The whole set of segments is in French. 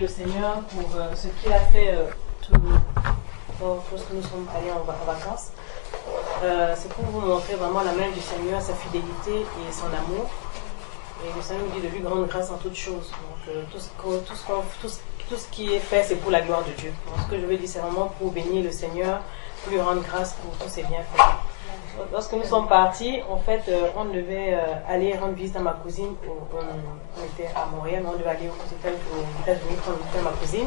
bénir le Seigneur pour ce qu'il a fait lorsque nous sommes allés en vacances. C'est pour vous montrer vraiment la main du Seigneur, sa fidélité et son amour. Et le Seigneur nous dit de lui grande grâce en toutes choses. Donc tout ce qui est fait, c'est pour la gloire de Dieu. Donc, ce que je veux dire, c'est vraiment pour bénir le Seigneur, pour lui rendre grâce pour tous ses bienfaits. Lorsque nous sommes partis, en fait, on devait aller rendre visite à ma cousine. On était à Montréal, mais on devait aller aux États-Unis rendre visite à ma cousine.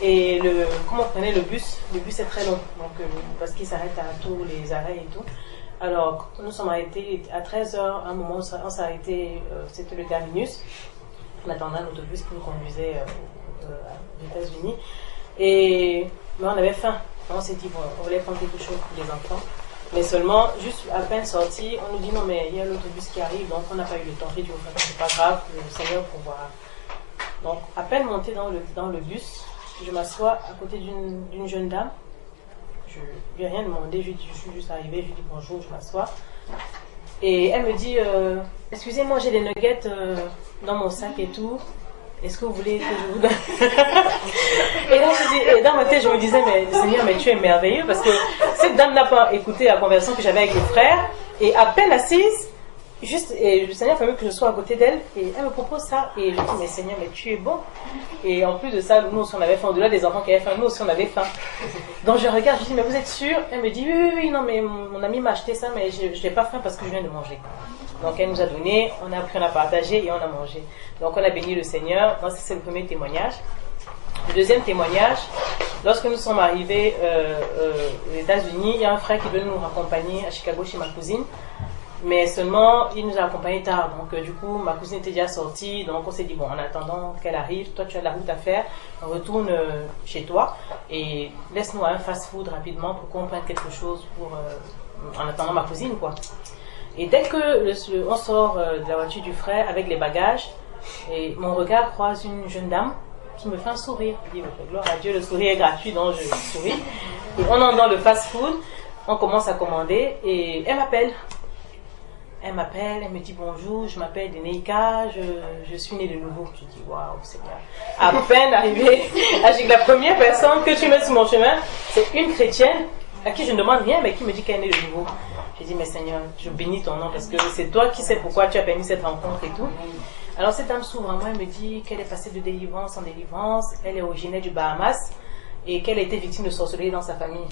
Et comme on prenait le bus est très long, donc, parce qu'il s'arrête à tous les arrêts et tout. Alors, nous sommes arrêtés à 13h, à un moment on s'est arrêté, c'était le terminus. On attendait un autobus qui nous conduisait aux États-Unis. Mais on avait faim. On s'est dit, bon, on voulait prendre quelque chose pour les enfants. Mais seulement, juste à peine sorti, on nous dit non, mais il y a l'autobus qui arrive, donc on n'a pas eu le temps. J'ai dit, c'est pas grave, le Seigneur pourra. Donc, à peine monté dans le bus, je m'assois à côté d'une jeune dame. Je lui ai rien demandé, je suis juste arrivée, je lui dis bonjour, je m'assois. Et elle me dit, excusez-moi, j'ai des nuggets dans mon sac et tout. Est-ce que vous voulez que je vous donne? Et dans ma tête, je me disais, mais Seigneur, mais tu es merveilleux, parce que cette dame n'a pas écouté la conversation que j'avais avec les frères, et à peine assise, et le Seigneur fait mieux que je sois à côté d'elle, et elle me propose ça, et je dis, mais Seigneur, mais tu es bon. Et en plus de ça, nous aussi on avait faim, au-delà des enfants qui avaient faim, nous aussi on avait faim. Donc je regarde, je dis, mais vous êtes sûr? Elle me dit, oui, non, mais mon ami m'a acheté ça, mais je n'ai pas faim parce que je viens de manger. Donc elle nous a donné, on a pris, on a partagé et on a mangé. Donc on a béni le Seigneur. Donc c'est le premier témoignage. Le deuxième témoignage, lorsque nous sommes arrivés aux États-Unis, il y a un frère qui veut nous accompagner à Chicago chez ma cousine. Mais seulement, il nous a accompagnés tard. Donc du coup, ma cousine était déjà sortie. Donc on s'est dit, bon, en attendant qu'elle arrive, toi tu as de la route à faire, on retourne chez toi et laisse-nous un fast-food rapidement pour qu'on prenne quelque chose en attendant ma cousine, quoi. Et dès que on sort de la voiture du frère avec les bagages, et mon regard croise une jeune dame qui me fait un sourire. Je dis, gloire à Dieu, le sourire est gratuit, donc je souris. Et on entre dans le fast-food, on commence à commander, et elle m'appelle. Elle me dit bonjour, je m'appelle Deneika, je suis née de nouveau. Je dis waouh, Seigneur. À peine arrivée, la première personne que tu mets sur mon chemin, c'est une chrétienne à qui je ne demande rien, mais qui me dit qu'elle est née de nouveau. J'ai dit, mais Seigneur, je bénis ton nom parce que c'est toi qui sais pourquoi tu as permis cette rencontre et tout. Alors cette dame s'ouvre à moi, elle me dit qu'elle est passée de délivrance en délivrance, elle est originaire du Bahamas et qu'elle a été victime de sorcellerie dans sa famille.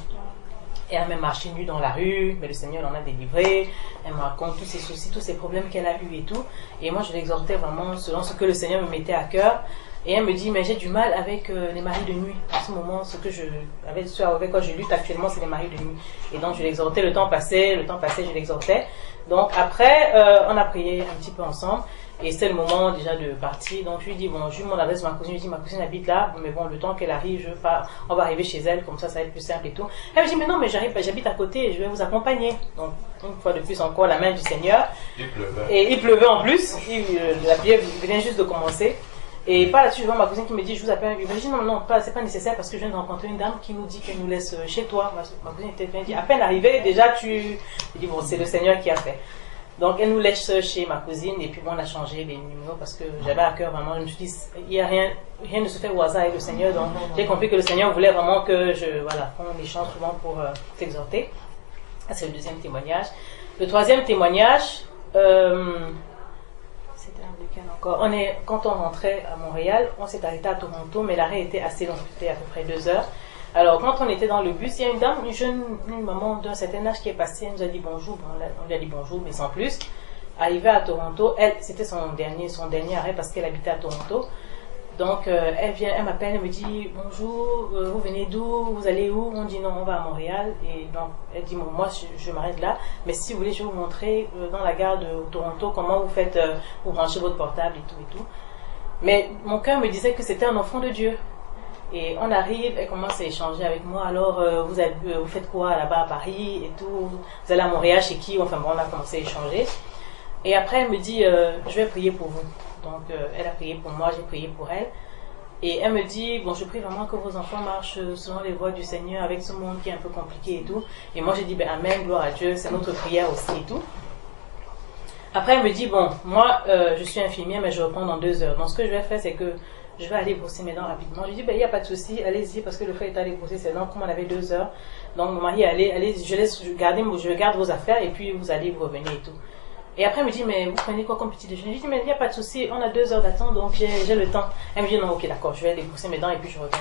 Et elle a même marché nue dans la rue, mais le Seigneur l'en a délivré. Elle me raconte tous ses soucis, tous ses problèmes qu'elle a eus et tout. Et moi, je l'exhortais vraiment selon ce que le Seigneur me mettait à cœur. Et elle me dit, mais j'ai du mal avec les maris de nuit. À ce moment, ce avec quoi je lutte actuellement, c'est les maris de nuit. Et donc, je l'exhortais, le temps passait, je l'exhortais. Donc, après, on a prié un petit peu ensemble. Et c'était le moment déjà de partir. Donc, je lui dis, bon, je lui demande l'adresse de ma cousine. Je lui dis, ma cousine habite là. Mais bon, le temps qu'elle arrive, on va arriver chez elle. Comme ça va être plus simple et tout. Elle me dit, mais non, mais j'habite à côté et je vais vous accompagner. Donc, une fois de plus encore, la main du Seigneur. Il pleuvait. Et il pleuvait en plus. La pluie venait juste de commencer. Et par là-dessus, je vois ma cousine qui me dit, je vous appelle. Je me dis, non, c'est pas nécessaire parce que je viens de rencontrer une dame qui nous dit qu'elle nous laisse chez toi. Ma cousine était bien dit, à peine arrivée, déjà je dis, bon, c'est le Seigneur qui a fait. Donc elle nous laisse chez ma cousine et puis bon, on a changé les numéros parce que j'avais à cœur vraiment, je me suis dit, il n'y a rien ne se fait au hasard avec le Seigneur. Donc j'ai compris que le Seigneur voulait vraiment que qu'on échange souvent pour t'exhorter. C'est le deuxième témoignage. Le troisième témoignage, encore. Quand on rentrait à Montréal, on s'est arrêté à Toronto, mais l'arrêt était assez long, c'était à peu près 2 heures. Alors, quand on était dans le bus, il y a une dame, une maman d'un certain âge qui est passée, elle nous a dit bonjour. Bon, on lui a dit bonjour, mais sans plus. Arrivée à Toronto, c'était son dernier arrêt parce qu'elle habitait à Toronto. Donc, elle m'appelle, elle me dit bonjour, vous venez d'où, vous allez où? On dit non, on va à Montréal. Et donc, elle dit bon, moi, je m'arrête là. Mais si vous voulez, je vais vous montrer dans la gare de Toronto comment vous faites, vous branchez votre portable et tout et tout. Mais mon cœur me disait que c'était un enfant de Dieu. Et on arrive, elle commence à échanger avec moi. Alors, vous faites quoi là-bas à Paris et tout? Vous allez à Montréal chez qui? Enfin bon, on a commencé à échanger. Et après, elle me dit, je vais prier pour vous. Donc, elle a prié pour moi, j'ai prié pour elle. Et elle me dit, bon, je prie vraiment que vos enfants marchent selon les voies du Seigneur avec ce monde qui est un peu compliqué et tout. Et moi, j'ai dit, ben amen, gloire à Dieu, c'est notre prière aussi et tout. Après, elle me dit, bon, moi, je suis infirmière, mais je reprends dans 2 heures. Donc, ce que je vais faire, c'est que je vais aller brosser mes dents rapidement. Je lui dis, ben, il n'y a pas de souci, allez-y, parce que le frère est allé brosser ses dents, comme on avait 2 heures. Donc mon mari, allez, je garde vos affaires et puis vous allez vous revenir et tout. Et après, elle me dit, mais vous prenez quoi comme petit déjeuner? Je lui dis, mais il n'y a pas de souci, on a 2 heures d'attente, donc j'ai le temps. Elle me dit, non, ok, d'accord, je vais aller brosser mes dents et puis je reviens.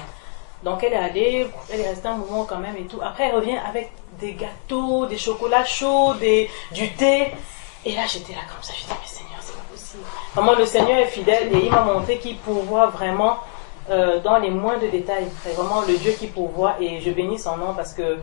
Donc elle est allée, elle est restée un moment quand même et tout. Après, elle revient avec des gâteaux, des chocolats chauds, du thé. Et là, j'étais là comme ça, je dis, mais Seigneur, c'est pas possible. Vraiment, le Seigneur est fidèle et il m'a montré qu'il pourvoit vraiment dans les moindres détails. C'est vraiment le Dieu qui pourvoit et je bénis son nom parce que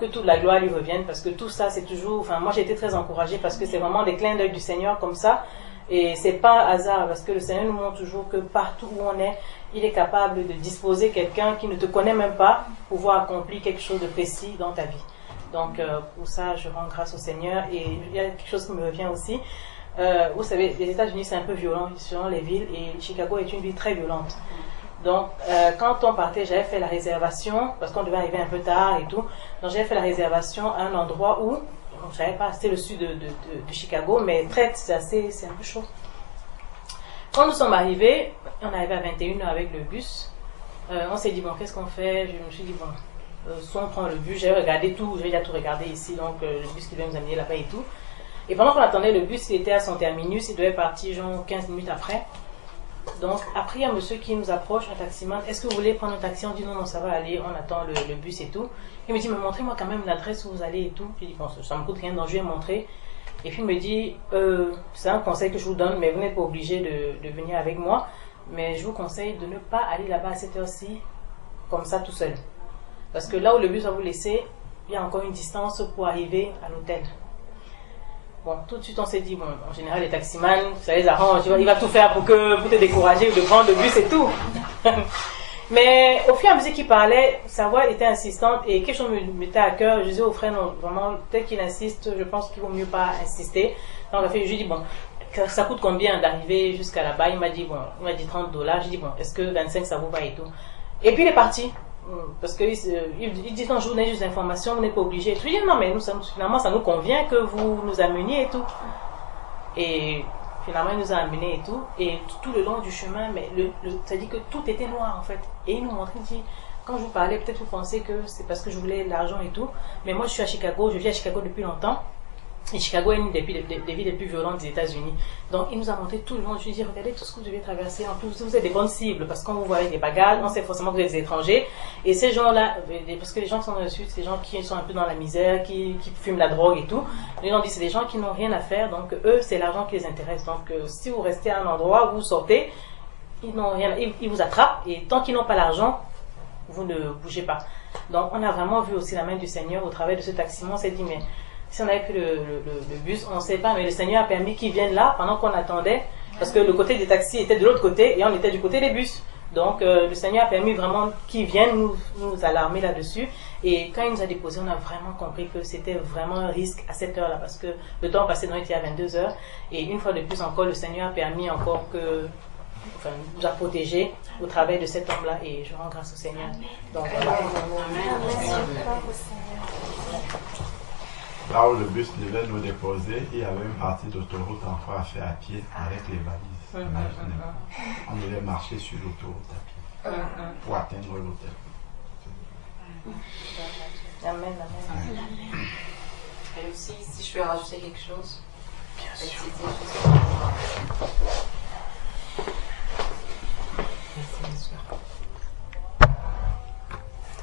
toute la gloire lui revienne, parce que tout ça c'est toujours, enfin moi j'ai été très encouragée parce que c'est vraiment des clins d'œil du Seigneur comme ça, et c'est pas un hasard parce que le Seigneur nous montre toujours que partout où on est, il est capable de disposer quelqu'un qui ne te connaît même pas pour pouvoir accomplir quelque chose de précis dans ta vie. Donc pour ça je rends grâce au Seigneur. Et il y a quelque chose qui me revient aussi, vous savez, les États-Unis c'est un peu violent selon les villes, et Chicago est une ville très violente. Donc, quand on partait, j'avais fait la réservation, parce qu'on devait arriver un peu tard et tout. Donc, j'avais fait la réservation à un endroit où, je ne savais pas, c'était le sud de Chicago, mais c'est un peu chaud. Quand nous sommes arrivés, on est arrivé à 21h avec le bus. On s'est dit, bon, qu'est-ce qu'on fait? Je me suis dit, bon, soit on prend le bus, j'ai regardé tout, j'ai déjà tout regardé ici, donc le bus qui devait nous amener là-bas et tout. Et pendant qu'on attendait le bus, il était à son terminus, il devait partir genre 15 minutes après. Donc, après, il y a un monsieur qui nous approche, un taximan. Est-ce que vous voulez prendre un taxi? On dit non, non, ça va aller, on attend le bus et tout. Il me dit, mais montrez-moi quand même l'adresse où vous allez et tout. Je dis, bon, ça me coûte rien, donc je vais montrer. Et puis il me dit, c'est un conseil que je vous donne, mais vous n'êtes pas obligé de venir avec moi. Mais je vous conseille de ne pas aller là-bas à cette heure-ci, comme ça, tout seul. Parce que là où le bus va vous laisser, il y a encore une distance pour arriver à l'hôtel. Bon, tout de suite, on s'est dit, bon, en général, les taximans, ça les arrange, il va tout faire pour te décourager de prendre le bus et tout. Mais au fur et à mesure qu'il parlait, sa voix était insistante et quelque chose me mettait à cœur. Je disais au frère, non, vraiment, peut-être qu'il insiste, je pense qu'il vaut mieux pas insister. Donc, je lui ai dit, bon, ça coûte combien d'arriver jusqu'à là-bas? Il m'a dit, bon, il m'a dit $30. J'ai dit, bon, est-ce que 25 ça vous va et tout? Et puis il est parti. Parce qu'il dit non, je vous donne juste l'information, vous n'êtes pas obligé. Je lui dis non, mais finalement ça nous convient que vous nous ameniez et tout. Et finalement il nous a amenés et tout. Et tout le long du chemin, mais ça dit que tout était noir en fait. Et il nous montrait, il dit, quand je vous parlais, peut-être vous pensez que c'est parce que je voulais l'argent et tout. Mais moi je suis à Chicago, je vis à Chicago depuis longtemps. Et Chicago est une des villes les plus violentes des États-Unis. Donc, il nous a montré tout le monde. Je lui ai dit, regardez tout ce que vous devez traverser. En plus, vous êtes des bonnes cibles parce qu'on vous voit avec des bagages, on sait forcément que vous êtes des étrangers. Et ces gens-là, parce que les gens qui sont dans le sud, c'est des gens qui sont un peu dans la misère, qui fument la drogue et tout. Les gens disent, c'est des gens qui n'ont rien à faire. Donc, eux, c'est l'argent qui les intéresse. Donc, si vous restez à un endroit où vous sortez, ils n'ont rien, ils vous attrapent. Et tant qu'ils n'ont pas l'argent, vous ne bougez pas. Donc, on a vraiment vu aussi la main du Seigneur au travers de ce taximan. On s'est dit, mais si on avait pris le bus, on ne sait pas, mais le Seigneur a permis qu'ils viennent là pendant qu'on attendait, parce que le côté des taxis était de l'autre côté et on était du côté des bus. Donc le Seigneur a permis vraiment qu'ils viennent nous alarmer là-dessus. Et quand il nous a déposés, on a vraiment compris que c'était vraiment un risque à cette heure-là, parce que le temps passé était à 22h. Et une fois de plus encore, le Seigneur a permis encore nous a protégés au travers de cet homme-là. Et je rends grâce au Seigneur. Donc, voilà. Là où le bus devait nous déposer, il y avait une partie d'autoroute encore à faire à pied avec les valises. On devait marcher sur l'autoroute à pied pour atteindre l'hôtel. Amen, amen. Et aussi, si je peux rajouter quelque chose. Bien sûr.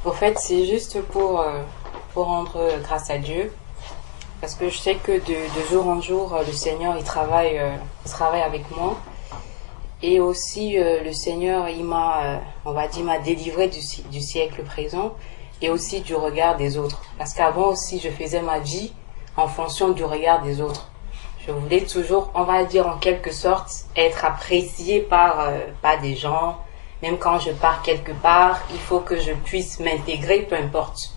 Au fait, c'est juste pour rendre grâce à Dieu. Parce que je sais que de jour en jour, le Seigneur, il travaille avec moi. Et aussi, le Seigneur, il m'a délivré du siècle présent et aussi du regard des autres. Parce qu'avant aussi, je faisais ma vie en fonction du regard des autres. Je voulais toujours, on va dire en quelque sorte, être appréciée par des gens. Même quand je pars quelque part, il faut que je puisse m'intégrer, peu importe.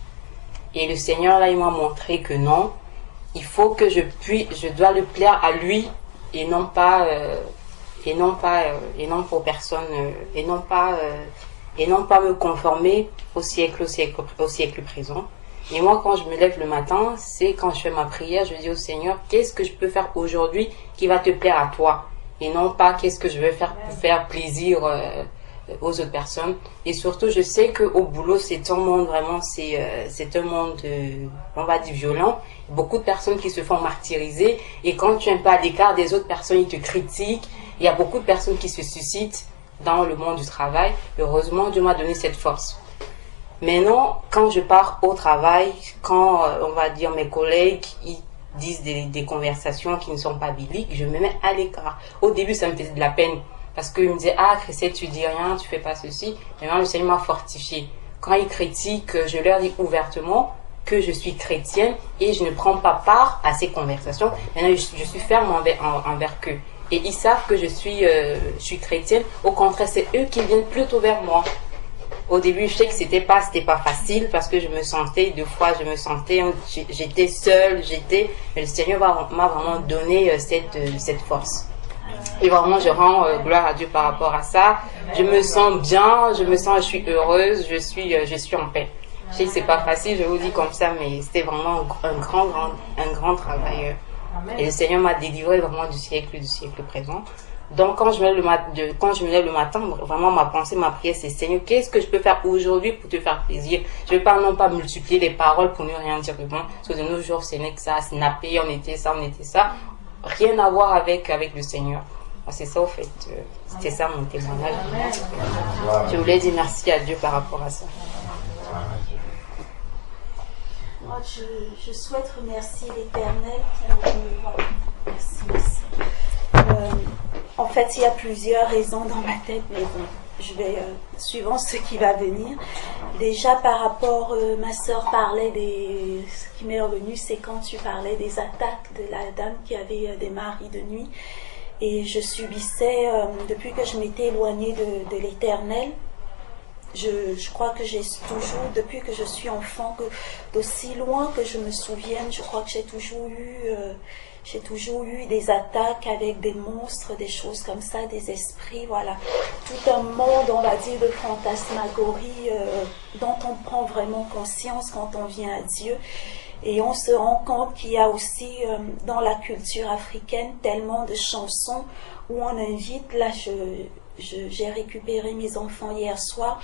Et le Seigneur, là, il m'a montré que non. Il faut que je dois le plaire à lui et non pas pour personne et non pas me conformer au siècle présent. Et moi, quand je me lève le matin, c'est quand je fais ma prière, je dis au Seigneur, qu'est-ce que je peux faire aujourd'hui qui va te plaire à toi? et non pas qu'est-ce que je vais faire pour faire plaisir aux autres personnes. Et surtout, je sais qu'au boulot, c'est un monde vraiment, c'est un monde, on va dire, violent. Beaucoup de personnes qui se font martyriser, et quand tu es un peu à l'écart des autres personnes, ils te critiquent. Il y a beaucoup de personnes qui se suscitent dans le monde du travail. Heureusement, Dieu m'a donné cette force. Maintenant, quand je pars au travail, quand, on va dire, mes collègues, ils disent des conversations qui ne sont pas bibliques, je me mets à l'écart. Au début, ça me faisait de la peine. Parce qu'ils me disaient, ah, Christelle, tu dis rien, tu fais pas ceci. Maintenant, le Seigneur m'a fortifié. Quand ils critiquent, je leur dis ouvertement que je suis chrétienne et je ne prends pas part à ces conversations. Maintenant, je suis ferme envers eux. Et ils savent que je suis chrétienne. Au contraire, c'est eux qui viennent plutôt vers moi. Au début, je sais que c'était pas facile parce que je me sentais, j'étais seule, mais le Seigneur m'a vraiment donné cette force. Et vraiment, je rends gloire à Dieu par rapport à ça. Je me sens bien, je suis heureuse, je suis en paix. Je sais que c'est pas facile, je vous dis comme ça, mais c'était vraiment un grand travail. Et le Seigneur m'a délivré vraiment du siècle présent. Donc, quand je me lève le matin, vraiment ma pensée, ma prière, c'est Seigneur, qu'est-ce que je peux faire aujourd'hui pour te faire plaisir? Je ne vais pas non pas multiplier les paroles pour ne rien dire de bon. Parce que de nos jours, ce n'est que ça, snapper, on était ça. Rien à voir avec le Seigneur. C'est ça, au fait. C'était ça mon témoignage. Je voulais dire merci à Dieu par rapport à ça. Moi, je souhaite remercier l'Éternel qui merci. En fait, il y a plusieurs raisons dans ma tête, mais bon, je vais suivant ce qui va venir. Déjà, par rapport, ma soeur parlait ce qui m'est revenu, c'est quand tu parlais des attaques de la dame qui avait des maris de nuit. Et je subissais, depuis que je m'étais éloignée de l'Éternel, je crois que j'ai toujours, depuis que je suis enfant, d'aussi loin que je me souvienne, je crois que j'ai toujours eu des attaques avec des monstres, des choses comme ça, des esprits, voilà. Tout un monde, on va dire, de fantasmagorie dont on prend vraiment conscience quand on vient à Dieu. Et on se rend compte qu'il y a aussi dans la culture africaine tellement de chansons où on invite, là j'ai récupéré mes enfants hier soir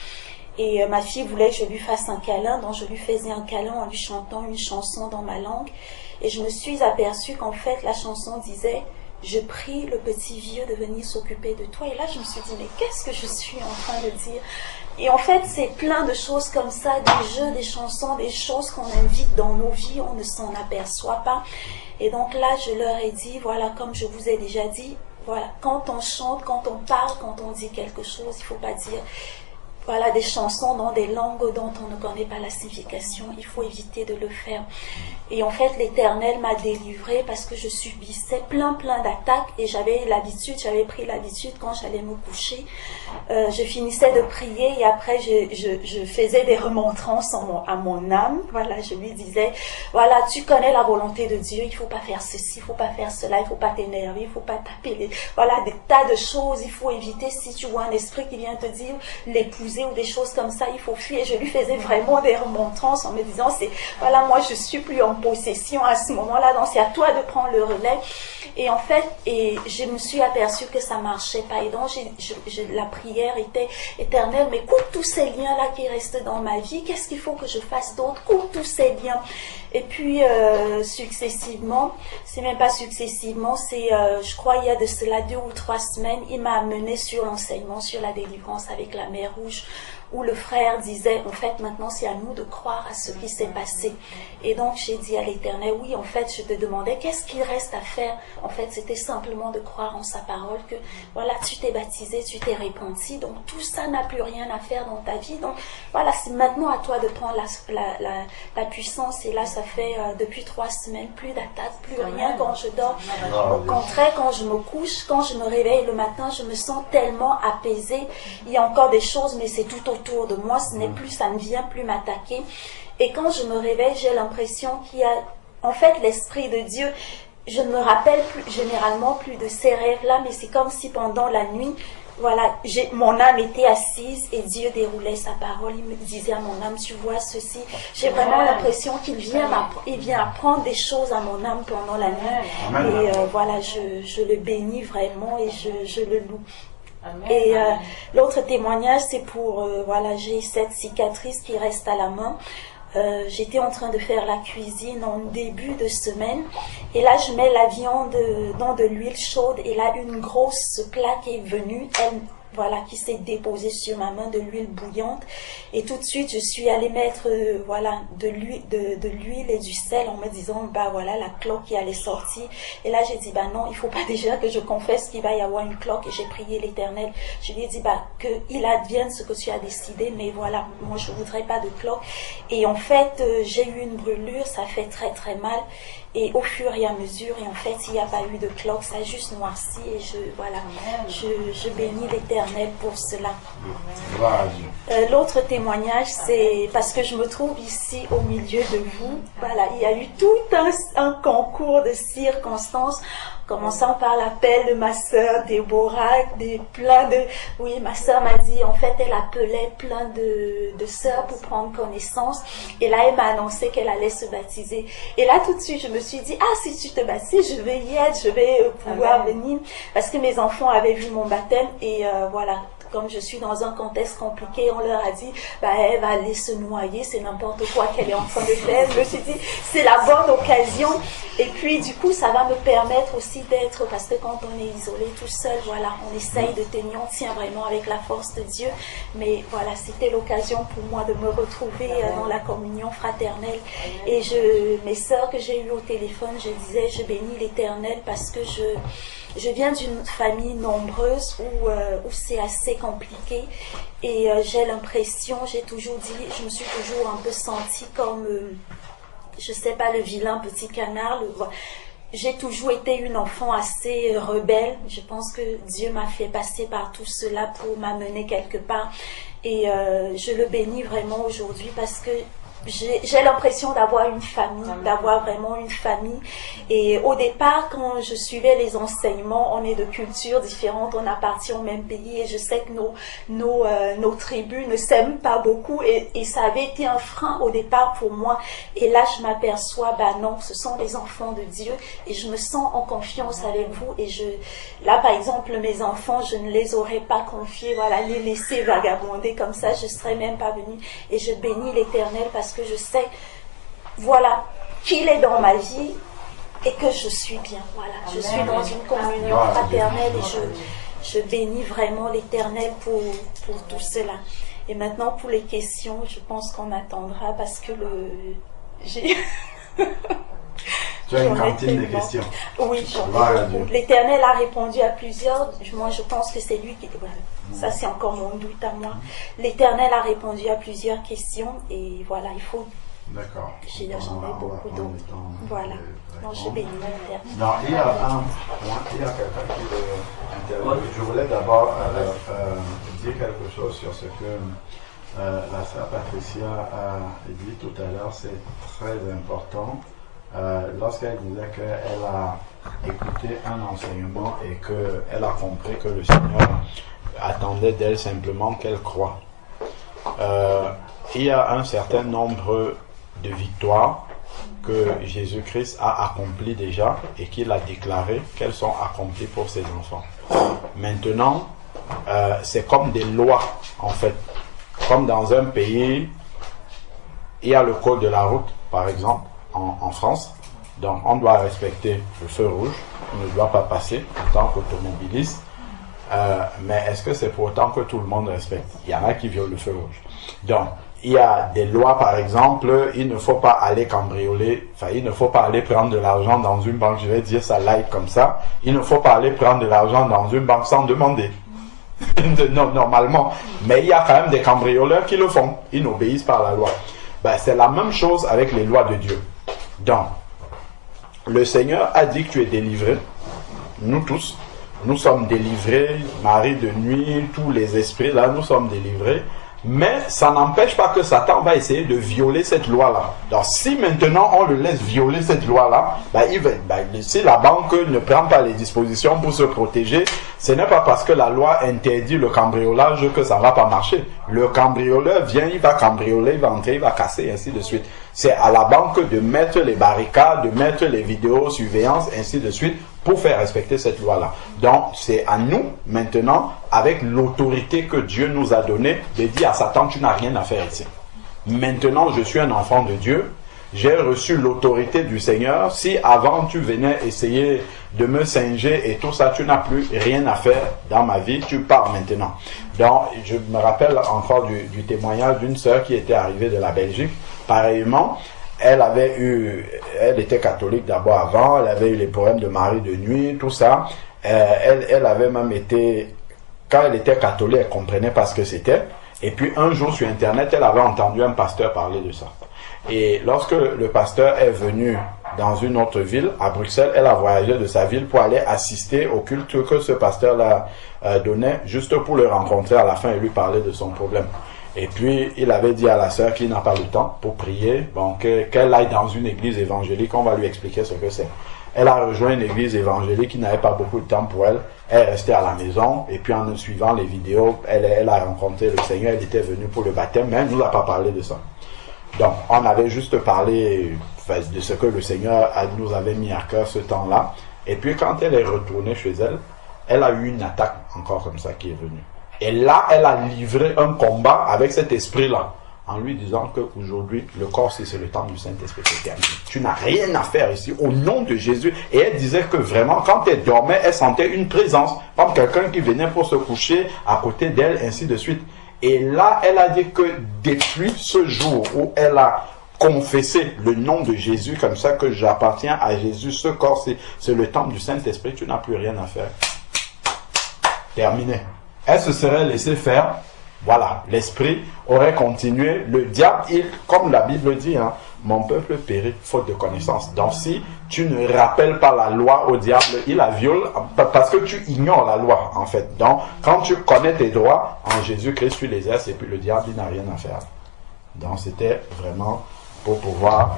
et ma fille voulait que je lui fasse un câlin, donc je lui faisais un câlin en lui chantant une chanson dans ma langue. Et je me suis aperçue qu'en fait la chanson disait « Je prie le petit vieux de venir s'occuper de toi ». Et là je me suis dit « Mais qu'est-ce que je suis en train de dire ?» Et en fait c'est plein de choses comme ça, des jeux, des chansons, des choses qu'on invite dans nos vies, on ne s'en aperçoit pas. Et donc là je leur ai dit, voilà, comme je vous ai déjà dit, voilà, quand on chante, quand on parle, quand on dit quelque chose, il ne faut pas dire voilà, des chansons dans des langues dont on ne connaît pas la signification, il faut éviter de le faire. Et en fait, l'Éternel m'a délivrée parce que je subissais plein d'attaques et j'avais pris l'habitude quand j'allais me coucher, je finissais de prier et après je faisais des remontrances à mon âme. Voilà, je lui disais, voilà, tu connais la volonté de Dieu, il ne faut pas faire ceci, il ne faut pas faire cela, il ne faut pas t'énerver, il ne faut pas taper, voilà, des tas de choses, il faut éviter. Si tu vois un esprit qui vient te dire l'épouser ou des choses comme ça, il faut fuir. Et je lui faisais vraiment des remontrances en me disant, voilà, moi je suis plus en possession à ce moment-là, donc c'est à toi de prendre le relais. Et en fait, je me suis aperçue que ça marchait pas. Et donc la prière était éternelle, mais coupe tous ces liens-là qui restent dans ma vie, qu'est-ce qu'il faut que je fasse d'autre? Coupe tous ces liens. Et puis successivement, c'est même pas successivement, c'est je crois il y a de cela 2 ou 3 semaines, il m'a amené sur l'enseignement sur la délivrance avec la mer Rouge, où le frère disait, en fait, maintenant c'est à nous de croire à ce qui s'est passé. Et donc j'ai dit à l'Éternel, oui, en fait, je te demandais, qu'est-ce qu'il reste à faire? En fait, c'était simplement de croire en sa parole, que voilà, tu t'es baptisé, tu t'es repenti, donc tout ça n'a plus rien à faire dans ta vie. Donc voilà, c'est maintenant à toi de prendre la puissance. Et là, ça fait depuis 3 semaines, plus d'attaques, plus rien quand je dors. Au contraire, quand je me couche, quand je me réveille le matin, je me sens tellement apaisée. Il y a encore des choses, mais c'est tout autour de moi, ça ne vient plus m'attaquer. Et quand je me réveille, j'ai l'impression qu'il y a, en fait, l'Esprit de Dieu. Je ne me rappelle généralement plus de ces rêves-là, mais c'est comme si pendant la nuit, voilà, mon âme était assise et Dieu déroulait sa parole. Il me disait à mon âme, tu vois ceci. J'ai vraiment l'impression qu'il vient apprendre des choses à mon âme pendant la nuit. Et voilà, je le bénis vraiment et je le loue. Amen. Et l'autre témoignage, c'est pour, voilà, j'ai cette cicatrice qui reste à la main. J'étais en train de faire la cuisine en début de semaine et là je mets la viande dans de l'huile chaude et là une grosse plaque est venue, voilà, qui s'est déposée sur ma main, de l'huile bouillante, et tout de suite je suis allée mettre voilà, de l'huile et du sel en me disant bah voilà la cloque qui allait sortir. Et là j'ai dit bah non, il faut pas déjà que je confesse qu'il va y avoir une cloque, et j'ai prié l'Éternel. Je lui ai dit bah qu'il advienne ce que tu as décidé, mais voilà, moi je voudrais pas de cloque. Et en fait j'ai eu une brûlure, ça fait très très mal. Et au fur et à mesure, et en fait, il n'y a pas eu de cloque, ça a juste noirci. Et je bénis l'Éternel pour cela. L'autre témoignage, c'est parce que je me trouve ici au milieu de vous. Voilà, il y a eu tout un concours de circonstances, commençant par l'appel de ma sœur Déborah, oui, ma sœur m'a dit, en fait, elle appelait plein de sœurs pour prendre connaissance. Et là, elle m'a annoncé qu'elle allait se baptiser. Et là, tout de suite, je me suis dit, ah, si tu te baptises, je vais y être, je vais pouvoir venir. Parce que mes enfants avaient vu mon baptême et voilà. Comme je suis dans un contexte compliqué, on leur a dit, bah, elle va aller se noyer, c'est n'importe quoi qu'elle est en train de faire. Je me suis dit, c'est la bonne occasion. Et puis, du coup, ça va me permettre aussi d'être, parce que quand on est isolé tout seul, voilà, on essaye de tenir, on tient vraiment avec la force de Dieu. Mais voilà, c'était l'occasion pour moi de me retrouver dans la communion fraternelle. Et mes sœurs que j'ai eues au téléphone, je disais, je bénis l'Éternel parce que je viens d'une famille nombreuse où c'est assez compliqué et j'ai l'impression, j'ai toujours dit, je me suis toujours un peu sentie comme, je sais pas, le vilain petit canard. J'ai toujours été une enfant assez rebelle. Je pense que Dieu m'a fait passer par tout cela pour m'amener quelque part. Et je le bénis vraiment aujourd'hui parce que j'ai l'impression d'avoir une famille, d'avoir vraiment une famille. Et au départ, quand je suivais les enseignements, on est de cultures différentes, on appartient au même pays et je sais que nos tribus ne s'aiment pas beaucoup et ça avait été un frein au départ pour moi. Et là, je m'aperçois, bah non, ce sont les enfants de Dieu et je me sens en confiance avec vous. Et là, par exemple, mes enfants, je ne les aurais pas confiés, voilà, les laisser vagabonder comme ça, je ne serais même pas venue. Et je bénis l'Éternel parce que je sais, voilà, qu'il est dans ma vie et que je suis bien. Voilà, je suis dans une communion fraternelle et je bénis vraiment l'Éternel pour tout cela. Et maintenant, pour les questions, je pense qu'on attendra parce que j'ai... Tu as une cantine de questions. Oui, l'Éternel a répondu à plusieurs. Moi, je pense que c'est lui qui... Voilà. Ça, c'est encore mon doute à moi. L'Éternel a répondu à plusieurs questions et voilà, il faut... D'accord. J'en ai beaucoup d'autres. Voilà. Non, je bénis l'Éternel. Non, il y a un point, il y a quelqu'un qui veut intervenir. Je voulais d'abord dire quelque chose sur ce que la sœur Patricia a dit tout à l'heure. C'est très important. Lorsqu'elle disait qu'elle a écouté un enseignement et qu'elle a compris que le Seigneur attendait d'elle simplement qu'elle croie. Il y a un certain nombre de victoires que Jésus-Christ a accomplies déjà et qu'il a déclaré qu'elles sont accomplies pour ses enfants. Maintenant, c'est comme des lois en fait. Comme dans un pays, il y a le code de la route, par exemple, en France. Donc, on doit respecter le feu rouge. On ne doit pas passer en tant qu'automobiliste. Mais est-ce que c'est pour autant que tout le monde respecte? Il y en a qui violent le feu rouge. Donc, il y a des lois, par exemple, il ne faut pas aller cambrioler, il ne faut pas aller prendre de l'argent dans une banque, je vais dire ça live comme ça, il ne faut pas aller prendre de l'argent dans une banque sans demander. Normalement. Mais il y a quand même des cambrioleurs qui le font. Ils n'obéissent pas à la loi. C'est la même chose avec les lois de Dieu. Donc, le Seigneur a dit que tu es délivré. Nous tous, nous sommes délivrés. Marie de nuit, tous les esprits là, nous sommes délivrés Mais ça n'empêche pas que Satan va essayer de violer cette loi-là. Donc si maintenant on le laisse violer cette loi-là, si la banque ne prend pas les dispositions pour se protéger, ce n'est pas parce que la loi interdit le cambriolage que ça ne va pas marcher. Le cambrioleur vient, il va cambrioler, il va entrer, il va casser, ainsi de suite. C'est à la banque de mettre les barricades, de mettre les vidéosurveillances, ainsi de suite, pour faire respecter cette loi-là. Donc, c'est à nous, maintenant, avec l'autorité que Dieu nous a donnée, de dire à Satan, tu n'as rien à faire ici. Maintenant, je suis un enfant de Dieu, j'ai reçu l'autorité du Seigneur. Si avant, tu venais essayer de me singer et tout ça, tu n'as plus rien à faire dans ma vie, tu pars maintenant. Donc, je me rappelle encore du témoignage d'une sœur qui était arrivée de la Belgique. Pareillement, elle était catholique d'abord avant, elle avait eu les problèmes de mari de nuit, tout ça. Elle avait même été, quand elle était catholique, elle comprenait pas ce que c'était. Et puis un jour sur Internet, elle avait entendu un pasteur parler de ça. Et lorsque le pasteur est venu dans une autre ville, à Bruxelles, elle a voyagé de sa ville pour aller assister au culte que ce pasteur-là donnait, juste pour le rencontrer à la fin et lui parler de son problème. Et puis, il avait dit à la sœur qu'il n'a pas le temps pour prier, donc qu'elle aille dans une église évangélique, on va lui expliquer ce que c'est. Elle a rejoint une église évangélique qui n'avait pas beaucoup de temps pour elle. Elle est restée à la maison, et puis en suivant les vidéos, elle a rencontré le Seigneur, elle était venue pour le baptême, mais elle ne nous a pas parlé de ça. Donc, on avait juste parlé de ce que le Seigneur nous avait mis à cœur ce temps-là. Et puis, quand elle est retournée chez elle, elle a eu une attaque encore comme ça qui est venue. Et là, elle a livré un combat avec cet esprit-là, en lui disant qu'aujourd'hui, le corps, c'est le temps du Saint-Esprit. Tu n'as rien à faire ici, au nom de Jésus. Et elle disait que vraiment, quand elle dormait, elle sentait une présence, comme quelqu'un qui venait pour se coucher à côté d'elle, ainsi de suite. Et là, elle a dit que depuis ce jour où elle a confessé le nom de Jésus, comme ça que j'appartiens à Jésus, ce corps, c'est le temple du Saint-Esprit, tu n'as plus rien à faire. Terminé. Elle se serait laissée faire, voilà, l'esprit aurait continué, le diable, comme la Bible dit, mon peuple périt faute de connaissance. Donc si tu ne rappelles pas la loi au diable, il la viole parce que tu ignores la loi en fait. Donc quand tu connais tes droits, en Jésus-Christ tu les exerces et puis le diable il n'a rien à faire. Donc c'était vraiment pour pouvoir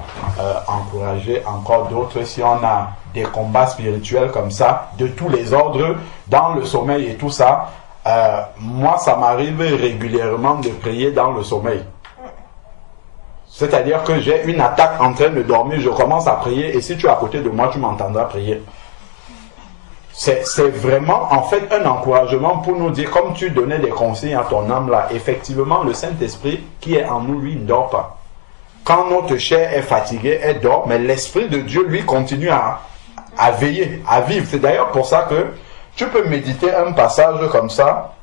encourager encore d'autres. Si on a des combats spirituels comme ça, de tous les ordres, dans le sommeil et tout ça, moi ça m'arrive régulièrement de prier dans le sommeil. C'est-à-dire que j'ai une attaque en train de dormir, je commence à prier et si tu es à côté de moi, tu m'entendras prier. C'est vraiment en fait un encouragement pour nous dire, comme tu donnais des conseils à ton âme là, effectivement le Saint-Esprit qui est en nous, lui, ne dort pas. Quand notre chair est fatiguée, elle dort, mais l'Esprit de Dieu, lui, continue à veiller, à vivre. C'est d'ailleurs pour ça que tu peux méditer un passage comme ça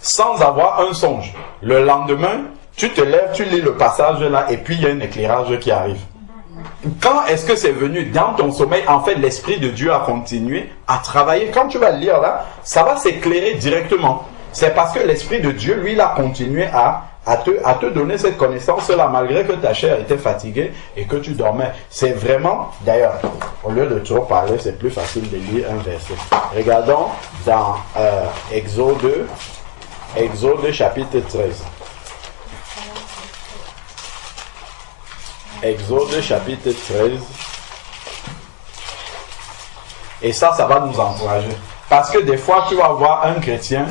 sans avoir un songe. Le lendemain, tu te lèves, tu lis le passage là et puis il y a un éclairage qui arrive. Quand est-ce que c'est venu? Dans ton sommeil, en fait, l'Esprit de Dieu a continué à travailler. Quand tu vas le lire là, ça va s'éclairer directement. C'est parce que l'Esprit de Dieu, lui, il a continué à te donner cette connaissance-là, malgré que ta chair était fatiguée et que tu dormais. C'est vraiment, d'ailleurs, au lieu de trop parler, c'est plus facile de lire un verset. Regardons dans Exode chapitre 13. Exode chapitre 13. Et ça va nous encourager. Parce que des fois, tu vas voir un chrétien,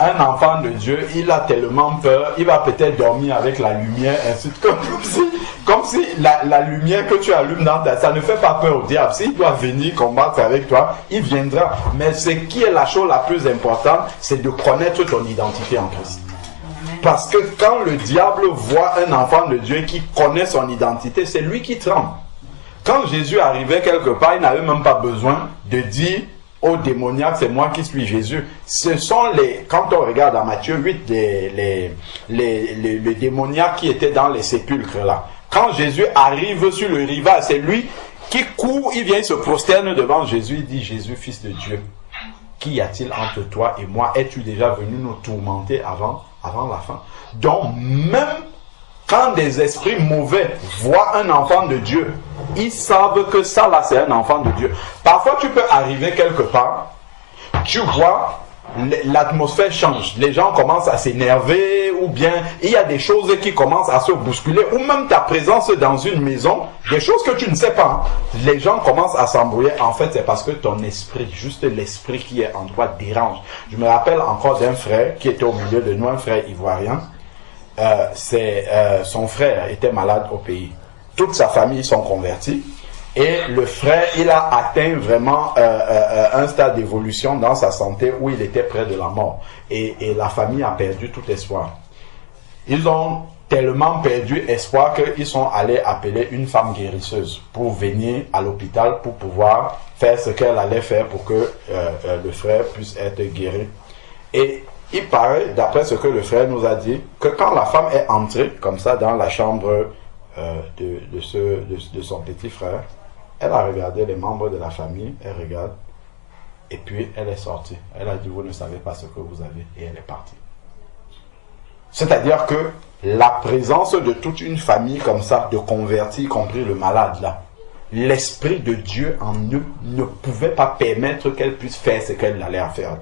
un enfant de Dieu, il a tellement peur, il va peut-être dormir avec la lumière, ainsi de suite, comme si la lumière que tu allumes dans ta... Ça ne fait pas peur au diable. S'il doit venir combattre avec toi, il viendra. Mais ce qui est la chose la plus importante, c'est de connaître ton identité en Christ. Parce que quand le diable voit un enfant de Dieu qui connaît son identité, c'est lui qui tremble. Quand Jésus arrivait quelque part, il n'avait même pas besoin de dire aux démoniaques, c'est moi qui suis Jésus. Ce sont quand on regarde dans Matthieu 8, les démoniaques qui étaient dans les sépulcres là. Quand Jésus arrive sur le rivage, c'est lui qui court, il vient se prosterne devant Jésus, il dit, Jésus, fils de Dieu, qu'y a-t-il entre toi et moi? Es-tu déjà venu nous tourmenter avant la fin? Donc même quand des esprits mauvais voient un enfant de Dieu, ils savent que ça là c'est un enfant de Dieu. Parfois tu peux arriver quelque part, tu vois l'atmosphère change. Les gens commencent à s'énerver ou bien il y a des choses qui commencent à se bousculer ou même ta présence dans une maison, des choses que tu ne sais pas. Les gens commencent à s'embrouiller. En fait, c'est parce que ton esprit, juste l'esprit qui est en toi dérange. Je me rappelle encore d'un frère qui était au milieu de nous, un frère ivoirien. Son frère était malade au pays. Toute sa famille sont convertis. Et le frère, il a atteint vraiment un stade d'évolution dans sa santé où il était près de la mort. Et la famille a perdu tout espoir. Ils ont tellement perdu espoir qu'ils sont allés appeler une femme guérisseuse pour venir à l'hôpital pour pouvoir faire ce qu'elle allait faire pour que le frère puisse être guéri. Et il paraît, d'après ce que le frère nous a dit, que quand la femme est entrée comme ça dans la chambre de son petit frère, elle a regardé les membres de la famille, elle regarde, et puis elle est sortie. Elle a dit, vous ne savez pas ce que vous avez, et elle est partie. C'est-à-dire que la présence de toute une famille comme ça, de convertis, y compris le malade là, l'Esprit de Dieu en eux ne pouvait pas permettre qu'elle puisse faire ce qu'elle allait faire.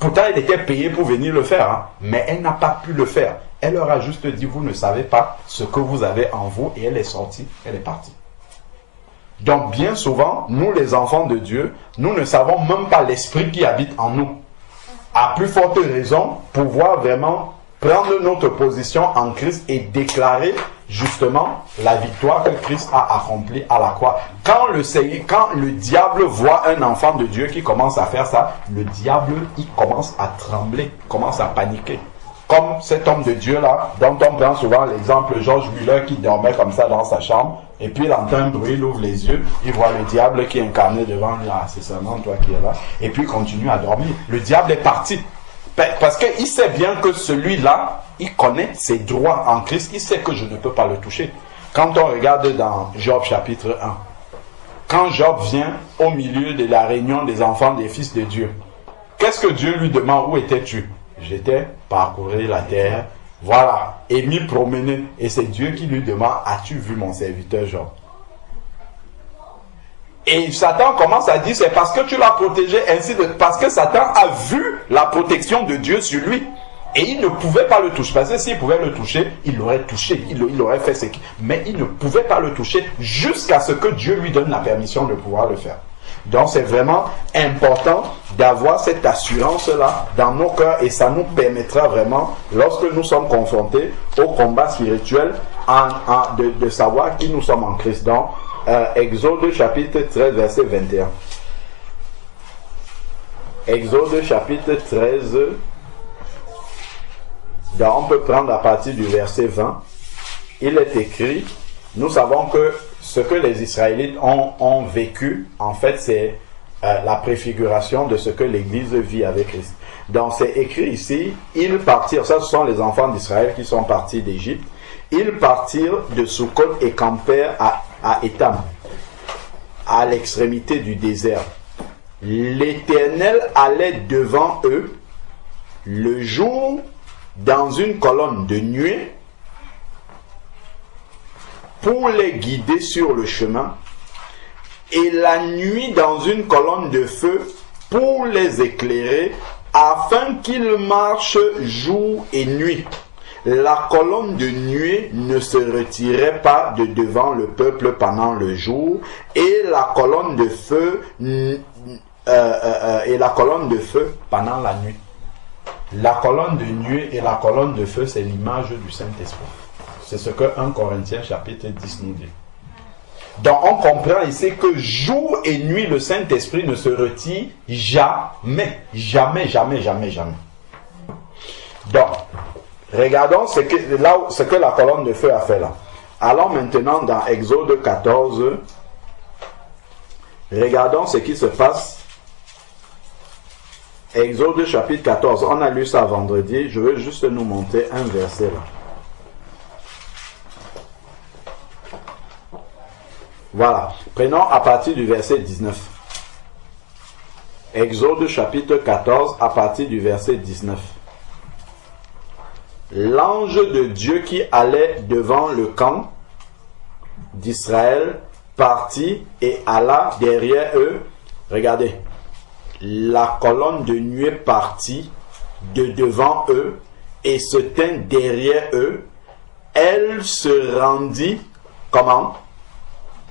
Pourtant, elle était payée pour venir le faire, hein, mais elle n'a pas pu le faire. Elle leur a juste dit, vous ne savez pas ce que vous avez en vous, et elle est sortie, elle est partie. Donc bien souvent, nous les enfants de Dieu, nous ne savons même pas l'esprit qui habite en nous. À plus forte raison, pouvoir vraiment prendre notre position en Christ et déclarer justement la victoire que Christ a accomplie à la croix. Quand le diable voit un enfant de Dieu qui commence à faire ça, le diable, il commence à trembler, commence à paniquer. Comme cet homme de Dieu là, dont on prend souvent l'exemple, George Muller qui dormait comme ça dans sa chambre, et puis il entend un bruit, il ouvre les yeux, il voit le diable qui est incarné devant lui, ah c'est seulement toi qui es là, et puis il continue à dormir. Le diable est parti, parce qu'il sait bien que celui-là, il connaît ses droits en Christ, il sait que je ne peux pas le toucher. Quand on regarde dans Job chapitre 1, quand Job vient au milieu de la réunion des enfants des fils de Dieu, qu'est-ce que Dieu lui demande? Où étais-tu? J'étais parcourir la terre, voilà, et m'y promener. Et c'est Dieu qui lui demande, as-tu vu mon serviteur Job? Et Satan commence à dire, c'est parce que tu l'as protégé ainsi, parce que Satan a vu la protection de Dieu sur lui. Et il ne pouvait pas le toucher, parce que s'il pouvait le toucher, il l'aurait touché, il aurait fait ce qu'il... Mais il ne pouvait pas le toucher jusqu'à ce que Dieu lui donne la permission de pouvoir le faire. Donc c'est vraiment important d'avoir cette assurance-là dans nos cœurs et ça nous permettra vraiment, lorsque nous sommes confrontés au combat spirituel, de savoir qui nous sommes en Christ. Donc, Exode chapitre 13, verset 21. Exode chapitre 13, donc on peut prendre à partir du verset 20. Il est écrit, nous savons que ce que les Israélites ont vécu, en fait, c'est la préfiguration de ce que l'Église vit avec Christ. Donc, c'est écrit ici, ils partirent, ça ce sont les enfants d'Israël qui sont partis d'Égypte, ils partirent de Sukkot et campèrent à Étam, à l'extrémité du désert. L'Éternel allait devant eux le jour dans une colonne de nuée pour les guider sur le chemin, et la nuit dans une colonne de feu pour les éclairer, afin qu'ils marchent jour et nuit. La colonne de nuée ne se retirait pas de devant le peuple pendant le jour, et la colonne de feu pendant la nuit. La colonne de nuée et la colonne de feu, c'est l'image du Saint-Esprit. C'est ce que 1 Corinthiens chapitre 10 nous dit. Donc on comprend ici que jour et nuit, le Saint-Esprit ne se retire jamais. Jamais, jamais, jamais, jamais. Donc, regardons ce que la colonne de feu a fait là. Allons maintenant dans Exode 14. Regardons ce qui se passe. Exode chapitre 14. On a lu ça vendredi. Je veux juste nous montrer un verset là. Voilà. Prenons à partir du verset 19. Exode chapitre 14 à partir du verset 19. L'ange de Dieu qui allait devant le camp d'Israël partit et alla derrière eux. Regardez. la colonne de nuée partit de devant eux et se tint derrière eux. Elle se rendit, comment?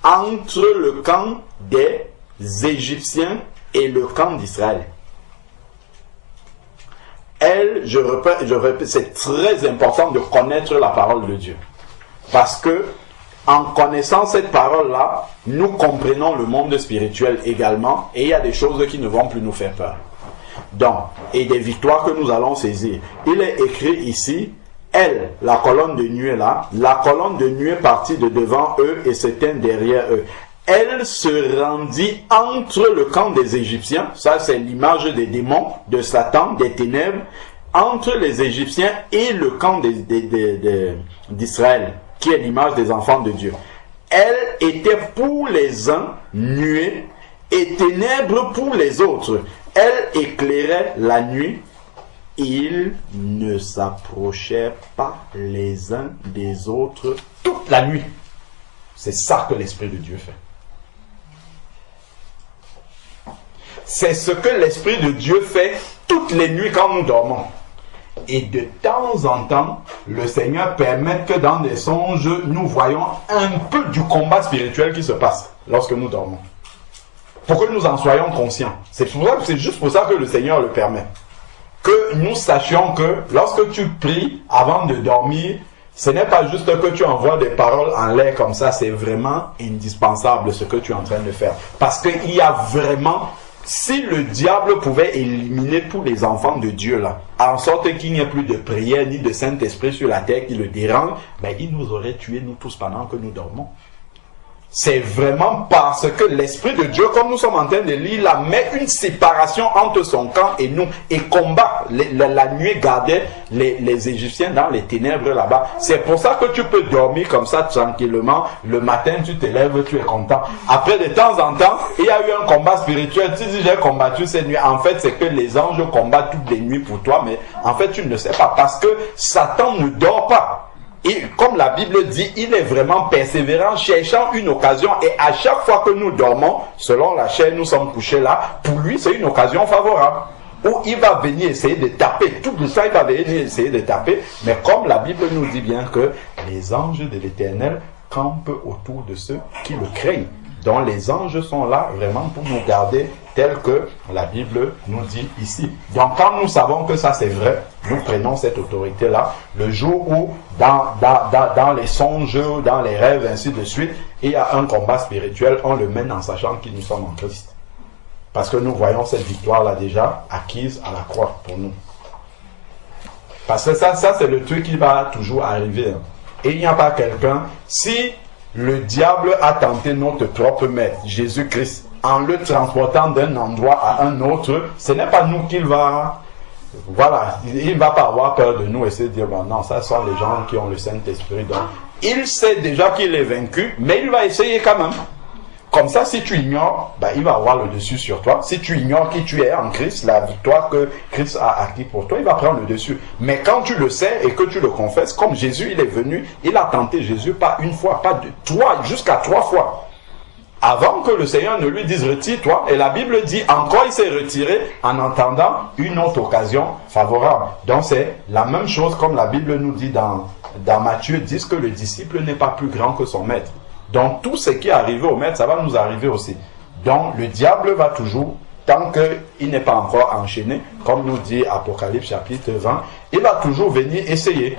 Entre le camp des Égyptiens et le camp d'Israël. Je répète, c'est très important de connaître la parole de Dieu. Parce que, en connaissant cette parole-là, nous comprenons le monde spirituel également, et il y a des choses qui ne vont plus nous faire peur. Donc, et des victoires que nous allons saisir. Il est écrit ici, elle, la colonne de nuée là, la colonne de nuée partit de devant eux et se tint derrière eux. Elle se rendit entre le camp des Égyptiens, ça c'est l'image des démons, de Satan, des ténèbres, entre les Égyptiens et le camp d'Israël, qui est l'image des enfants de Dieu. Elle était pour les uns nuée et ténèbres pour les autres. Elle éclairait la nuit. Ils ne s'approchaient pas les uns des autres toute la nuit. C'est ça que l'Esprit de Dieu fait. C'est ce que l'Esprit de Dieu fait toutes les nuits quand nous dormons. Et de temps en temps, le Seigneur permet que dans des songes, nous voyons un peu du combat spirituel qui se passe lorsque nous dormons. Pour que nous en soyons conscients. C'est juste pour ça que le Seigneur le permet. Que nous sachions que lorsque tu pries avant de dormir, ce n'est pas juste que tu envoies des paroles en l'air comme ça, c'est vraiment indispensable ce que tu es en train de faire. Parce qu'il y a vraiment... Si le diable pouvait éliminer tous les enfants de Dieu là, en sorte qu'il n'y ait plus de prière ni de Saint-Esprit sur la terre qui le dérange, ben il nous aurait tués nous tous pendant que nous dormons. C'est vraiment parce que l'Esprit de Dieu, comme nous sommes en train de lire, là, met une séparation entre son camp et nous et combat. La nuit gardait les Égyptiens dans les ténèbres là-bas. C'est pour ça que tu peux dormir comme ça tranquillement. Le matin, tu te lèves, tu es content. Après, de temps en temps, il y a eu un combat spirituel. Tu dis, j'ai combattu cette nuit. En fait, c'est que les anges combattent toutes les nuits pour toi, mais en fait, tu ne sais pas parce que Satan ne dort pas. Et comme la Bible dit, il est vraiment persévérant, cherchant une occasion. Et à chaque fois que nous dormons, selon la chair, nous sommes couchés là, pour lui, c'est une occasion favorable. Où il va venir essayer de taper. Tout le temps, il va venir essayer de taper. Mais comme la Bible nous dit bien que les anges de l'Éternel campent autour de ceux qui le craignent. Donc les anges sont là vraiment pour nous garder tel que la Bible nous dit ici. Donc quand nous savons que ça c'est vrai, nous prenons cette autorité-là. Le jour où dans les songes, dans les rêves, ainsi de suite, il y a un combat spirituel, on le mène en sachant que nous sommes en Christ. Parce que nous voyons cette victoire-là déjà acquise à la croix pour nous. Parce que ça c'est le truc qui va toujours arriver. Et il n'y a pas quelqu'un... Si le diable a tenté notre propre maître, Jésus-Christ, en le transportant d'un endroit à un autre, ce n'est pas nous qu'il va... Voilà, il ne va pas avoir peur de nous et se dire, bon, non, ça sont les gens qui ont le Saint-Esprit. Donc, il sait déjà qu'il est vaincu, mais il va essayer quand même. Comme ça, si tu ignores, ben, il va avoir le dessus sur toi. Si tu ignores qui tu es en Christ, la victoire que Christ a acquis pour toi, il va prendre le dessus. Mais quand tu le sais et que tu le confesses, comme Jésus, il est venu, il a tenté Jésus pas une fois, pas deux, jusqu'à 3 fois. Avant que le Seigneur ne lui dise retire-toi, et la Bible dit encore il s'est retiré en entendant une autre occasion favorable. Donc c'est la même chose comme la Bible nous dit dans Matthieu 10 que le disciple n'est pas plus grand que son maître. Donc tout ce qui est arrivé au maître, ça va nous arriver aussi. Donc le diable va toujours, tant qu'il n'est pas encore enchaîné, comme nous dit Apocalypse chapitre 20, il va toujours venir essayer,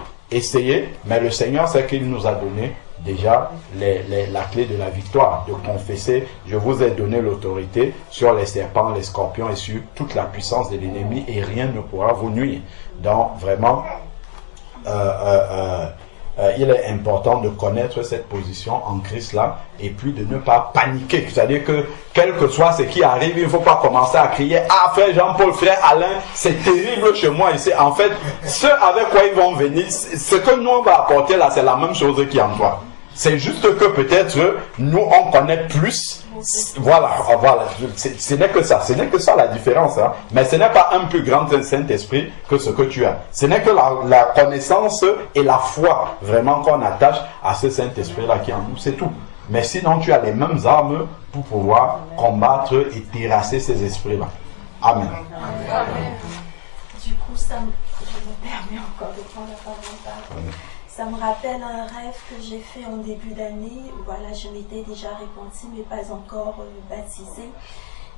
mais le Seigneur sait qu'il nous a donné déjà la clé de la victoire, de confesser, je vous ai donné l'autorité sur les serpents, les scorpions et sur toute la puissance de l'ennemi et rien ne pourra vous nuire. Donc vraiment, il est important de connaître cette position en Christ là et puis de ne pas paniquer. C'est-à-dire que quel que soit ce qui arrive, il ne faut pas commencer à crier « Ah frère Jean-Paul, frère Alain, c'est terrible chez moi ici. » En fait, ce avec quoi ils vont venir, ce que nous on va apporter là, c'est la même chose qui en toi. C'est juste que peut-être nous on connaît plus. Voilà. Ce n'est que ça la différence. Hein. Mais ce n'est pas un plus grand Saint-Esprit que ce que tu as. Ce n'est que la connaissance et la foi vraiment qu'on attache à ce Saint-Esprit-là qui est en nous, c'est tout. Mais sinon tu as les mêmes armes pour pouvoir combattre et terrasser ces esprits-là. Amen. Du coup, je me permets encore de prendre la parole. Ça me rappelle un rêve que j'ai fait en début d'année. Voilà, je m'étais déjà repentie, mais pas encore baptisée.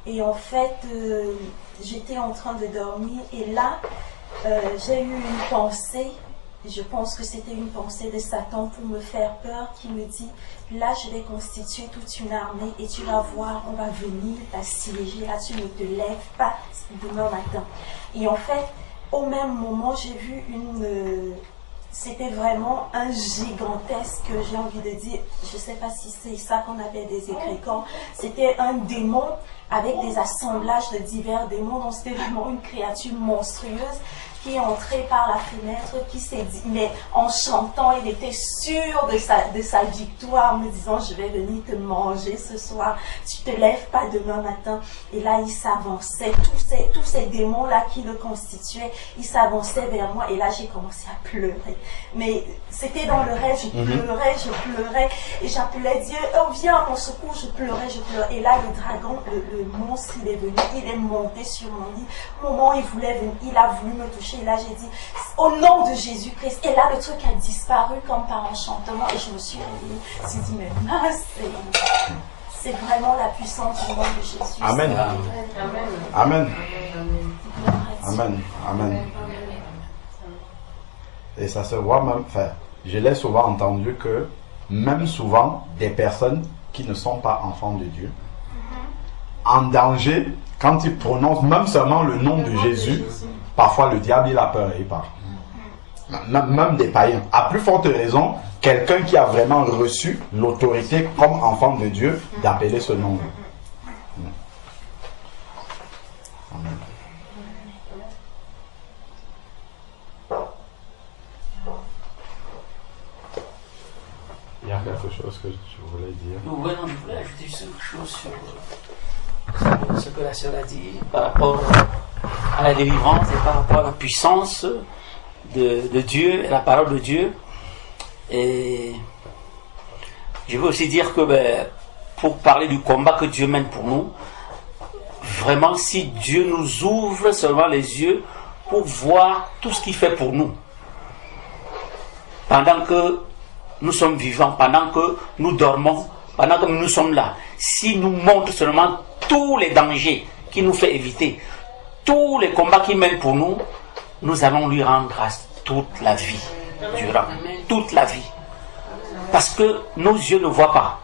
Et en fait, j'étais en train de dormir et là, j'ai eu une pensée. Je pense que c'était une pensée de Satan pour me faire peur, qui me dit, là je vais constituer toute une armée et tu vas voir, on va venir t'assiéger, là tu ne te lèves pas demain matin. Et en fait, au même moment, j'ai vu c'était vraiment un gigantesque, j'ai envie de dire, je ne sais pas si c'est ça qu'on appelle des égrégores, c'était un démon avec des assemblages de divers démons, donc c'était vraiment une créature monstrueuse qui est entré par la fenêtre, qui s'est dit, mais en chantant, il était sûr de sa victoire, en me disant, je vais venir te manger ce soir, tu te lèves pas demain matin. Et là, il s'avançait, tous ces démons-là qui le constituaient, ils s'avançaient vers moi, et là, j'ai commencé à pleurer. Mais c'était dans le rêve, je pleurais, et j'appelais Dieu, oh viens à mon secours, je pleurais, et là, le dragon, le monstre, il est venu, il est monté sur mon lit, au moment où il voulait venir, il a voulu me toucher. Et là, j'ai dit, au nom de Jésus-Christ. Et là, le truc a disparu comme par enchantement. Et je me suis réveillée. Je me suis dit, mais mince, c'est vraiment la puissance du nom de Jésus. Amen. Amen. Amen. Amen. Et ça se voit même, enfin, je l'ai souvent entendu que même souvent, des personnes qui ne sont pas enfants de Dieu, en danger, quand ils prononcent même seulement le nom de Jésus, parfois le diable il a peur et il part. Même des païens. À plus forte raison, quelqu'un qui a vraiment reçu l'autorité comme enfant de Dieu d'appeler ce nom. Amen. Il y a quelque chose que tu voulais dire? Oui, non, je voulais ajouter juste une chose sur ce que la sœur a dit par rapport à la délivrance et par rapport à la puissance de Dieu et la parole de Dieu. Et je veux aussi dire que pour parler du combat que Dieu mène pour nous, vraiment si Dieu nous ouvre seulement les yeux pour voir tout ce qu'il fait pour nous, pendant que nous sommes vivants, pendant que nous dormons, pendant que nous sommes là, s'il nous montre seulement tous les dangers qu'il nous fait éviter, tous les combats qu'il mène pour nous, nous allons lui rendre grâce toute la vie, durant toute la vie. Parce que nos yeux ne voient pas.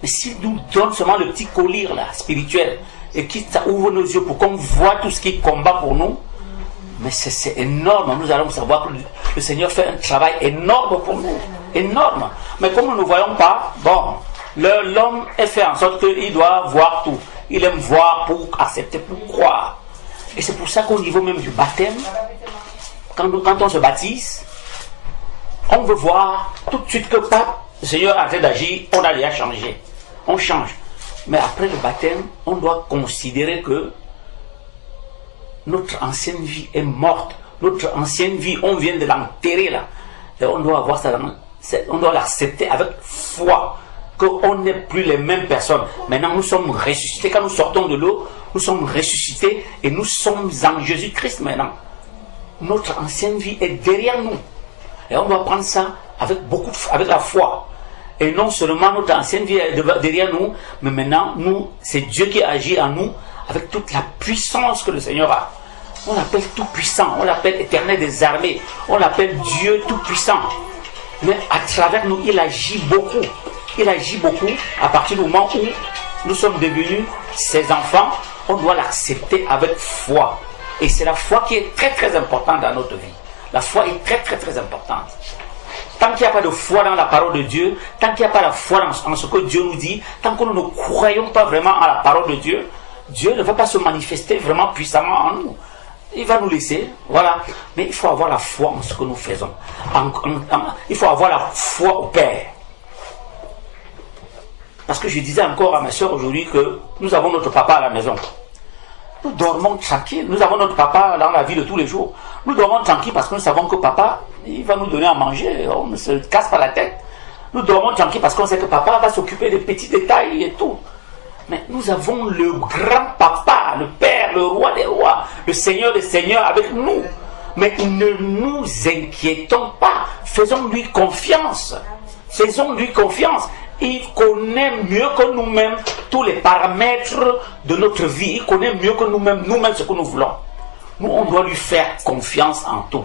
Mais s'il nous donne seulement le petit collier là, spirituel, et qu'il ouvre nos yeux pour qu'on voit tout ce qu'il combat pour nous, mais c'est énorme. Nous allons savoir que le Seigneur fait un travail énorme pour nous. Énorme. Mais comme nous ne voyons pas, bon, l'homme est fait en sorte qu'il doit voir tout. Il aime voir pour accepter, pour croire. Et c'est pour ça qu'au niveau même du baptême, quand on se baptise, on veut voir tout de suite que le Seigneur a en train d'agir, on a déjà changé. On change. Mais après le baptême, on doit considérer que notre ancienne vie est morte. Notre ancienne vie, on vient de l'enterrer là. Et on doit avoir ça, on doit l'accepter avec foi. Qu'on n'est plus les mêmes personnes. Maintenant, nous sommes ressuscités. Quand nous sortons de l'eau, nous sommes ressuscités et nous sommes en Jésus-Christ maintenant. Notre ancienne vie est derrière nous. Et on doit prendre ça avec avec la foi. Et non seulement notre ancienne vie est derrière nous, mais maintenant, c'est Dieu qui agit en nous avec toute la puissance que le Seigneur a. On l'appelle tout-puissant, on l'appelle éternel des armées, on l'appelle Dieu tout-puissant. Mais à travers nous, il agit beaucoup. Il agit beaucoup à partir du moment où nous sommes devenus ses enfants. On doit l'accepter avec foi. Et c'est la foi qui est très très importante dans notre vie. La foi est très très très importante. Tant qu'il n'y a pas de foi dans la parole de Dieu, tant qu'il n'y a pas la foi en ce que Dieu nous dit, tant que nous ne croyons pas vraiment à la parole de Dieu, Dieu ne va pas se manifester vraiment puissamment en nous. Il va nous laisser, voilà. Mais il faut avoir la foi en ce que nous faisons. Il faut avoir la foi au Père. Parce que je disais encore à ma soeur aujourd'hui que nous avons notre papa à la maison. Nous dormons tranquille. Nous avons notre papa dans la vie de tous les jours. Nous dormons tranquille parce que nous savons que papa, il va nous donner à manger. On ne se casse pas la tête. Nous dormons tranquille parce qu'on sait que papa va s'occuper des petits détails et tout. Mais nous avons le grand papa, le Père Père, le roi des rois, le Seigneur des seigneurs avec nous. Mais ne nous inquiétons pas. Faisons-lui confiance. Faisons-lui confiance. Il connaît mieux que nous-mêmes tous les paramètres de notre vie. Il connaît mieux que nous-mêmes ce que nous voulons. Nous, on doit lui faire confiance en tout.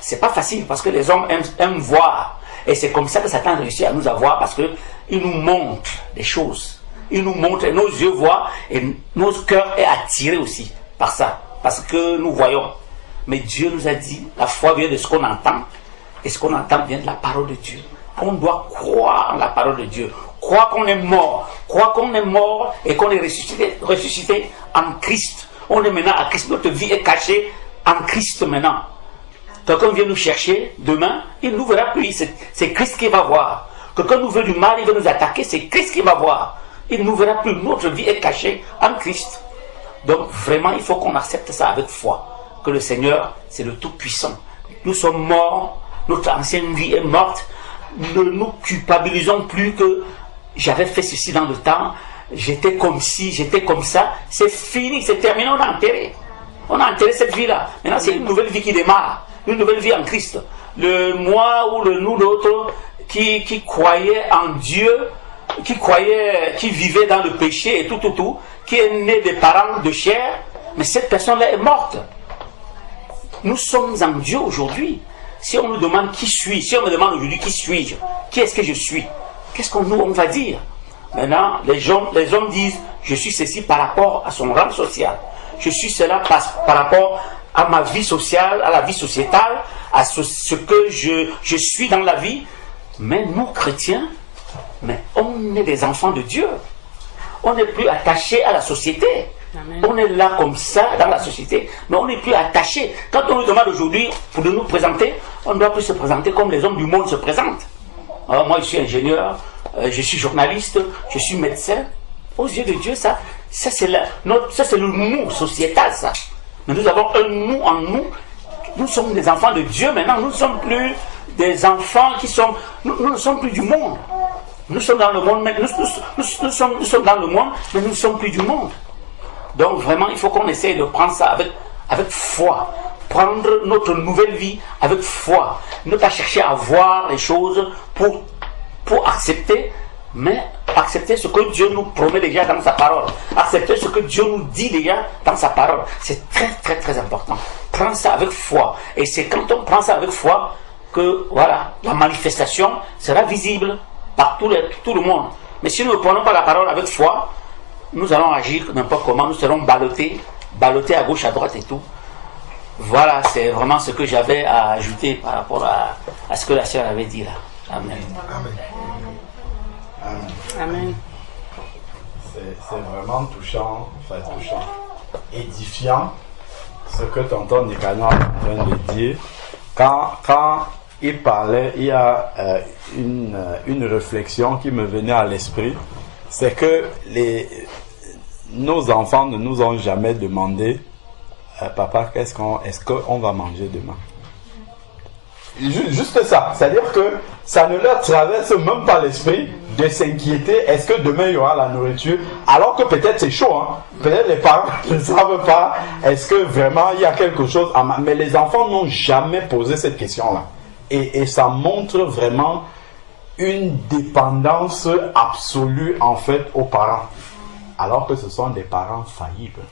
C'est pas facile parce que les hommes aiment voir. Et c'est comme ça que Satan réussit à nous avoir parce qu'il nous montre des choses. Il nous montre et nos yeux voient et notre cœur est attiré aussi par ça. Parce que nous voyons. Mais Dieu nous a dit, la foi vient de ce qu'on entend. Et ce qu'on entend vient de la parole de Dieu. On doit croire en la parole de Dieu. Croire qu'on est mort. Croire qu'on est mort et qu'on est ressuscité en Christ. On est maintenant à Christ. Notre vie est cachée en Christ maintenant. Quelqu'un vient nous chercher demain, il ne nous verra plus. C'est Christ qui va voir. Quelqu'un nous veut du mal, il veut nous attaquer, c'est Christ qui va voir. Il ne nous verra plus. Notre vie est cachée en Christ. Donc vraiment, il faut qu'on accepte ça avec foi. Que le Seigneur, c'est le Tout-Puissant. Nous sommes morts. Notre ancienne vie est morte. Ne nous culpabilisons plus que j'avais fait ceci dans le temps, j'étais comme ci, j'étais comme ça. C'est fini, c'est terminé, on a enterré. On a enterré cette vie-là. Maintenant, c'est une nouvelle vie qui démarre. Une nouvelle vie en Christ. Le moi ou le nous, l'autre, qui croyait en Dieu, qui vivait dans le péché et tout, qui est né des parents de chair, mais cette personne-là est morte. Nous sommes en Dieu aujourd'hui. Si on nous demande qui suis-je, si on me demande aujourd'hui qui suis-je, qui est-ce que je suis, qu'est-ce qu'on on va dire? Maintenant, les hommes disent, je suis ceci par rapport à son rang social. Je suis cela par rapport à ma vie sociale, à la vie sociétale, à ce que je suis dans la vie. Mais nous, chrétiens, mais on est des enfants de Dieu. On n'est plus attachés à la société. Amen. On est là comme ça dans la société, mais on n'est plus attaché. Quand on nous demande aujourd'hui pour nous présenter, on ne doit plus se présenter comme les hommes du monde se présentent. Alors moi je suis ingénieur, je suis journaliste, je suis médecin. Aux yeux de Dieu, ça c'est le nous sociétal, ça. Mais nous avons un nous en nous. Nous sommes des enfants de Dieu maintenant. Nous ne sommes plus des enfants qui sont... Nous ne sommes plus du monde. Nous sommes dans le monde, mais nous sommes dans le monde, mais nous ne sommes plus du monde. Donc vraiment, il faut qu'on essaye de prendre ça avec foi. Prendre notre nouvelle vie avec foi. Ne pas chercher à voir les choses pour accepter, mais accepter ce que Dieu nous promet déjà dans sa parole. Accepter ce que Dieu nous dit déjà dans sa parole. C'est très très très important. Prendre ça avec foi. Et c'est quand on prend ça avec foi que voilà, la manifestation sera visible par tout le monde. Mais si nous ne prenons pas la parole avec foi, nous allons agir n'importe comment, nous serons ballottés à gauche, à droite et tout. Voilà, c'est vraiment ce que j'avais à ajouter par rapport à ce que la sœur avait dit là. Amen. Amen. Amen. C'est vraiment touchant, édifiant, ce que tonton Nicanor est en train de dire. Quand il parlait, il y a une réflexion qui me venait à l'esprit, c'est que nos enfants ne nous ont jamais demandé papa, est-ce qu'on va manger demain? Juste ça, c'est-à-dire que ça ne leur traverse même pas l'esprit de s'inquiéter, est-ce que demain il y aura la nourriture, alors que peut-être c'est chaud, hein? Peut-être les parents ne savent pas, est-ce que vraiment il y a quelque chose mais les enfants n'ont jamais posé cette question-là, et ça montre vraiment une dépendance absolue en fait aux parents, alors que ce sont des parents faillibles.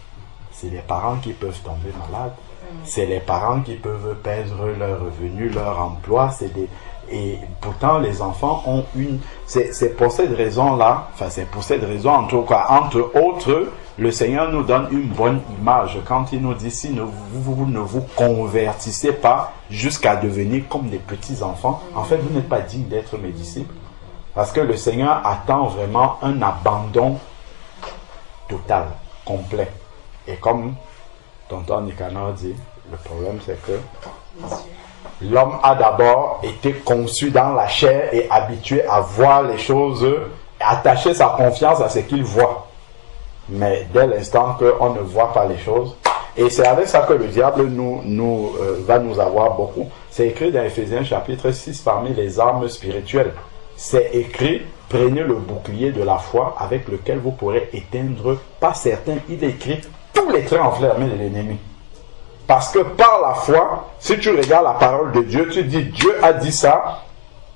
C'est les parents qui peuvent tomber malades, c'est les parents qui peuvent perdre leur revenu, leur emploi, et pourtant les enfants ont c'est pour cette raison-là, entre autres, le Seigneur nous donne une bonne image quand il nous dit, si vous ne vous convertissez pas jusqu'à devenir comme des petits enfants, en fait vous n'êtes pas digne d'être mes disciples, parce que le Seigneur attend vraiment un abandon total, complet. Et comme tonton Nicanor dit, le problème c'est que l'homme a d'abord été conçu dans la chair et habitué à voir les choses, attacher sa confiance à ce qu'il voit. Mais dès l'instant qu'on ne voit pas les choses, et c'est avec ça que le diable va nous avoir beaucoup. C'est écrit dans Ephésiens chapitre 6, parmi les armes spirituelles. C'est écrit, prenez le bouclier de la foi avec lequel vous pourrez éteindre, pas certains, il est écrit tous les traits enflammés de l'ennemi. Parce que par la foi, si tu regardes la parole de Dieu, tu dis Dieu a dit ça,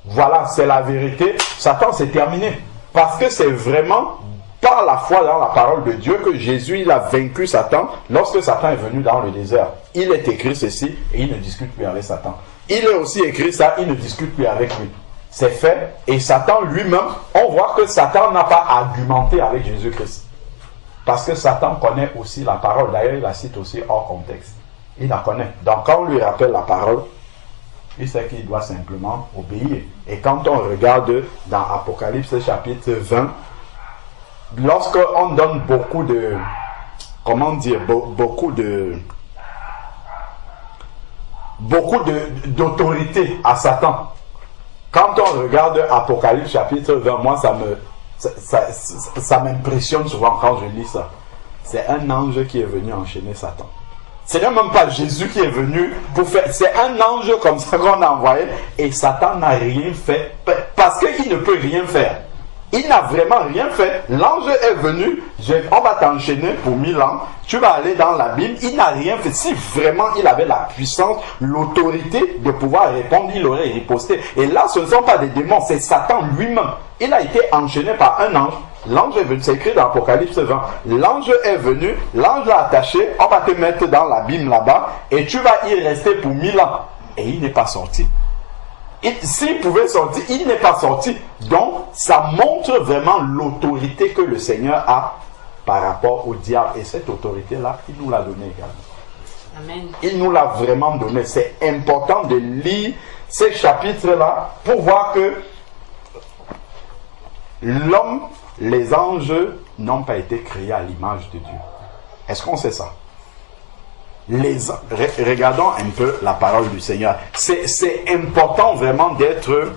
voilà, c'est la vérité, Satan, c'est terminé. Parce que c'est vraiment par la foi dans la parole de Dieu que Jésus il a vaincu Satan lorsque Satan est venu dans le désert. Il est écrit ceci et il ne discute plus avec Satan. Il est aussi écrit ça, il ne discute plus avec lui. C'est fait et Satan lui-même, on voit que Satan n'a pas argumenté avec Jésus-Christ. Parce que Satan connaît aussi la parole. D'ailleurs, il la cite aussi hors contexte. Il la connaît. Donc quand on lui rappelle la parole, il sait qu'il doit simplement obéir. Et quand on regarde dans Apocalypse chapitre 20, lorsqu'on donne beaucoup de, comment dire, beaucoup d'autorité à Satan, quand on regarde Apocalypse chapitre 20, moi ça m'impressionne souvent quand je lis ça. C'est un ange qui est venu enchaîner Satan. Ce n'est même pas Jésus qui est venu pour faire. C'est un ange comme ça qu'on a envoyé et Satan n'a rien fait parce qu'il ne peut rien faire. Il n'a vraiment rien fait. L'ange est venu, on va t'enchaîner pour 1000 ans, tu vas aller dans l'abîme. Il n'a rien fait. Si vraiment il avait la puissance, l'autorité de pouvoir répondre, il aurait riposté. Et là, ce ne sont pas des démons, c'est Satan lui-même. Il a été enchaîné par un ange. L'ange est venu, c'est écrit dans Apocalypse 20. L'ange est venu, l'ange l'a attaché, on va te mettre dans l'abîme là-bas et tu vas y rester pour 1000 ans. Et il n'est pas sorti. S'il pouvait sortir, il n'est pas sorti. Donc, ça montre vraiment l'autorité que le Seigneur a par rapport au diable. Et cette autorité-là, il nous l'a donnée également. Amen. Il nous l'a vraiment donné. C'est important de lire ces chapitres-là pour voir que l'homme, les anges n'ont pas été créés à l'image de Dieu. Est-ce qu'on sait ça? Regardons un peu la parole du Seigneur. C'est important vraiment d'être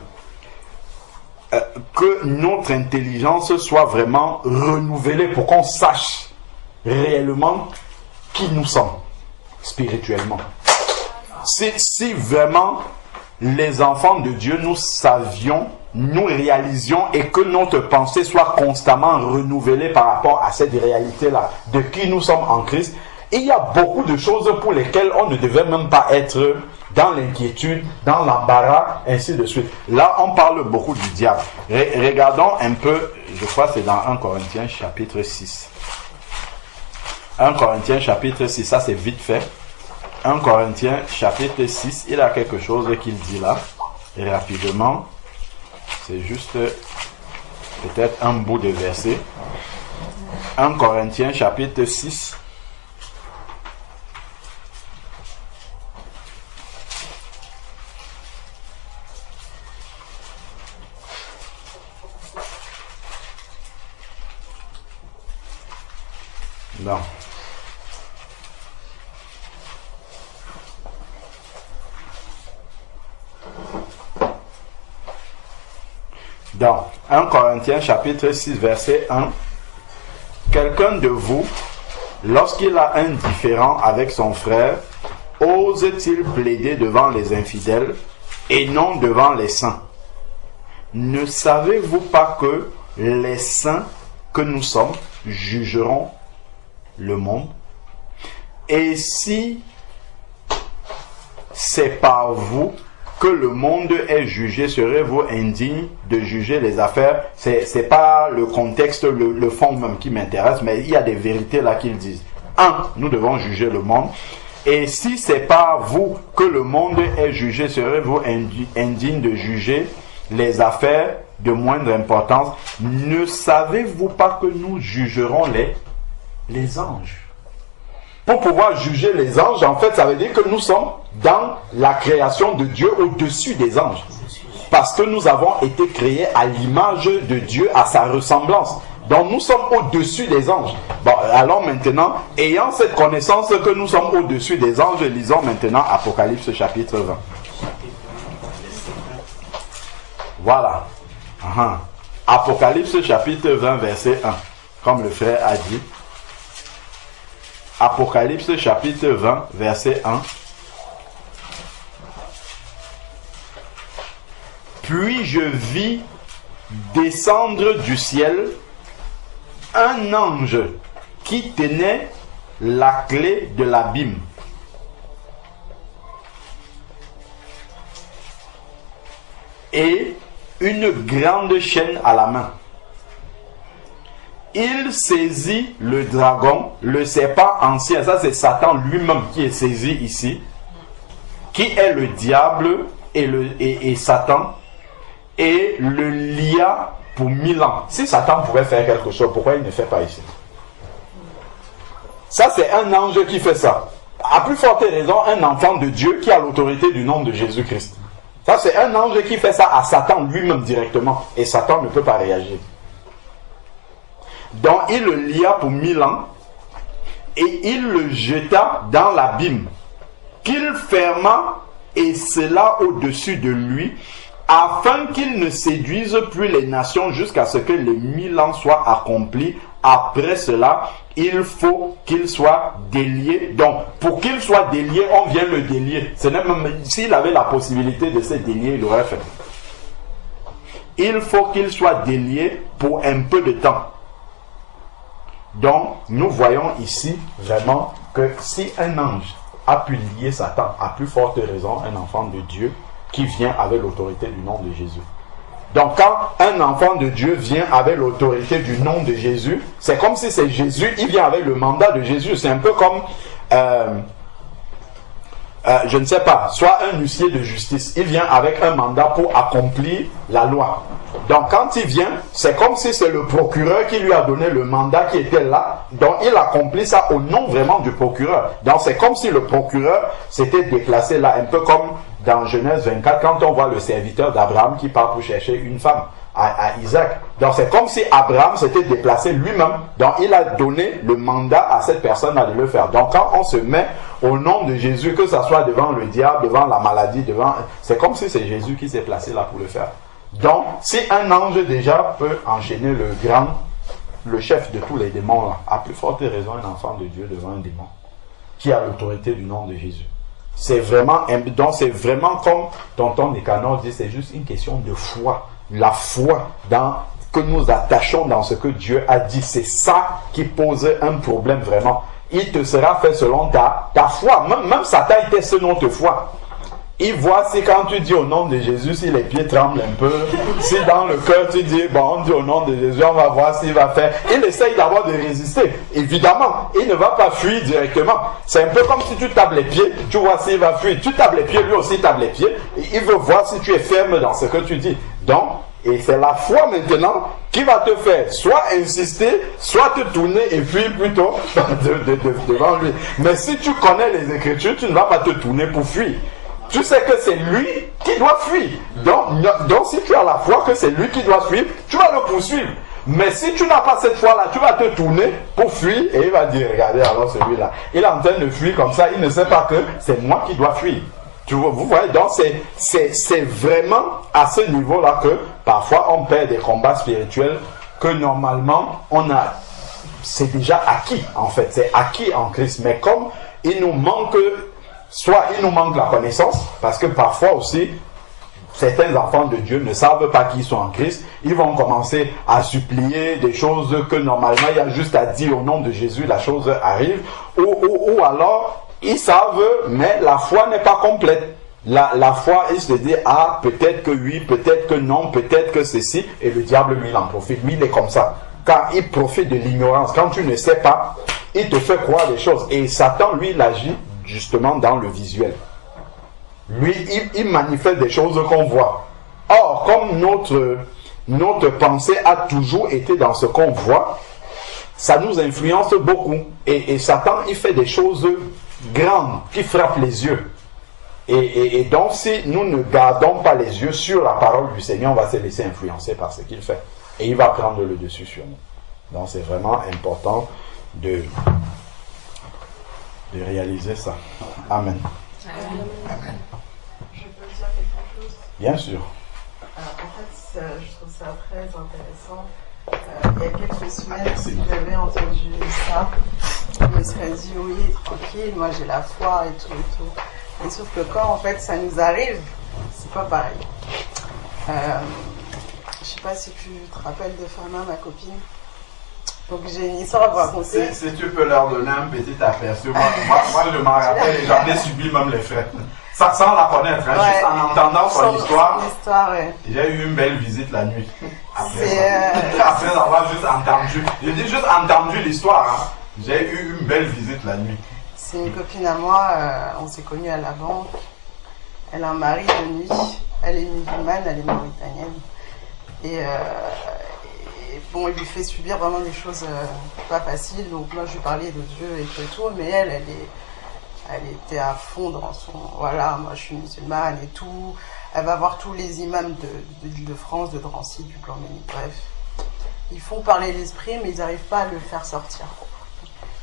que notre intelligence soit vraiment renouvelée pour qu'on sache réellement qui nous sommes spirituellement. Si vraiment les enfants de Dieu nous savions, nous réalisions et que notre pensée soit constamment renouvelée par rapport à cette réalité-là de qui nous sommes en Christ. Il y a beaucoup de choses pour lesquelles on ne devait même pas être dans l'inquiétude, dans l'embarras, ainsi de suite. Là, on parle beaucoup du diable. Regardons un peu, je crois que c'est dans 1 Corinthiens chapitre 6. 1 Corinthiens chapitre 6, ça c'est vite fait. 1 Corinthiens chapitre 6, il y a quelque chose qu'il dit là, et rapidement. C'est juste peut-être un bout de verset. 1 Corinthiens chapitre 6. Non. Dans 1 Corinthiens chapitre 6 verset 1, quelqu'un de vous, lorsqu'il a un différend avec son frère, ose-t-il plaider devant les infidèles et non devant les saints? Ne savez-vous pas que les saints que nous sommes jugeront le monde? Et si c'est par vous que le monde est jugé, serez-vous indigne de juger les affaires? C'est pas le contexte, le fond même qui m'intéresse, mais il y a des vérités là qu'ils disent. 1. Nous devons juger le monde. Et si c'est par vous que le monde est jugé, serez-vous indigne de juger les affaires de moindre importance? Ne savez-vous pas que nous jugerons les anges? Pour pouvoir juger les anges, en fait, ça veut dire que nous sommes dans la création de Dieu au-dessus des anges. Parce que nous avons été créés à l'image de Dieu, à sa ressemblance. Donc nous sommes au-dessus des anges. Bon, alors maintenant, ayant cette connaissance que nous sommes au-dessus des anges, lisons maintenant Apocalypse chapitre 20. Voilà. Apocalypse chapitre 20, verset 1. Comme le frère a dit. Apocalypse chapitre 20, verset 1. Puis je vis descendre du ciel un ange qui tenait la clé de l'abîme. Et une grande chaîne à la main. Il saisit le dragon, le serpent ancien, ça c'est Satan lui-même qui est saisi ici, qui est le diable et Satan, et le lia pour 1000 ans. Si Satan pouvait faire quelque chose, pourquoi il ne fait pas ici? Ça c'est un ange qui fait ça. À plus forte raison, un enfant de Dieu qui a l'autorité du nom de Jésus-Christ. Ça c'est un ange qui fait ça à Satan lui-même directement, et Satan ne peut pas réagir. Donc il le lia pour 1000 ans et il le jeta dans l'abîme, qu'il ferma et scella au-dessus de lui, afin qu'il ne séduise plus les nations jusqu'à ce que les 1000 ans soient accomplis. Après cela, il faut qu'il soit délié. Donc, pour qu'il soit délié, on vient le délier. S'il avait la possibilité de se délier, il l'aurait fait. Il faut qu'il soit délié pour un peu de temps. Donc, nous voyons ici vraiment que si un ange a pu lier Satan, à plus forte raison, un enfant de Dieu qui vient avec l'autorité du nom de Jésus. Donc, quand un enfant de Dieu vient avec l'autorité du nom de Jésus, c'est comme si c'est Jésus, il vient avec le mandat de Jésus. C'est un peu comme, je ne sais pas, soit un huissier de justice. Il vient avec un mandat pour accomplir la loi. Donc quand il vient, c'est comme si c'est le procureur qui lui a donné le mandat qui était là. Donc il accomplit ça au nom vraiment du procureur. Donc c'est comme si le procureur s'était déplacé là, un peu comme dans Genèse 24, quand on voit le serviteur d'Abraham qui part pour chercher une femme à Isaac. Donc c'est comme si Abraham s'était déplacé lui-même. Donc il a donné le mandat à cette personne de le faire. Donc quand on se met au nom de Jésus, que ce soit devant le diable, devant la maladie, c'est comme si c'est Jésus qui s'est placé là pour le faire. Donc, si un ange déjà peut enchaîner le chef de tous les démons là, à plus forte raison un enfant de Dieu devant un démon qui a l'autorité du nom de Jésus. C'est vraiment comme tonton Nicanor dit, c'est juste une question de foi. La foi que nous attachons dans ce que Dieu a dit, c'est ça qui pose un problème vraiment. Il te sera fait selon ta foi. Même Satan était selon ta foi. Il voit si quand tu dis au nom de Jésus, si les pieds tremblent un peu, si dans le cœur tu dis, bon, on dit au nom de Jésus, on va voir s'il va faire. Il essaye d'abord de résister. Évidemment, il ne va pas fuir directement. C'est un peu comme si tu tapes les pieds, tu vois s'il va fuir. Tu tapes les pieds, lui aussi tape les pieds. Et il veut voir si tu es ferme dans ce que tu dis. Donc, et c'est la foi maintenant qui va te faire soit insister, soit te tourner et fuir plutôt devant lui. Mais si tu connais les Écritures, tu ne vas pas te tourner pour fuir. Tu sais que c'est lui qui doit fuir. Donc si tu as la foi que c'est lui qui doit fuir, tu vas le poursuivre. Mais si tu n'as pas cette foi-là, tu vas te tourner pour fuir et il va dire, regardez alors celui-là, il est en train de fuir comme ça, il ne sait pas que c'est moi qui dois fuir. Vous voyez, donc c'est vraiment à ce niveau-là que parfois on perd des combats spirituels que normalement c'est déjà acquis en fait, c'est acquis en Christ. Mais comme il nous manque... Soit il nous manque la connaissance, parce que parfois aussi, certains enfants de Dieu ne savent pas qu'ils sont en Christ. Ils vont commencer à supplier des choses que normalement il y a juste à dire au nom de Jésus, la chose arrive. Ou alors, ils savent, mais la foi n'est pas complète. La foi, il se dit, ah, peut-être que oui, peut-être que non, peut-être que ceci. Et le diable, lui, il en profite. Lui, il est comme ça. Quand il profite de l'ignorance, quand tu ne sais pas, il te fait croire des choses. Et Satan, lui, il agit justement dans le visuel. Lui, il manifeste des choses qu'on voit. Or, comme notre pensée a toujours été dans ce qu'on voit, ça nous influence beaucoup. Et Satan, il fait des choses grandes qui frappent les yeux. Et donc, si nous ne gardons pas les yeux sur la parole du Seigneur, on va se laisser influencer par ce qu'il fait. Et il va prendre le dessus sur nous. Donc, c'est vraiment important de réaliser ça. Amen. Amen. Je peux dire quelque chose? Bien sûr. En fait, je trouve ça très intéressant. Il y a quelques semaines, si j'avais entendu ça, je me serais dit oui, tranquille, moi j'ai la foi et tout et tout. Et sauf que quand en fait ça nous arrive, c'est pas pareil. Je sais pas si tu te rappelles de Fana, ma copine. Donc j'ai une histoire à vous raconter. Si tu peux leur donner un petit aperçu, moi je me rappelle et j'en ai subi même les frais. Sans la connaître, hein, Ouais. juste en entendant son histoire, Ouais. j'ai eu une belle visite la nuit. Après avoir juste entendu, j'ai dit juste entendu l'histoire, hein. J'ai eu une belle visite la nuit. C'est une copine à moi, on s'est connus à la banque. Elle a un mari de nuit, elle est musulmane, elle est mauritanienne. Et bon, il lui fait subir vraiment des choses pas faciles. Donc moi je lui parlais de Dieu et tout, mais elle était à fond dans son... Voilà, moi je suis musulmane et tout. Elle va voir tous les imams de l'Île-de-France, de Drancy, du Plan-Ménil, bref. Ils font parler l'esprit, mais ils n'arrivent pas à le faire sortir.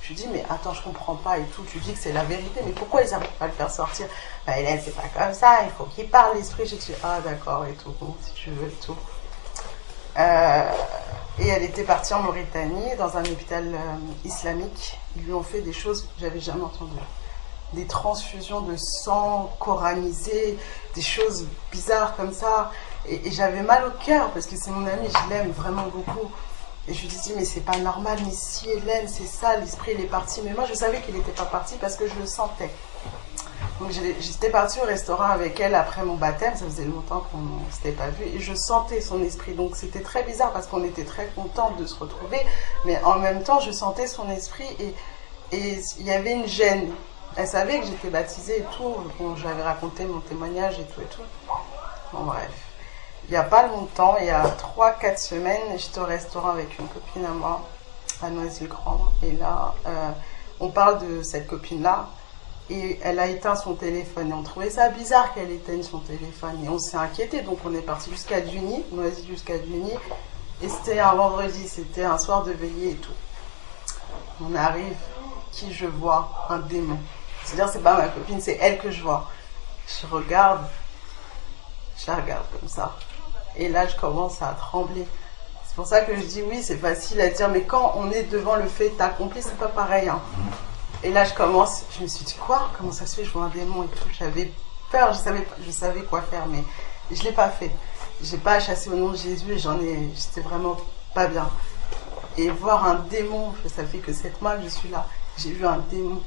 Je lui dis, mais attends, je comprends pas et tout. Tu dis que c'est la vérité, mais pourquoi ils n'arrivent pas à le faire sortir? Bah, Hélène, c'est pas comme ça, il faut qu'il parle l'esprit. J'ai dit, ah d'accord, et tout, bon, si tu veux, et tout. Et elle était partie en Mauritanie, dans un hôpital islamique. Ils lui ont fait des choses que j'avais jamais entendues. Des transfusions de sang coranisé, des choses bizarres comme ça. Et j'avais mal au cœur, parce que c'est mon amie, je l'aime vraiment beaucoup. Et je lui dis, mais c'est pas normal, mais si Hélène, c'est ça, l'esprit il est parti. Mais moi je savais qu'il n'était pas parti parce que je le sentais. Donc j'étais partie au restaurant avec elle après mon baptême, ça faisait longtemps qu'on ne s'était pas vu, et je sentais son esprit. Donc c'était très bizarre parce qu'on était très contents de se retrouver, mais en même temps je sentais son esprit et il y avait une gêne. Elle savait que j'étais baptisée et tout, bon, j'avais raconté mon témoignage et tout et tout. Bon bref. Il n'y a pas longtemps, il y a 3-4 semaines, j'étais au restaurant avec une copine à moi, à Noisy-le-Grand. Et là, on parle de cette copine-là. Et elle a éteint son téléphone. Et on trouvait ça bizarre qu'elle éteigne son téléphone. Et on s'est inquiété. Donc on est parti jusqu'à Duny, Noisy jusqu'à Duny. Et c'était un vendredi, c'était un soir de veillée et tout. On arrive, qui je vois? Un démon. C'est-à-dire, c'est pas ma copine, c'est elle que je vois. Je la regarde comme ça. Et là, je commence à trembler. C'est pour ça que je dis oui, c'est facile à dire, mais quand on est devant le fait accompli, c'est pas pareil. Hein. Et là, je me suis dit, quoi? Comment ça se fait? Je vois un démon et tout. J'avais peur, je savais quoi faire, mais je l'ai pas fait. J'ai pas chassé au nom de Jésus et j'étais vraiment pas bien. Et voir un démon, ça fait que 7 mois que je suis là. J'ai vu un démon.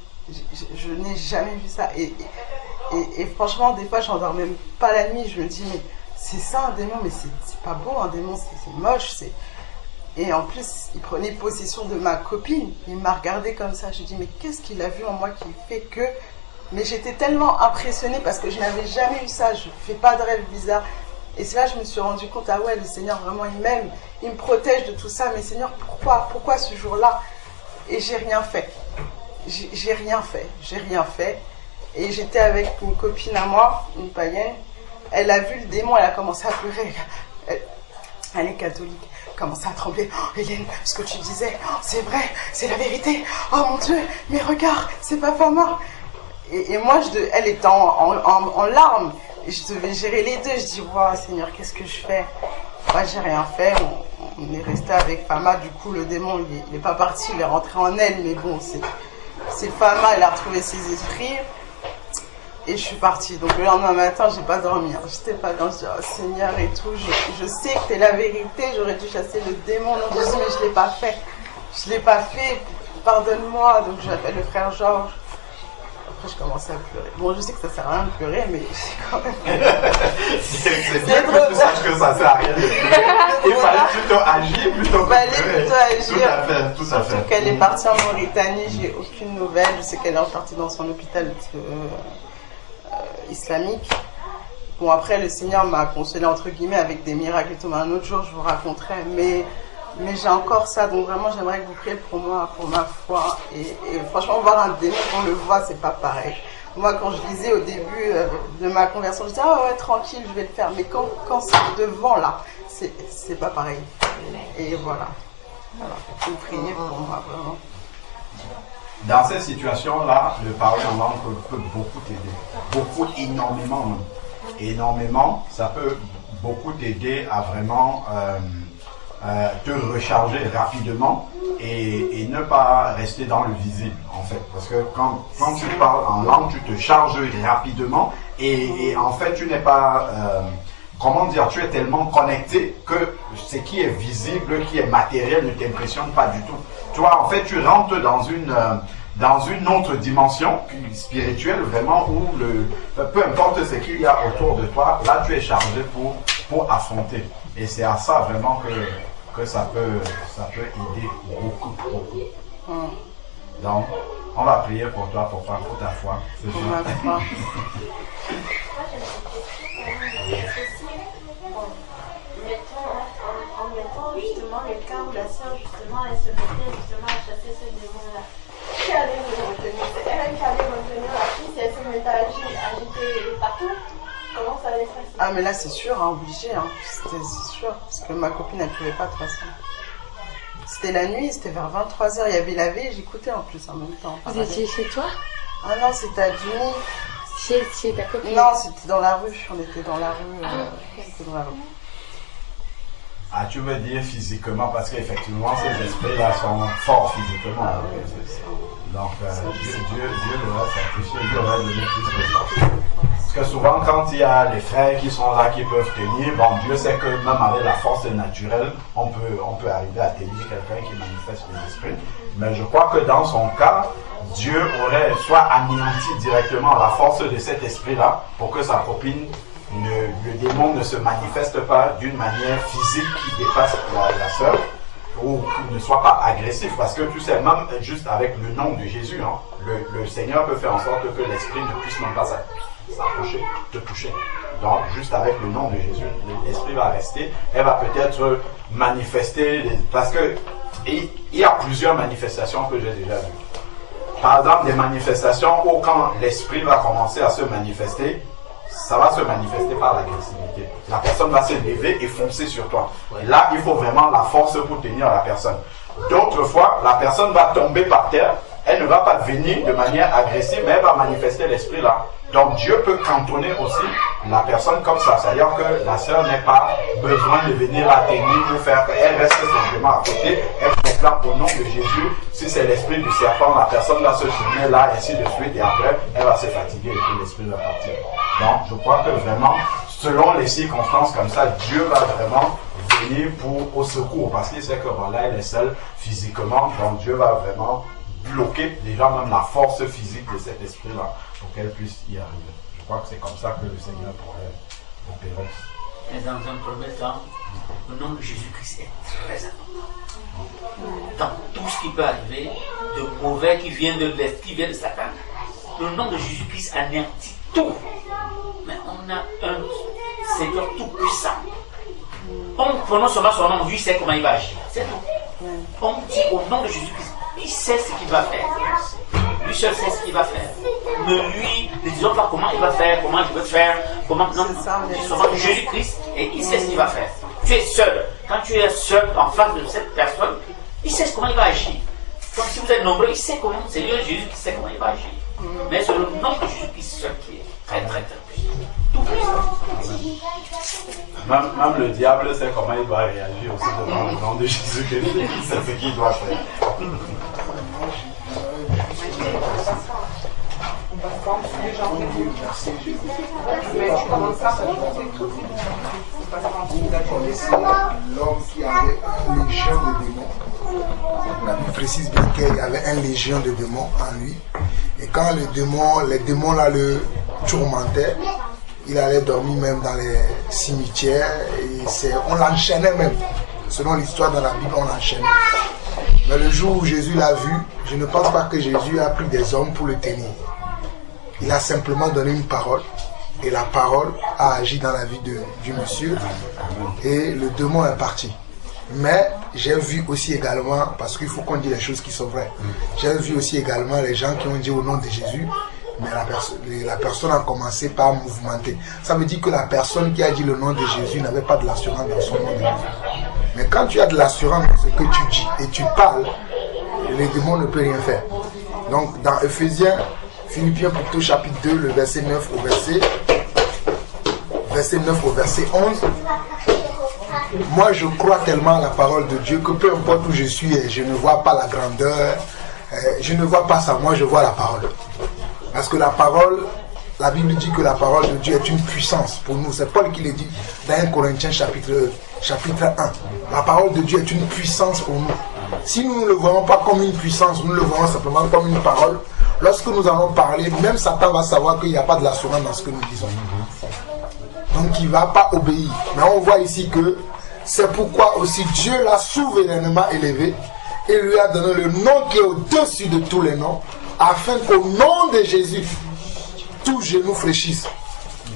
Je n'ai jamais vu ça. Et franchement, des fois, je n'endors même pas la nuit. Je me dis, mais c'est ça un démon, mais c'est pas beau un démon, c'est moche. Et en plus, il prenait possession de ma copine. Il m'a regardé comme ça. Je dis, mais qu'est-ce qu'il a vu en moi qui fait que... Mais j'étais tellement impressionnée parce que je n'avais jamais eu ça. Je ne fais pas de rêve bizarre. Et c'est là que je me suis rendu compte, ah ouais, le Seigneur vraiment il m'aime. Il me protège de tout ça. Mais Seigneur, pourquoi ce jour-là? Et j'ai rien fait. J'ai rien fait. Et j'étais avec une copine à moi, une païenne. Elle a vu le démon, elle a commencé à pleurer. Elle est catholique. Commençait à trembler. Oh, Hélène, ce que tu disais, oh, c'est vrai, c'est la vérité. Oh mon Dieu, mais regarde, c'est pas mort. Et moi, elle était en larmes. Et je devais gérer les deux. Je dis, wow, Seigneur, qu'est-ce que je fais? Moi, j'ai rien fait. On est resté avec Fama. Du coup, le démon, il n'est pas parti. Il est rentré en elle. Mais bon, c'est Fama. Elle a retrouvé ses esprits. Et je suis partie. Donc le lendemain matin, j'ai pas dormi. J'étais pas dans. Je dis, oh Seigneur et tout. Je sais que c'est la vérité. J'aurais dû chasser le démon. Non, Jésus, mais je l'ai pas fait. Pardonne-moi. Donc j'appelle le frère Georges. Après, je commençais à pleurer. Bon, je sais que ça sert à rien de pleurer, mais j'ai quand même. c'est bien que tu saches que ça sert à rien de pleurer. Il fallait plutôt agir plutôt que pleurer. Tout à fait. Surtout qu'elle est partie en Mauritanie. J'ai aucune nouvelle. Je sais qu'elle est repartie dans son hôpital islamique. Bon, après, le Seigneur m'a consolé entre guillemets avec des miracles et tout. Mais un autre jour, je vous raconterai. Mais j'ai encore ça. Donc vraiment, j'aimerais que vous priez pour moi, pour ma foi. Et franchement, voir un démon, on le voit, c'est pas pareil. Moi, quand je lisais au début de ma conversion, je disais, ah ouais, tranquille, je vais le faire. Mais quand c'est devant, là, c'est pas pareil. Et voilà. Vous priez pour moi, vraiment. Dans ces situations-là, le parler en langue peut beaucoup t'aider. Énormément. Énormément, ça peut beaucoup t'aider à vraiment te recharger rapidement et ne pas rester dans le visible, en fait. Parce que quand tu parles en langue, tu te charges rapidement et en fait, tu n'es pas comment dire, tu es tellement connecté que ce qui est visible, qui est matériel ne t'impressionne pas du tout. Tu vois, en fait, tu rentres dans une autre dimension spirituelle, vraiment, où peu importe ce qu'il y a autour de toi, là, tu es chargé pour affronter. Et c'est à ça, vraiment, que ça peut aider beaucoup. Donc, on va prier pour toi, pour ta foi. En mettant justement le cas où la sœur justement elle se mettait justement à chasser ce démon-là. Qui allait me retenir? C'est elle qui allait retenir la fille, si elle se mettait à agiter partout. Comment ça allait se passer? Ah mais là c'est sûr, hein, obligé, hein. C'est sûr, parce que ma copine elle pouvait pas de toute façon. C'était la nuit, c'était vers 23h, il y avait la veille, j'écoutais en plus en même temps. Vous étiez chez toi? Ah non, c'était à Duni. Chez ta copine? Non, c'était dans la rue, on était dans la rue. C'était dans la rue. Ah, tu veux dire physiquement, parce qu'effectivement, ces esprits-là sont forts physiquement. Ah, oui, c'est ça. Donc, Dieu leur a sacrifié, Dieu leur a donné plus de force. Parce que souvent, quand il y a les frères qui sont là, qui peuvent tenir, bon, Dieu sait que même avec la force naturelle, on peut arriver à tenir quelqu'un qui manifeste les esprits. Mais je crois que dans son cas, Dieu aurait soit anéanti directement la force de cet esprit-là pour que sa copine, le démon ne se manifeste pas d'une manière physique qui dépasse la sœur, ou ne soit pas agressif, parce que tu sais, même juste avec le nom de Jésus, hein, le Seigneur peut faire en sorte que l'esprit ne puisse même pas s'approcher, te toucher. Donc, juste avec le nom de Jésus, l'esprit va rester, elle va peut-être manifester, parce que il y a plusieurs manifestations que j'ai déjà vues. Par exemple, des manifestations où quand l'esprit va commencer à se manifester, ça va se manifester par l'agressivité. La personne va se lever et foncer sur toi. Et là, il faut vraiment la force pour tenir la personne. D'autres fois, la personne va tomber par terre. Elle ne va pas venir de manière agressive, mais elle va manifester l'esprit là. Donc Dieu peut cantonner aussi la personne comme ça. C'est-à-dire que la sœur n'a pas besoin de venir la tenir pour faire qu'elle reste simplement à côté. Elle proclame au nom de Jésus. Si c'est l'esprit du serpent, la personne va se tourner là, ainsi de suite. Et après, elle va se fatiguer et puis l'esprit va partir. Donc je crois que vraiment, selon les circonstances comme ça, Dieu va vraiment venir au secours. Parce qu'il sait que voilà, elle est seule physiquement. Donc Dieu va vraiment bloquer déjà même la force physique de cet esprit-là pour qu'elle puisse y arriver. Je crois que c'est comme ça que le Seigneur pourrait opérer. Mais dans un premier temps, le nom de Jésus-Christ est très important. Dans tout ce qui peut arriver, de mauvais qui vient de l'Est, qui vient de Satan, le nom de Jésus-Christ anéantit tout. Mais on a un Seigneur tout-puissant. On prononce seulement son nom, lui sait comment il va agir. C'est tout. On dit au nom de Jésus-Christ. Il sait ce qu'il va faire. Lui seul sait ce qu'il va faire. Mais lui, ne disons pas comment il va faire, comment il veut faire, comment. Non, c'est seulement Jésus-Christ et il sait ce qu'il va faire. Tu es seul. Quand tu es seul en face de cette personne, il sait comment il va agir. Donc si vous êtes nombreux, il sait comment. C'est lui Jésus qui sait comment il va agir. Mais c'est le nom de Jésus-Christ seul qui est très très très puissant. Tout puissant. Même le diable sait comment il doit réagir aussi devant le nom de Jésus-Christ. Il sait ce qu'il doit faire. L'homme qui avait une légion de démons. La Bible précise bien qu'il y avait une légion de démons en lui. Et quand les démons là le tourmentaient, il allait dormir même dans les cimetières. Et on l'enchaînait même. Selon l'histoire dans la Bible, on l'enchaînait. Mais le jour où Jésus l'a vu, je ne pense pas que Jésus a pris des hommes pour le tenir. Il a simplement donné une parole. Et la parole a agi dans la vie du monsieur. Et le démon est parti. Mais j'ai vu aussi également, parce qu'il faut qu'on dise les choses qui sont vraies, j'ai vu aussi également les gens qui ont dit au nom de Jésus, mais la personne a commencé par mouvementer. Ça veut dire que la personne qui a dit le nom de Jésus n'avait pas de l'assurance dans son nom de Jésus. Mais quand tu as de l'assurance dans ce que tu dis et tu parles, les démons ne peuvent rien faire. Donc dans Philippiens plutôt chapitre 2, le verset 9 au verset 11, moi je crois tellement à la parole de Dieu que peu importe où je suis, je ne vois pas la grandeur, je ne vois pas ça, moi je vois la parole. Parce que la parole la Bible dit que la parole de Dieu est une puissance pour nous. C'est Paul qui le dit dans 1 Corinthiens chapitre 1. La parole de Dieu est une puissance pour nous. Si nous ne le voyons pas comme une puissance, nous le voyons simplement comme une parole, lorsque nous allons parler, même Satan va savoir qu'il n'y a pas de l'assurance dans ce que nous disons. Donc il ne va pas obéir. Mais on voit ici que c'est pourquoi aussi Dieu l'a souverainement élevé et lui a donné le nom qui est au-dessus de tous les noms, afin qu'au nom de Jésus, tout genou fléchisse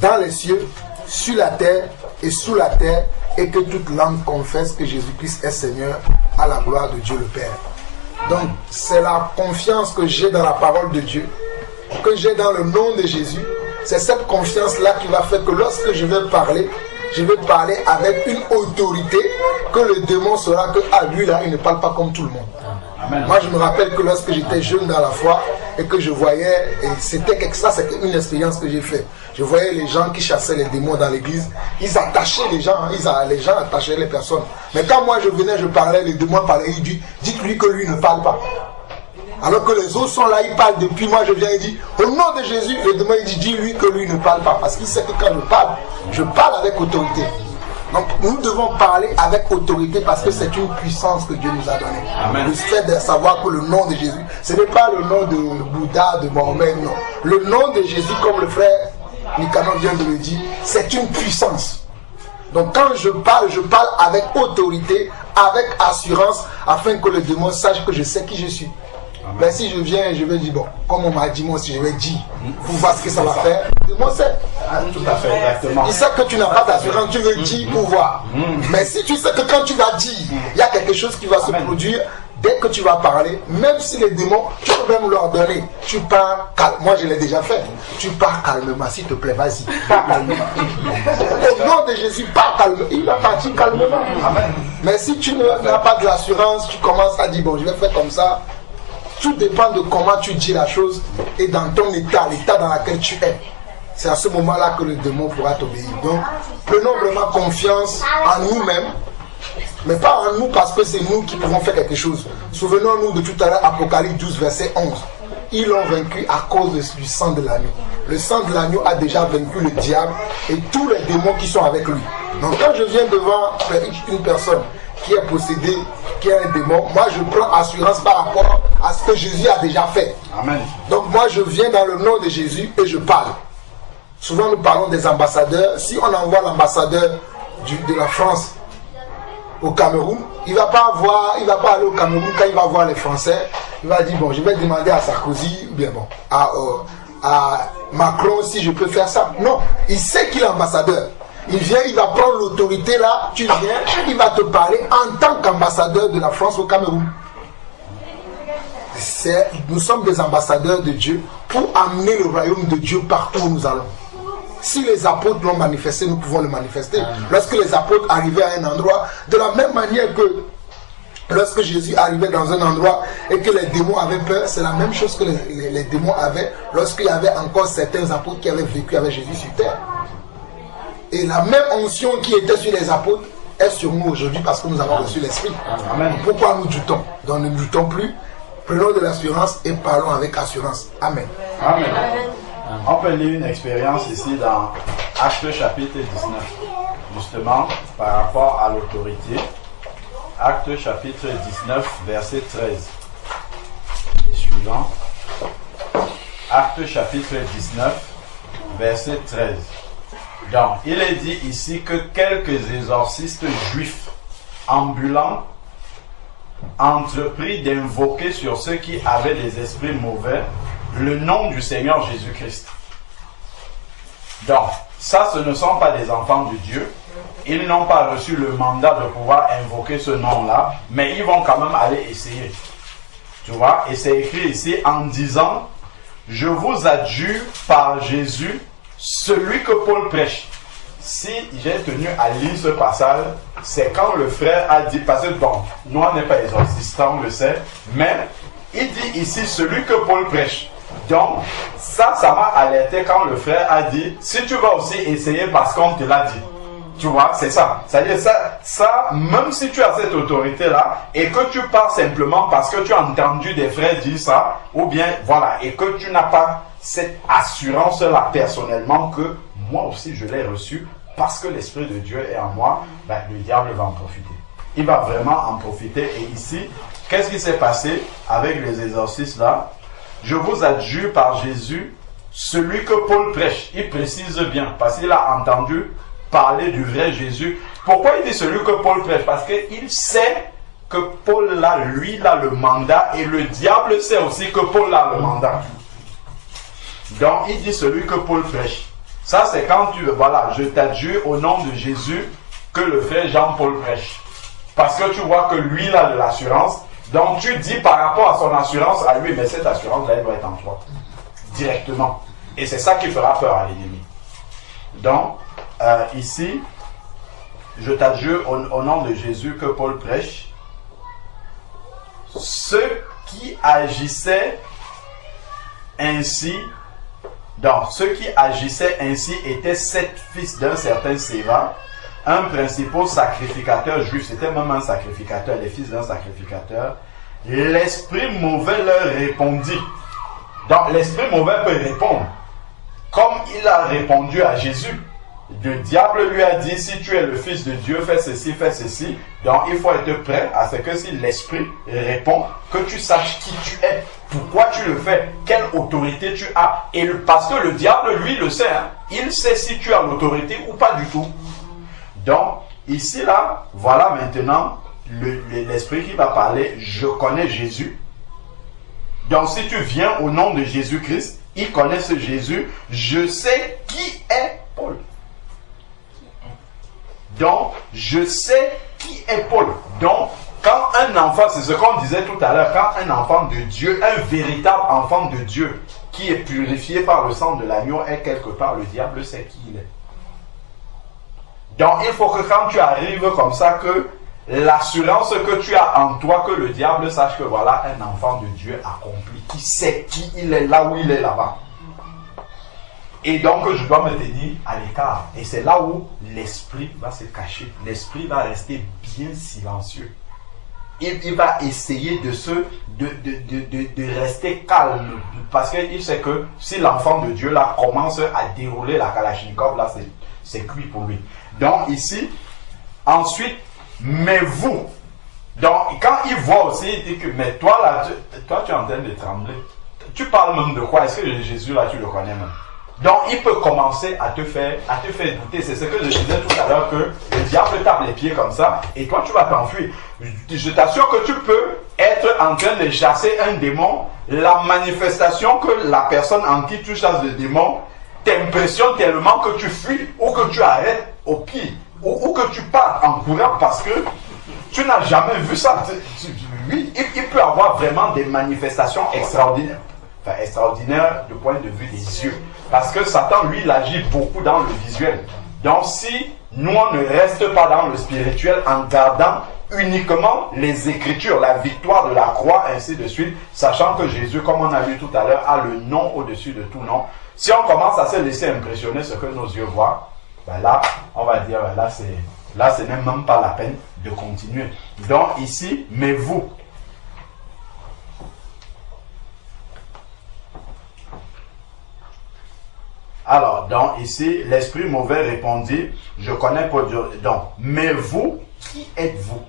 dans les cieux, sur la terre et sous la terre, et que toute langue confesse que Jésus-Christ est Seigneur, à la gloire de Dieu le Père. Donc c'est la confiance que j'ai dans la parole de Dieu, que j'ai dans le nom de Jésus. C'est cette confiance-là qui va faire que lorsque je vais parler avec une autorité, que le démon saura que lui là, il ne parle pas comme tout le monde. Amen. Moi je me rappelle que lorsque j'étais jeune dans la foi et que je voyais, et c'était une expérience que j'ai faite. Je voyais les gens qui chassaient les démons dans l'église, ils attachaient les gens, les gens attachaient les personnes. Mais quand moi je venais, je parlais, les démons parlaient, ils disent, dites-lui que lui ne parle pas. Alors que les autres sont là, ils parlent depuis, moi je viens et dis, au nom de Jésus, le démon il dit, dis-lui que lui ne parle pas. Parce qu'il sait que quand je parle avec autorité. Donc nous devons parler avec autorité parce que c'est une puissance que Dieu nous a donnée. Amen. Le fait de savoir que le nom de Jésus, ce n'est pas le nom de Bouddha, de Mahomet, non. Le nom de Jésus, comme le frère Nicanor vient de le dire, c'est une puissance. Donc quand je parle avec autorité, avec assurance, afin que le démon sache que je sais qui je suis. Mais si je viens et je vais dire, bon, comme on m'a dit, moi aussi je vais dire, pour voir ce que ça va faire, le démon sait. Tout à fait, exactement. Il sait que tu n'as pas d'assurance, tu veux dire pour voir. Mais si tu sais que quand tu vas dire, il y a quelque chose qui va se produire, dès que tu vas parler, même si les démons, tu peux même leur donner, tu pars calme. Moi je l'ai déjà fait. Tu pars calmement, s'il te plaît, vas-y, pars calmement. Au nom de Jésus, pars calmement. Il va partir calmement. Amen. Mais si tu n'as pas de l'assurance, tu commences à dire, bon, je vais faire comme ça. Tout dépend de comment tu dis la chose et dans ton état, l'état dans lequel tu es. C'est à ce moment-là que le démon pourra t'obéir. Donc, prenons vraiment confiance en nous-mêmes, mais pas en nous parce que c'est nous qui pouvons faire quelque chose. Souvenons-nous de tout à l'heure, Apocalypse 12, verset 11. Ils l'ont vaincu à cause du sang de l'agneau. Le sang de l'agneau a déjà vaincu le diable et tous les démons qui sont avec lui. Donc, quand je viens devant une personne qui est possédé, qui est un démon, moi je prends assurance par rapport à ce que Jésus a déjà fait. Amen. Donc moi je viens dans le nom de Jésus et je parle. Souvent nous parlons des ambassadeurs. Si on envoie l'ambassadeur de la France au Cameroun, il va pas aller au Cameroun quand il va voir les Français. Il va dire bon, je vais demander à Sarkozy ou bien bon à Macron si je peux faire ça. Non, il sait qu'il est ambassadeur. Il vient, il va prendre l'autorité là, tu viens, il va te parler en tant qu'ambassadeur de la France au Cameroun. Nous sommes des ambassadeurs de Dieu pour amener le royaume de Dieu partout où nous allons. Si les apôtres l'ont manifesté, nous pouvons le manifester. Lorsque les apôtres arrivaient à un endroit, de la même manière que lorsque Jésus arrivait dans un endroit et que les démons avaient peur, c'est la même chose que les démons avaient lorsqu'il y avait encore certains apôtres qui avaient vécu avec Jésus sur terre. Et la même onction qui était sur les apôtres est sur nous aujourd'hui parce que nous avons reçu l'Esprit. Amen. Pourquoi nous doutons? Donc ne doutons plus, prenons de l'assurance et parlons avec assurance. Amen. Amen. On peut lire une expérience ici dans Actes chapitre 19, justement par rapport à l'autorité. Actes chapitre 19, verset 13 et suivant. Actes chapitre 19, verset 13. Donc, il est dit ici que quelques exorcistes juifs ambulants entrepris d'invoquer sur ceux qui avaient des esprits mauvais le nom du Seigneur Jésus-Christ. Donc, ça, ce ne sont pas des enfants de Dieu. Ils n'ont pas reçu le mandat de pouvoir invoquer ce nom-là, mais ils vont quand même aller essayer. Tu vois, et c'est écrit ici en disant, je vous adjure par Jésus, celui que Paul prêche. Si j'ai tenu à lire ce passage, c'est quand le frère a dit, parce que bon, nous on n'est pas exorcistes, on le sait, mais il dit ici celui que Paul prêche. Donc, ça m'a alerté quand le frère a dit, si tu vas aussi essayer parce qu'on te l'a dit. Tu vois, c'est ça. C'est-à-dire ça, même si tu as cette autorité-là et que tu pars simplement parce que tu as entendu des frères dire ça, ou bien, voilà, et que tu n'as pas cette assurance-là personnellement que moi aussi je l'ai reçu parce que l'Esprit de Dieu est en moi, ben, le diable va en profiter. Il va vraiment en profiter. Et ici, qu'est-ce qui s'est passé avec les exorcismes là? Je vous adjure par Jésus, celui que Paul prêche, il précise bien, parce qu'il a entendu parler du vrai Jésus. Pourquoi il dit celui que Paul prêche? Parce qu'il sait que Paul là, lui, il a le mandat, et le diable sait aussi que Paul a le mandat. Donc il dit celui que Paul prêche. Ça c'est quand tu, voilà, je t'adjure au nom de Jésus que le frère Jean-Paul prêche. Parce que tu vois que lui, il a de l'assurance. Donc tu dis par rapport à son assurance à lui, mais cette assurance-là, elle doit être en toi. Directement. Et c'est ça qui fera peur à l'ennemi. Donc, ici, je t'adjure au nom de Jésus que Paul prêche. Ceux qui agissaient ainsi, donc ceux qui agissaient ainsi étaient 7 fils d'un certain Séva, un principal sacrificateur juif, c'était même un sacrificateur, les fils d'un sacrificateur. L'esprit mauvais leur répondit. Donc l'esprit mauvais peut répondre. Comme il a répondu à Jésus, le diable lui a dit, si tu es le fils de Dieu, fais ceci, fais ceci. Donc il faut être prêt à ce que si l'esprit répond, que tu saches qui tu es, pourquoi tu le fais, quelle autorité tu as. Et parce que le diable, lui, le sait, hein, il sait si tu as l'autorité ou pas du tout. Donc, ici, là, voilà maintenant l'esprit qui va parler, je connais Jésus. Donc, si tu viens au nom de Jésus-Christ, il connaît ce Jésus, je sais qui est Paul. Donc, je sais qui est Paul. Donc, quand un enfant, c'est ce qu'on disait tout à l'heure, quand un enfant de Dieu, un véritable enfant de Dieu, qui est purifié par le sang de l'agneau, est quelque part, le diable sait qui il est. Donc, il faut que quand tu arrives comme ça, que l'assurance que tu as en toi, que le diable sache que voilà un enfant de Dieu accompli, qui sait qui il est là où il est là-bas. Et donc, je dois me tenir à l'écart. Et c'est là où l'esprit va se cacher. L'esprit va rester bien silencieux. Il va essayer de rester calme. Parce qu'il sait que si l'enfant de Dieu là commence à dérouler la Kalachnikov, là c'est cuit pour lui. Donc ici, ensuite, mais vous. Donc quand il voit aussi, il dit que, mais toi là, toi tu es en train de trembler. Tu parles même de quoi? Est-ce que Jésus là, tu le connais même? Donc il peut commencer à te faire douter. C'est ce que je disais tout à l'heure, que le diable tape les pieds comme ça, et toi tu vas t'enfuir. Je t'assure que tu peux être en train de chasser un démon. La manifestation que la personne en qui tu chasses le démon t'impressionne tellement que tu fuis ou que tu arrêtes au pied ou que tu pars en courant parce que tu n'as jamais vu ça. Oui, il peut avoir vraiment des manifestations extraordinaires. Enfin, extraordinaires du point de vue des yeux. Parce que Satan, lui, il agit beaucoup dans le visuel. Donc si nous, on ne reste pas dans le spirituel en gardant uniquement les Écritures, la victoire de la croix, ainsi de suite, sachant que Jésus, comme on a vu tout à l'heure, a le nom au-dessus de tout nom. Si on commence à se laisser impressionner ce que nos yeux voient, ben là, on va dire, là, ce n'est même pas la peine de continuer. Donc ici, mais vous, alors, donc ici, l'esprit mauvais répondit, je connais pas Dieu. Donc, mais vous, qui êtes-vous?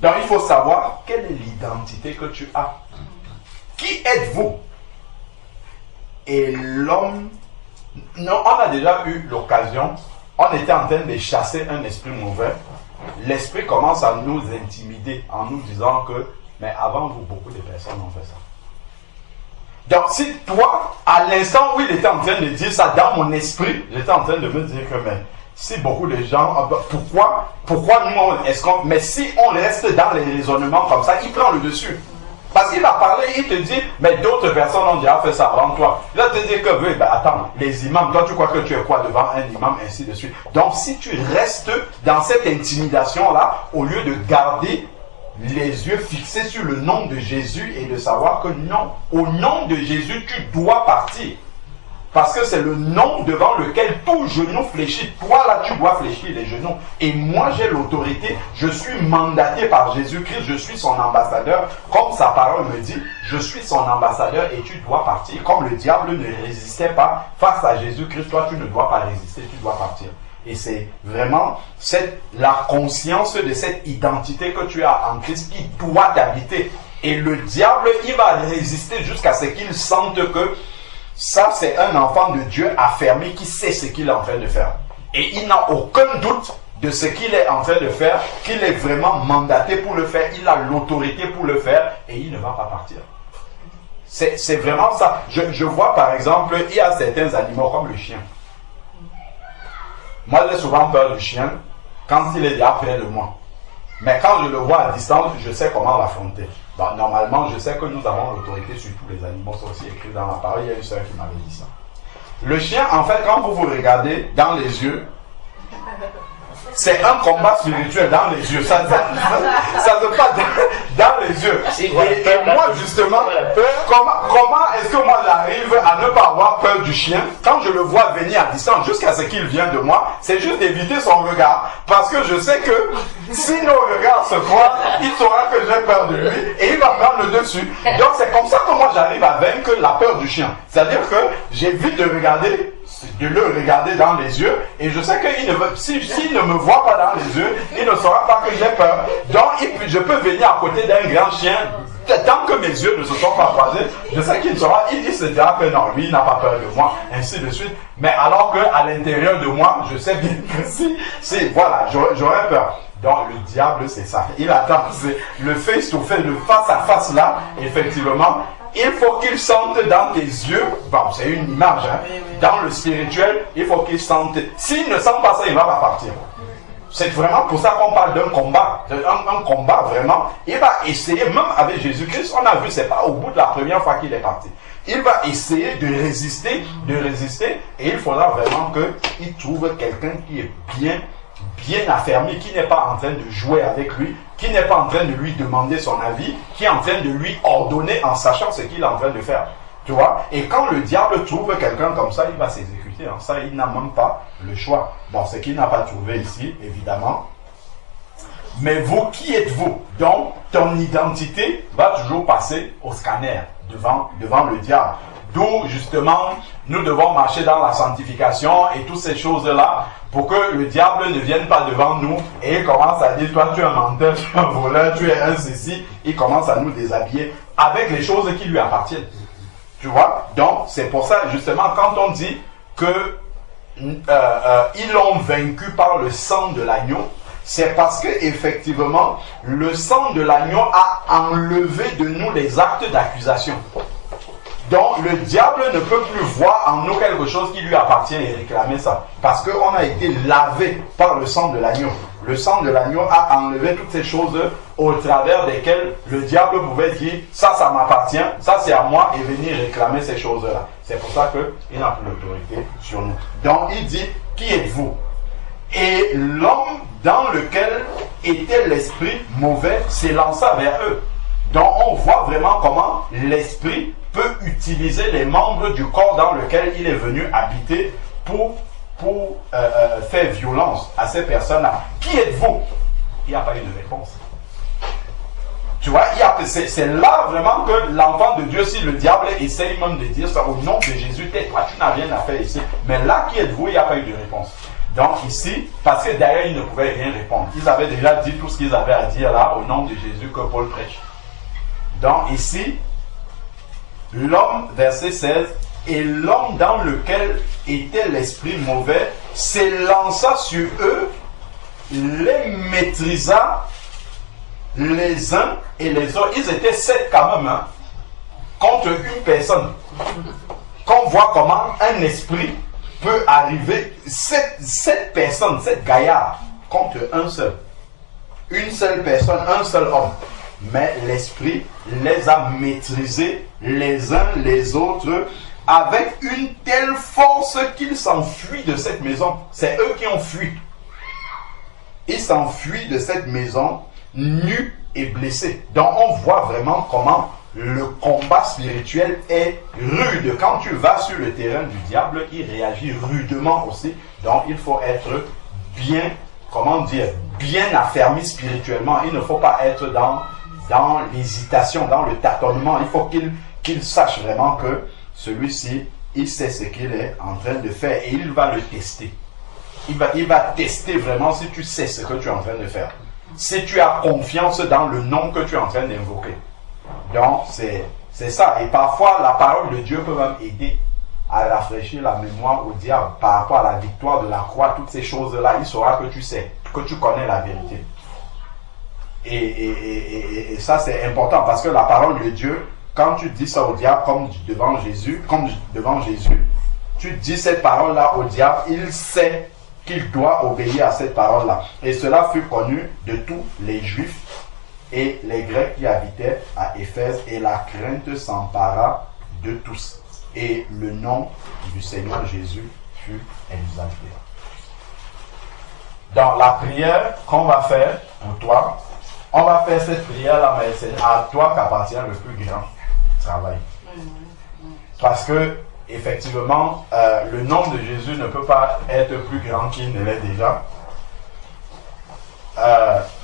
Donc, il faut savoir quelle est l'identité que tu as. Qui êtes-vous? Et l'homme, non, on a déjà eu l'occasion, on était en train de chasser un esprit mauvais. L'esprit commence à nous intimider en nous disant que, mais avant vous, beaucoup de personnes ont fait ça. Donc, si toi, à l'instant où il était en train de dire ça, dans mon esprit, j'étais en train de me dire que, mais si beaucoup de gens, pourquoi nous, mais si on reste dans les raisonnements comme ça, il prend le dessus. Parce qu'il va parler, il te dit, mais d'autres personnes ont déjà fait ça avant toi. Il va te dire que, oui, ben attends, les imams, toi tu crois que tu es quoi devant un imam, ainsi de suite. Donc, si tu restes dans cette intimidation-là, au lieu de garder les yeux fixés sur le nom de Jésus et de savoir que non, au nom de Jésus, tu dois partir. Parce que c'est le nom devant lequel tout genou fléchit. Toi là, tu dois fléchir les genoux. Et moi, j'ai l'autorité. Je suis mandaté par Jésus-Christ. Je suis son ambassadeur. Comme sa parole me dit, je suis son ambassadeur et tu dois partir. Comme le diable ne résistait pas face à Jésus-Christ, toi, tu ne dois pas résister. Tu dois partir. Et c'est vraiment la conscience de cette identité que tu as en Christ qui doit t'habiter. Et le diable, il va résister jusqu'à ce qu'il sente que ça, c'est un enfant de Dieu affermi qui sait ce qu'il est en train de faire. Et il n'a aucun doute de ce qu'il est en train de faire, qu'il est vraiment mandaté pour le faire, il a l'autorité pour le faire et il ne va pas partir. C'est vraiment ça. Je vois par exemple, il y a certains animaux comme le chien. Moi, j'ai souvent peur du chien quand il est déjà près de moi. Mais quand je le vois à distance, je sais comment l'affronter. Bon, normalement, je sais que nous avons l'autorité sur tous les animaux, c'est aussi écrit dans la parole. Il y a une sœur qui m'avait dit ça. Le chien, en fait, quand vous regardez dans les yeux, c'est un combat spirituel dans les yeux. Ça se passe dans les yeux. Et moi, justement, comment est-ce que moi j'arrive à ne pas avoir peur du chien quand je le vois venir à distance jusqu'à ce qu'il vienne de moi? C'est juste d'éviter son regard. Parce que je sais que si nos regards se croisent, il saura que j'ai peur de lui et il va prendre le dessus. Donc c'est comme ça que moi j'arrive à vaincre la peur du chien. C'est-à-dire que j'évite de le regarder dans les yeux et je sais que s'il ne me voit pas dans les yeux, il ne saura pas que j'ai peur. Donc je peux venir à côté d'un grand chien, tant que mes yeux ne se sont pas croisés, je sais qu'il saura, il se dira que non, lui il n'a pas peur de moi, ainsi de suite. Mais alors qu'à l'intérieur de moi, je sais bien que voilà, j'aurais peur. Donc le diable c'est ça, il attend, c'est le face to face, le face à face là, effectivement. Il faut qu'il sente dans tes yeux, bon, c'est une image, hein, dans le spirituel, il faut qu'il sente. S'il ne sent pas ça, il va pas partir. C'est vraiment pour ça qu'on parle d'un combat, un combat vraiment. Il va essayer, même avec Jésus-Christ, on a vu, c'est pas au bout de la première fois qu'il est parti. Il va essayer de résister, et il faudra vraiment qu'il trouve quelqu'un qui est bien affermi, qui n'est pas en train de jouer avec lui, qui n'est pas en train de lui demander son avis, qui est en train de lui ordonner en sachant ce qu'il est en train de faire. Tu vois? Et quand le diable trouve quelqu'un comme ça, il va s'exécuter. Hein. Ça, il n'a même pas le choix. Bon, ce qu'il n'a pas trouvé ici, évidemment. Mais vous, qui êtes-vous? Donc, ton identité va toujours passer au scanner devant le diable. D'où, justement, nous devons marcher dans la sanctification et toutes ces choses-là pour que le diable ne vienne pas devant nous et il commence à dire, toi tu es un menteur, tu es un voleur, tu es un ceci. Il commence à nous déshabiller avec les choses qui lui appartiennent. Tu vois? Donc, c'est pour ça, justement, quand on dit que ils l'ont vaincu par le sang de l'agneau, c'est parce que effectivement, le sang de l'agneau a enlevé de nous les actes d'accusation. Donc le diable ne peut plus voir en nous quelque chose qui lui appartient et réclamer ça. Parce qu'on a été lavé par le sang de l'agneau. Le sang de l'agneau a enlevé toutes ces choses au travers desquelles le diable pouvait dire ça, ça m'appartient, ça c'est à moi et venir réclamer ces choses-là. C'est pour ça qu'il n'a plus l'autorité sur nous. Donc il dit, qui êtes-vous? Et l'homme dans lequel était l'esprit mauvais s'élança vers eux. Donc on voit vraiment comment l'esprit peut utiliser les membres du corps dans lequel il est venu habiter pour faire violence à ces personnes-là. Qui êtes-vous? Il n'y a pas eu de réponse. Tu vois, c'est là vraiment que l'enfant de Dieu, si le diable essaye même de dire ça au nom de Jésus, toi tu n'as rien à faire ici. Mais là, qui êtes-vous? Il n'y a pas eu de réponse. Donc ici, parce que derrière ils ne pouvaient rien répondre. Ils avaient déjà dit tout ce qu'ils avaient à dire là au nom de Jésus que Paul prêche. Donc ici, l'homme, verset 16, et l'homme dans lequel était l'esprit mauvais s'élança sur eux, les maîtrisa les uns et les autres. Ils étaient 7 quand même, hein, contre une personne. Qu'on voit comment un esprit peut arriver, 7 personnes, 7 gaillards contre un seul. Une seule personne, un seul homme. Mais l'esprit les a maîtrisés les uns les autres avec une telle force qu'ils s'enfuient de cette maison. C'est eux qui ont fui. Ils s'enfuient de cette maison nus et blessés. Donc on voit vraiment comment le combat spirituel est rude. Quand tu vas sur le terrain du diable, il réagit rudement aussi. Donc il faut être bien, bien affermi spirituellement. Il ne faut pas être dans l'hésitation, dans le tâtonnement. Il faut qu'il sache vraiment que celui-ci, il sait ce qu'il est en train de faire et il va le tester. Il va tester vraiment si tu sais ce que tu es en train de faire. Si tu as confiance dans le nom que tu es en train d'invoquer. Donc, c'est ça. Et parfois, la parole de Dieu peut même aider à rafraîchir la mémoire au diable par rapport à la victoire de la croix, toutes ces choses-là. Il saura que tu sais, que tu connais la vérité. Et ça, c'est important parce que la parole de Dieu, quand tu dis ça au diable comme devant Jésus, tu dis cette parole-là au diable, il sait qu'il doit obéir à cette parole-là. Et cela fut connu de tous les Juifs et les Grecs qui habitaient à Éphèse, et la crainte s'empara de tous. Et le nom du Seigneur Jésus fut exalté. Dans la prière qu'on va faire pour toi, on va faire cette prière-là, mais c'est à toi qu'appartient le plus grand travail. Parce que, effectivement, le nom de Jésus ne peut pas être plus grand qu'il ne l'est déjà.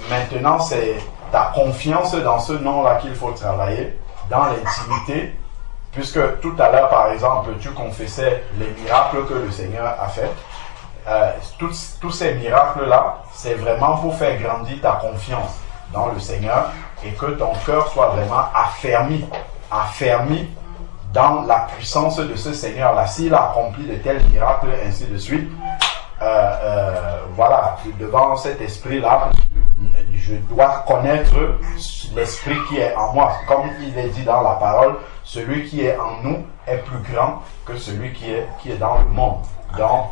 Maintenant, c'est ta confiance dans ce nom-là qu'il faut travailler, dans l'intimité, puisque tout à l'heure, par exemple, tu confessais les miracles que le Seigneur a fait. Tous ces miracles-là, c'est vraiment pour faire grandir ta confiance dans le Seigneur et que ton cœur soit vraiment affermi dans la puissance de ce Seigneur-là. S'il a accompli de tels miracles, ainsi de suite, voilà, devant cet esprit-là, je dois connaître l'esprit qui est en moi. Comme il est dit dans la parole, celui qui est en nous est plus grand que celui qui est dans le monde. Donc,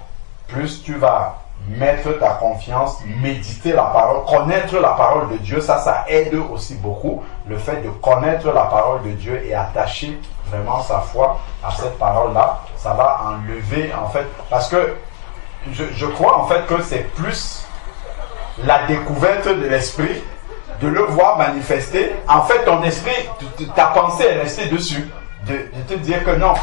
plus tu vas mettre ta confiance, méditer la parole, connaître la parole de Dieu, ça aide aussi beaucoup. Le fait de connaître la parole de Dieu et attacher vraiment sa foi à cette parole-là, ça va enlever, en fait, parce que je crois en fait que c'est plus la découverte de l'esprit, de le voir manifester. En fait, ton esprit, ta pensée est restée dessus, de te dire que non,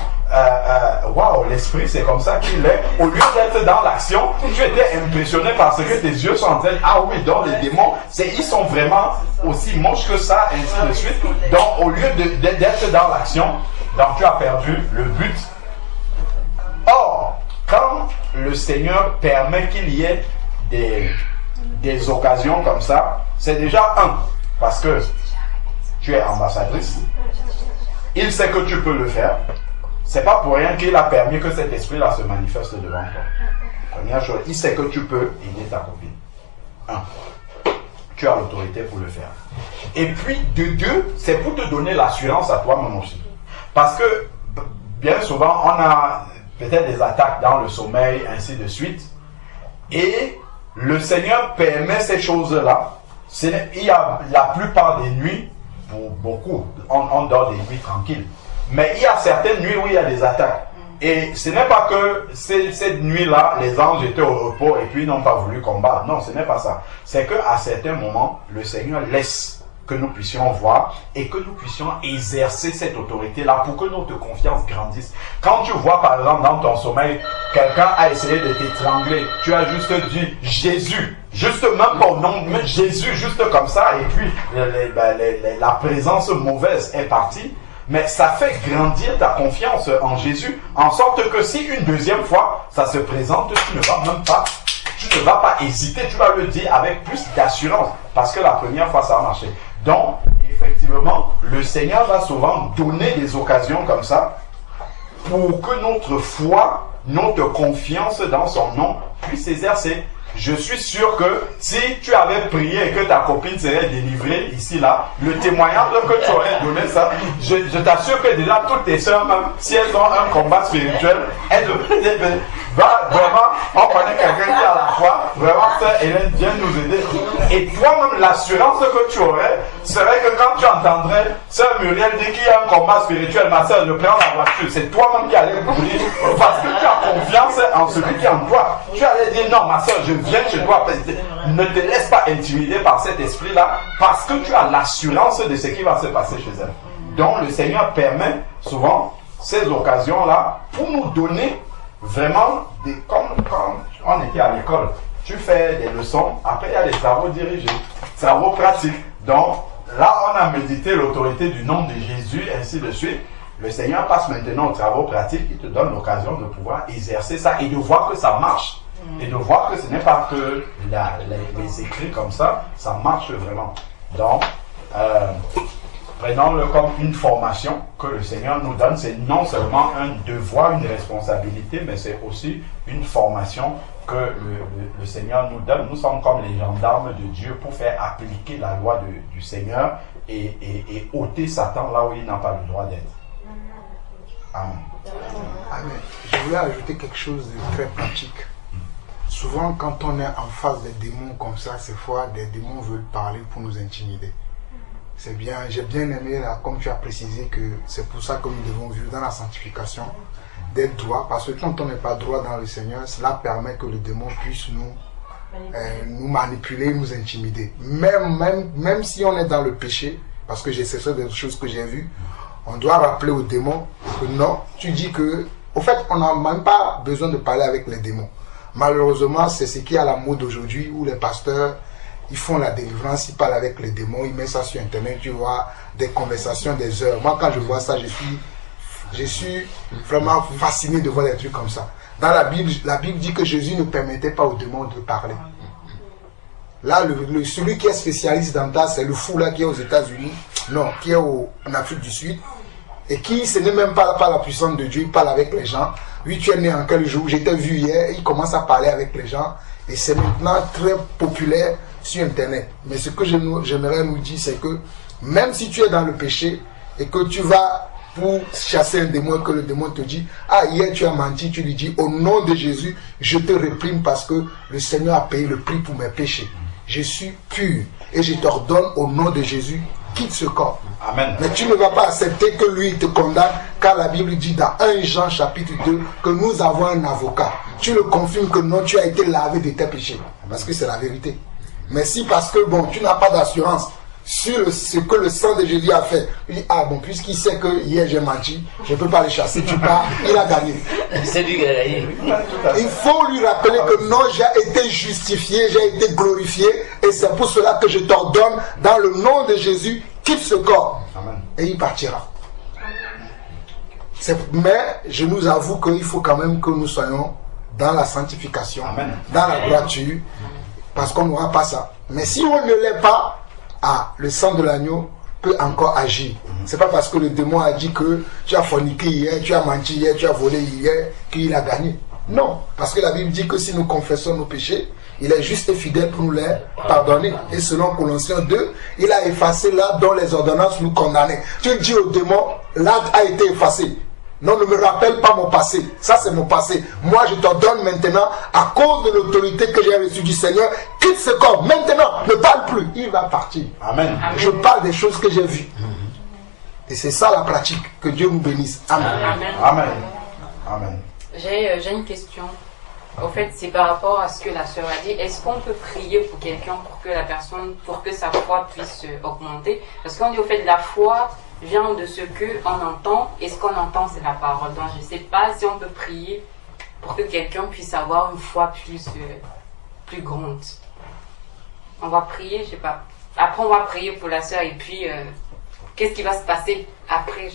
waouh, l'esprit c'est comme ça qu'il est. Au lieu d'être dans l'action, tu étais impressionné parce que tes yeux sont en train, ah oui, donc les démons, ils sont vraiment aussi moches que ça, ainsi de suite. Donc au lieu d'être dans l'action, donc tu as perdu le but. Or, quand le Seigneur permet qu'il y ait des occasions comme ça, c'est déjà parce que tu es ambassadrice, il sait que tu peux le faire. C'est pas pour rien qu'il a permis que cet esprit-là se manifeste devant toi. Première chose, il sait que tu peux aider ta copine. Tu as l'autorité pour le faire. Et puis, de deux, c'est pour te donner l'assurance à toi-même aussi. Parce que, bien souvent, on a peut-être des attaques dans le sommeil, ainsi de suite. Et le Seigneur permet ces choses-là. Il y a la plupart des nuits, pour beaucoup, on dort des nuits tranquilles. Mais il y a certaines nuits où il y a des attaques. Et ce n'est pas que cette nuit-là, les anges étaient au repos et puis ils n'ont pas voulu combattre. Non, ce n'est pas ça. C'est qu'à certains moments, le Seigneur laisse que nous puissions voir et que nous puissions exercer cette autorité-là pour que notre confiance grandisse. Quand tu vois, par exemple, dans ton sommeil, quelqu'un a essayé de t'étrangler, tu as juste dit Jésus, juste même ton nom, Jésus, juste comme ça, et puis la présence mauvaise est partie. Mais ça fait grandir ta confiance en Jésus, en sorte que si une deuxième fois ça se présente, tu ne vas pas hésiter, tu vas le dire avec plus d'assurance, parce que la première fois ça a marché. Donc, effectivement, le Seigneur va souvent donner des occasions comme ça pour que notre foi, notre confiance dans son nom puisse s'exercer. Je suis sûr que si tu avais prié et que ta copine serait délivrée ici, là, le témoignage que tu aurais donné ça, je t'assure que déjà toutes tes soeurs, même si elles ont un combat spirituel, elles va vraiment, on connaît quelqu'un qui a la foi, vraiment, sœur Hélène vient nous aider. Et toi-même, l'assurance que tu aurais serait que quand tu entendrais sœur Muriel dire qu'il y a un combat spirituel, ma sœur, je prends la voiture, c'est toi-même qui allais courir parce que tu as confiance en celui qui est en toi. Tu allais dire non, ma sœur, je viens chez toi. Ne te laisse pas intimider par cet esprit-là parce que tu as l'assurance de ce qui va se passer chez elle. Donc le Seigneur permet souvent ces occasions-là pour nous donner vraiment comme quand on était à l'école. Tu fais des leçons, après il y a des travaux dirigés, travaux pratiques. Donc là, on a médité l'autorité du nom de Jésus, ainsi de suite. Le Seigneur passe maintenant aux travaux pratiques, il te donne l'occasion de pouvoir exercer ça et de voir que ça marche. Et de voir que ce n'est pas que les écrits comme ça marche vraiment. Donc, prenons-le comme une formation que le Seigneur nous donne. C'est non seulement un devoir, une responsabilité, mais c'est aussi une formation que le Seigneur nous donne. Nous sommes comme les gendarmes de Dieu pour faire appliquer la loi du Seigneur et ôter Satan là où il n'a pas le droit d'être. Amen. Amen. Je voulais ajouter quelque chose de très pratique. Souvent, quand on est en face des démons comme ça, ces fois, des démons veulent parler pour nous intimider. C'est bien, j'ai bien aimé, là, comme tu as précisé, que c'est pour ça que nous devons vivre dans la sanctification, d'être droit, parce que quand on n'est pas droit dans le Seigneur, cela permet que le démon puisse nous manipuler, nous intimider. Même si on est dans le péché, parce que c'est ça des choses que j'ai vues, on doit rappeler au démon que non, tu dis que, au fait, on n'a même pas besoin de parler avec les démons. Malheureusement, c'est ce qui est à la mode aujourd'hui, où les pasteurs, ils font la délivrance, ils parlent avec les démons, ils mettent ça sur Internet, tu vois, des conversations, des heures. Moi, quand je vois ça, je suis vraiment fasciné de voir des trucs comme ça. Dans la Bible dit que Jésus ne permettait pas aux démons de parler. Là, celui qui est spécialiste dans ça, c'est le fou là qui est aux États-Unis, non, qui est en Afrique du Sud, et qui, ce n'est même pas la puissance de Dieu, il parle avec les gens. Oui, tu es né en quel jour? J'étais vu hier, il commence à parler avec les gens, et c'est maintenant très populaire sur Internet. Mais ce que j'aimerais nous dire, c'est que même si tu es dans le péché, et que tu vas pour chasser un démon, que le démon te dit, ah, hier tu as menti, tu lui dis, au nom de Jésus, je te réprime parce que le Seigneur a payé le prix pour mes péchés. Je suis pur, et je t'ordonne au nom de Jésus, quitte ce corps. Amen. Mais tu ne vas pas accepter que lui te condamne, car la Bible dit dans 1 Jean chapitre 2 que nous avons un avocat. Tu le confirmes que non, tu as été lavé de tes péchés, parce que c'est la vérité. Mais si parce que bon, tu n'as pas d'assurance sur ce que le sang de Jésus a fait, il dit, ah bon, puisqu'il sait que hier j'ai menti, je ne peux pas le chasser, tu pars, il a gagné. C'est lui qui a gagné. Il faut lui rappeler que non, j'ai été justifié, j'ai été glorifié, et c'est pour cela que je t'ordonne, dans le nom de Jésus, quitte ce corps. Amen. Et il partira. Mais je nous avoue qu'il faut quand même que nous soyons dans la sanctification, Amen. dans la droiture, parce qu'on n'aura pas ça. Mais si on ne l'est pas, le sang de l'agneau peut encore agir. C'est pas parce que le démon a dit que tu as forniqué hier, tu as menti hier, tu as volé hier, qu'il a gagné. Non, parce que la Bible dit que si nous confessons nos péchés, il est juste et fidèle pour nous les pardonner. Et selon Colossiens 2, il a effacé là dont les ordonnances nous condamnaient. Tu dis au démon, l'acte a été effacé. Non, ne me rappelle pas mon passé. Ça, c'est mon passé. Moi, je t'ordonne maintenant, à cause de l'autorité que j'ai reçue du Seigneur, quitte ce corps. Maintenant, ne parle plus. Il va partir. Amen. Je parle des choses que j'ai vues. Et c'est ça la pratique. Que Dieu nous bénisse. Amen. Amen. Amen. J'ai une question. En fait, c'est par rapport à ce que la sœur a dit. Est-ce qu'on peut prier pour quelqu'un pour que sa foi puisse augmenter? Parce qu'on dit au fait la foi vient de ce qu'on entend, et ce qu'on entend, c'est la parole. Donc, je ne sais pas si on peut prier pour que quelqu'un puisse avoir une foi plus grande. On va prier, je ne sais pas. Après, on va prier pour la sœur, et puis, qu'est-ce qui va se passer après?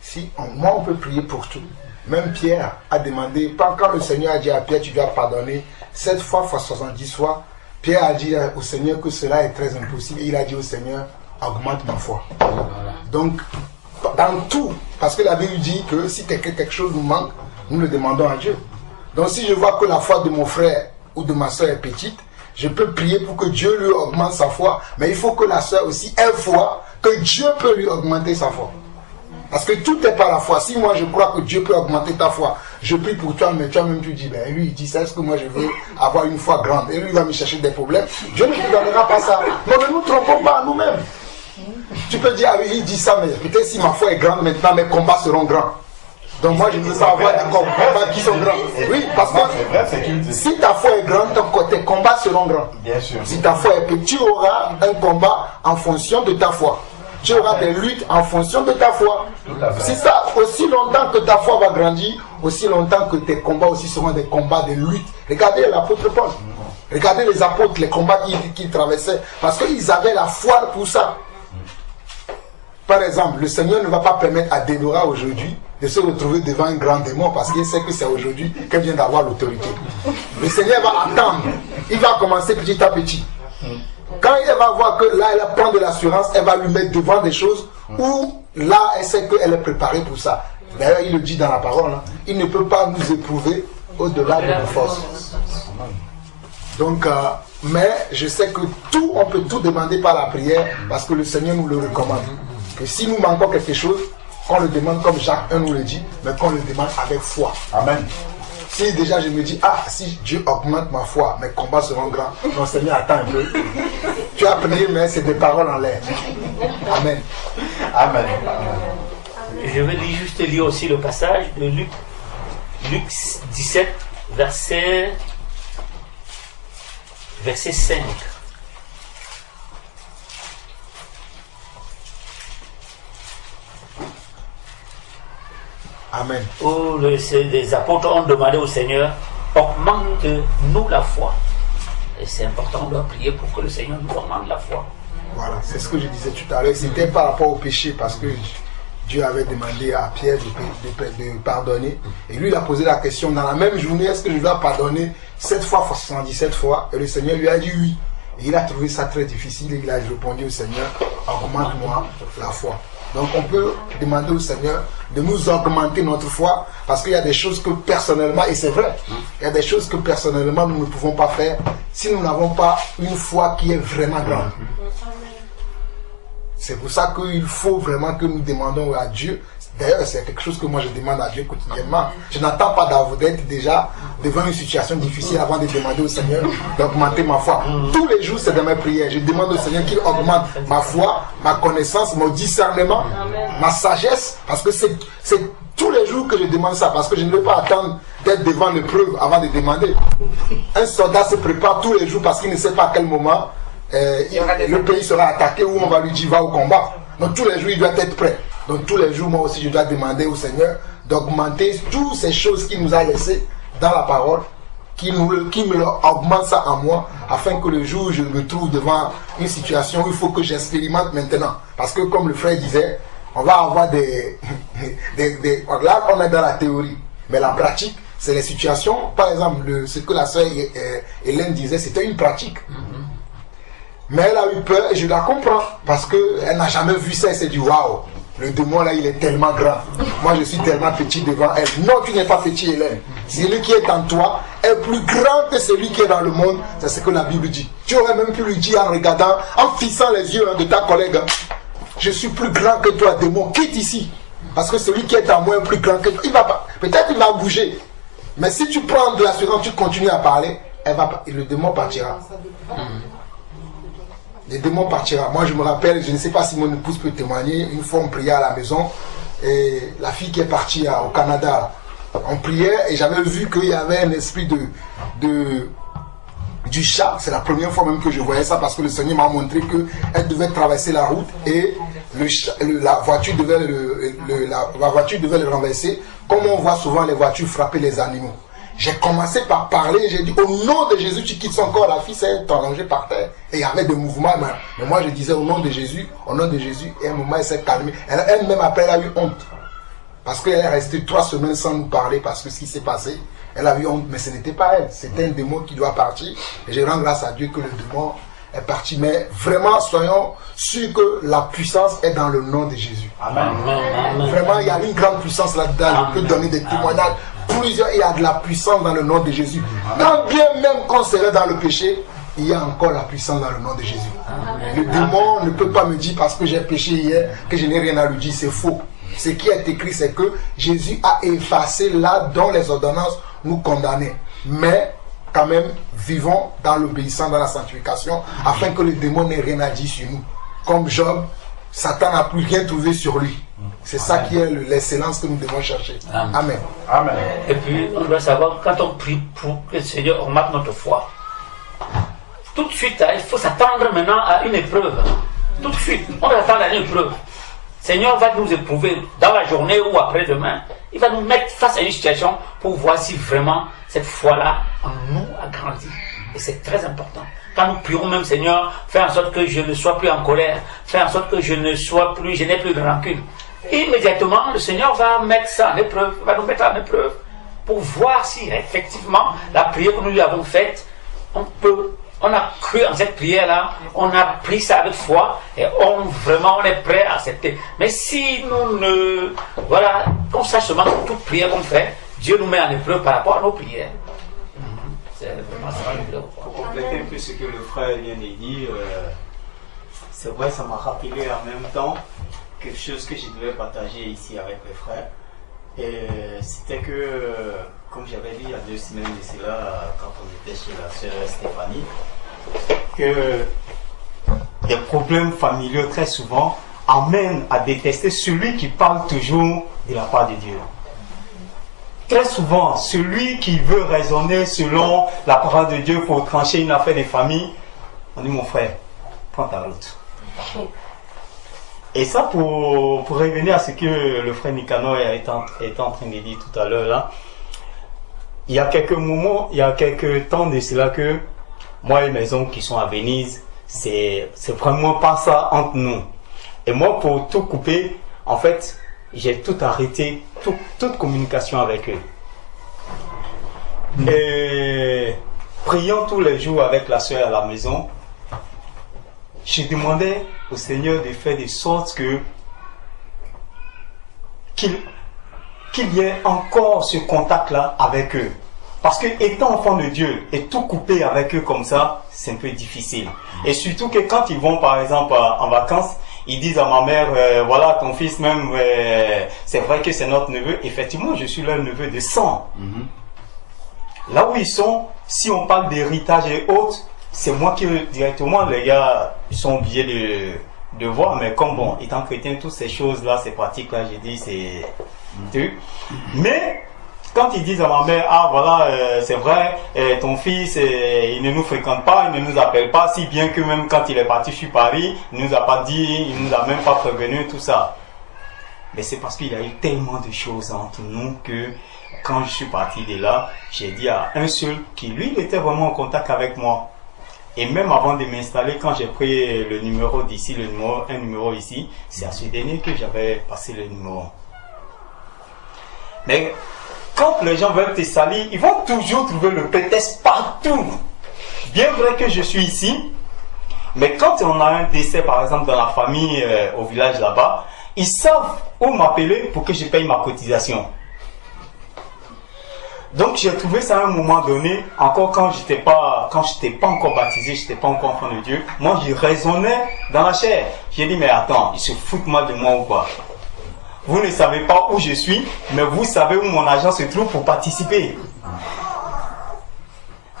Si, moi, on peut prier pour tout. Même Pierre a demandé, quand le Seigneur a dit à Pierre, tu dois pardonner 7 fois, fois 70 fois, Pierre a dit au Seigneur que cela est très impossible. Et il a dit au Seigneur, augmente ma foi. Donc, dans tout, parce que la Bible dit que si quelque chose nous manque, nous le demandons à Dieu. Donc, si je vois que la foi de mon frère ou de ma soeur est petite, je peux prier pour que Dieu lui augmente sa foi. Mais il faut que la soeur aussi ait foi, que Dieu peut lui augmenter sa foi. Parce que tout n'est pas la foi. Si moi je crois que Dieu peut augmenter ta foi, je prie pour toi, mais toi-même tu dis, ben lui il dit ça, est-ce que moi je veux avoir une foi grande? Et lui il va me chercher des problèmes. Dieu ne te donnera pas ça. Non, ne nous trompons pas à nous-mêmes. Tu peux dire, ah oui, il dit ça, mais peut-être si ma foi est grande maintenant, mes combats seront grands. Donc moi je ne veux pas avoir des combats qui sont grands. Oui, parce que si ta foi est grande, tes combats seront grands. Bien sûr. Si ta foi est petite, tu auras un combat en fonction de ta foi. Tu auras des luttes en fonction de ta foi. C'est ça, aussi longtemps que ta foi va grandir, aussi longtemps que tes combats aussi seront des combats de lutte. Regardez l'apôtre Paul. Regardez les apôtres, les combats qu'ils traversaient. Parce qu'ils avaient la foi pour ça. Par exemple, le Seigneur ne va pas permettre à Déborah aujourd'hui de se retrouver devant un grand démon parce qu'il sait que c'est aujourd'hui qu'elle vient d'avoir l'autorité. Le Seigneur va attendre. Il va commencer petit à petit. Quand elle va voir que là, elle prend de l'assurance, elle va lui mettre devant des choses où là, elle sait qu'elle est préparée pour ça. D'ailleurs, il le dit dans la parole. Hein, il ne peut pas nous éprouver au-delà de nos forces. Donc, mais je sais que tout, on peut tout demander par la prière parce que le Seigneur nous le recommande. Que si nous manquons quelque chose, qu'on le demande comme Jacques 1 nous le dit, mais qu'on le demande avec foi. Amen. Si déjà je me dis, si Dieu augmente ma foi, mes combats seront grands. Non, Seigneur, attends un peu. Tu as prié, mais c'est des paroles en l'air. Amen. Amen. Je vais juste lire aussi le passage de Luc 17, verset 5. Amen. Où les apôtres ont demandé au Seigneur, augmente-nous la foi. Et c'est important, on doit prier pour que le Seigneur nous augmente la foi. Voilà, c'est ce que je disais tout à l'heure. C'était par rapport au péché, parce que Dieu avait demandé à Pierre de pardonner. Et lui, il a posé la question dans la même journée, est-ce que je dois pardonner 7 fois, 77 fois? Et le Seigneur lui a dit oui. Et il a trouvé ça très difficile et il a répondu au Seigneur, augmente-moi la foi. Donc on peut demander au Seigneur de nous augmenter notre foi parce qu'il y a des choses que personnellement, et c'est vrai, il y a des choses que personnellement nous ne pouvons pas faire si nous n'avons pas une foi qui est vraiment grande. C'est pour ça qu'il faut vraiment que nous demandons à Dieu. D'ailleurs, c'est quelque chose que moi je demande à Dieu quotidiennement. Je n'attends pas d'être déjà devant une situation difficile avant de demander au Seigneur d'augmenter ma foi. Tous les jours, c'est dans mes prières. Je demande au Seigneur qu'il augmente ma foi, ma connaissance, mon discernement, ma sagesse. Parce que c'est tous les jours que je demande ça. Parce que je ne veux pas attendre d'être devant l'épreuve avant de demander. Un soldat se prépare tous les jours parce qu'il ne sait pas à quel moment le pays sera attaqué ou on va lui dire va au combat. Donc tous les jours, il doit être prêt. Donc tous les jours, moi aussi, je dois demander au Seigneur d'augmenter toutes ces choses qu'il nous a laissées dans la parole, qui me augmente ça en moi, afin que le jour où je me trouve devant une situation où il faut que j'expérimente maintenant. Parce que comme le frère disait, on va avoir là, on est dans la théorie, mais la pratique, c'est les situations. Par exemple, ce que la sœur Hélène disait, c'était une pratique. Mais elle a eu peur et je la comprends parce qu'elle n'a jamais vu ça et s'est dit waouh, le démon là il est tellement grand. Moi je suis tellement petit devant elle. Non, tu n'es pas petit, Hélène. Celui qui est en toi est plus grand que celui qui est dans le monde. C'est ce que la Bible dit. Tu aurais même pu lui dire en regardant, en fixant les yeux de ta collègue, je suis plus grand que toi, démon, quitte ici. Parce que celui qui est en moi est plus grand que toi. Il va pas. Peut-être il va bouger. Mais si tu prends de l'assurance, tu continues à parler, le démon partira. Le démon partira. Moi, je me rappelle, je ne sais pas si mon épouse peut témoigner, une fois on priait à la maison, et la fille qui est partie au Canada, on priait et j'avais vu qu'il y avait un esprit du chat. C'est la première fois même que je voyais ça parce que le Seigneur m'a montré qu'elle devait traverser la route et la voiture devait le renverser, comme on voit souvent les voitures frapper les animaux. J'ai commencé par parler, j'ai dit au nom de Jésus, tu quittes son corps. La fille s'est allongée par terre et il y avait des mouvements. Mais moi je disais au nom de Jésus, et à un moment elle s'est calmée. Elle-même après elle a eu honte. Parce qu'elle est restée 3 semaines sans nous parler parce que ce qui s'est passé, elle a eu honte. Mais ce n'était pas elle, c'était un démon qui doit partir. Et je rends grâce à Dieu que le démon est parti. Mais vraiment, soyons sûrs que la puissance est dans le nom de Jésus. Amen. Vraiment, il y a une grande puissance là-dedans. Je peux donner des témoignages. Plusieurs, il y a de la puissance dans le nom de Jésus. Quand bien même qu'on serait dans le péché, il y a encore la puissance dans le nom de Jésus. Amen. Le démon ne peut pas me dire parce que j'ai péché hier que je n'ai rien à lui dire, c'est faux. Ce qui est écrit, c'est que Jésus a effacé là dont les ordonnances nous condamnaient. Mais quand même, vivons dans l'obéissance, dans la sanctification, afin que le démon n'ait rien à dire sur nous. Comme Job, Satan n'a plus rien trouvé sur lui. C'est ça qui est l'excellence que nous devons chercher. Amen. Amen. Et puis, on doit savoir, quand on prie pour que le Seigneur augmente notre foi, tout de suite, il faut s'attendre maintenant à une épreuve. Tout de suite, on attend l'épreuve. Seigneur va nous éprouver dans la journée ou après-demain. Il va nous mettre face à une situation pour voir si vraiment cette foi-là en nous a grandi. Et c'est très important. Quand nous prions même, Seigneur, fais en sorte que je ne sois plus en colère, fais en sorte que je n'ai plus de rancune. Immédiatement, le Seigneur va mettre ça en épreuve, va nous mettre en épreuve pour voir si effectivement la prière que nous lui avons faite, on a cru en cette prière-là, on a pris ça avec foi et vraiment on est prêt à accepter. Mais si nous ne... Voilà, qu'on sache seulement que toute prière qu'on fait, Dieu nous met en épreuve par rapport à nos prières. C'est vraiment ça. Pour compléter un peu ce que le frère vient de dire, c'est vrai, ça m'a rappelé en même temps quelque chose que je devais partager ici avec les frères. Et c'était que, comme j'avais dit il y a 2 semaines de cela, quand on était chez la sœur Stéphanie, que des problèmes familiaux très souvent amènent à détester celui qui parle toujours de la part de Dieu. Très souvent, celui qui veut raisonner selon la parole de Dieu pour trancher une affaire de famille, on dit mon frère, prends ta route. Et ça, pour revenir à ce que le frère Nicanor est en train de dire tout à l'heure là, il y a quelques moments, il y a quelques temps de cela que moi et mes oncles qui sont à Venise, c'est vraiment pas ça entre nous. Et moi, pour tout couper, en fait, j'ai tout arrêté, toute communication avec eux. Et priant tous les jours avec la soeur à la maison, je demandais au Seigneur de faire de sorte qu'il y ait encore ce contact-là avec eux. Parce que étant enfant de Dieu et tout couper avec eux comme ça, c'est un peu difficile. Et surtout que quand ils vont par exemple en vacances, ils disent à ma mère, voilà ton fils même, c'est vrai que c'est notre neveu. Effectivement, je suis leur neveu de sang. Là où ils sont, si on parle d'héritage et autres, c'est moi qui directement, les gars, ils sont obligés de voir. Mais comme bon, étant chrétien, toutes ces choses-là, ces pratiques-là, j'ai dit, c'est... Mais... quand ils disent à ma mère, ah voilà, c'est vrai, ton fils, il ne nous fréquente pas, il ne nous appelle pas, si bien que même quand il est parti sur Paris, il ne nous a pas dit, il ne nous a même pas prévenu, tout ça. Mais c'est parce qu'il y a eu tellement de choses entre nous que quand je suis parti de là, j'ai dit à un seul qui, lui, il était vraiment en contact avec moi. Et même avant de m'installer, quand j'ai pris le numéro d'ici, un numéro ici, c'est à ce dernier que j'avais passé le numéro. Mais quand les gens veulent te salir, ils vont toujours trouver le prétexte partout. Bien vrai que je suis ici, mais quand on a un décès, par exemple, dans la famille, au village là-bas, ils savent où m'appeler pour que je paye ma cotisation. Donc j'ai trouvé ça à un moment donné, encore quand j'étais pas encore baptisé, j'étais pas encore enfant de Dieu, moi je raisonnais dans la chair. J'ai dit mais attends, ils se foutent mal de moi ou quoi? Vous ne savez pas où je suis, mais vous savez où mon argent se trouve pour participer.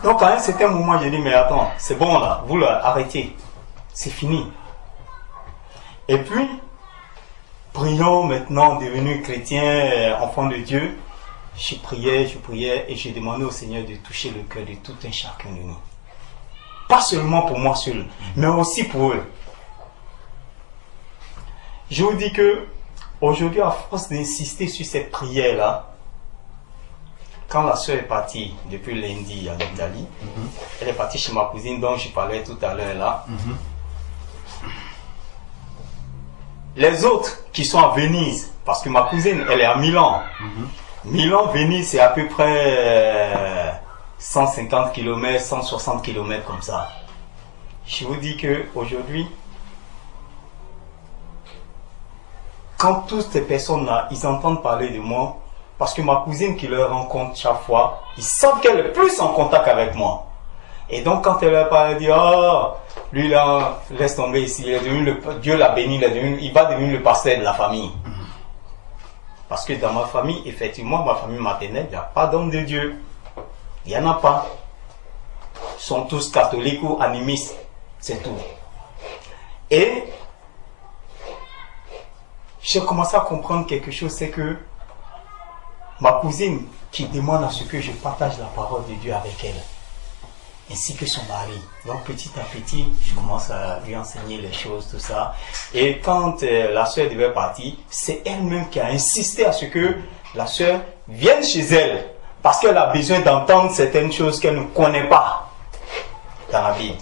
Donc à un certain moment, j'ai dit, mais attends, c'est bon là, vous arrêtez. C'est fini. Et puis, prions maintenant, devenu chrétien, enfant de Dieu, je priais et j'ai demandé au Seigneur de toucher le cœur de tout un chacun de nous. Pas seulement pour moi seul, mais aussi pour eux. Je vous dis que aujourd'hui, à force d'insister sur cette prière-là, quand la soeur est partie depuis lundi en Italie, elle est partie chez ma cousine dont je parlais tout à l'heure là. Les autres qui sont à Venise, parce que ma cousine, elle est à Milan. Milan, Venise, c'est à peu près 150 km, 160 km comme ça. Je vous dis qu'aujourd'hui, quand toutes ces personnes-là, ils entendent parler de moi, parce que ma cousine qui leur rencontre chaque fois, ils savent qu'elle est plus en contact avec moi. Et donc quand elle leur parle, elle dit, oh, lui là, laisse tomber ici, il est devenu Dieu l'a béni, il va devenir le pasteur de la famille. Parce que dans ma famille, effectivement, ma famille maternelle, il n'y a pas d'homme de Dieu. Il n'y en a pas. Ils sont tous catholiques ou animistes, c'est tout. Et j'ai commencé à comprendre quelque chose, c'est que ma cousine qui demande à ce que je partage la parole de Dieu avec elle, ainsi que son mari. Donc petit à petit, je commence à lui enseigner les choses, tout ça. Et quand la soeur devait partir, c'est elle-même qui a insisté à ce que la soeur vienne chez elle, parce qu'elle a besoin d'entendre certaines choses qu'elle ne connaît pas dans la Bible.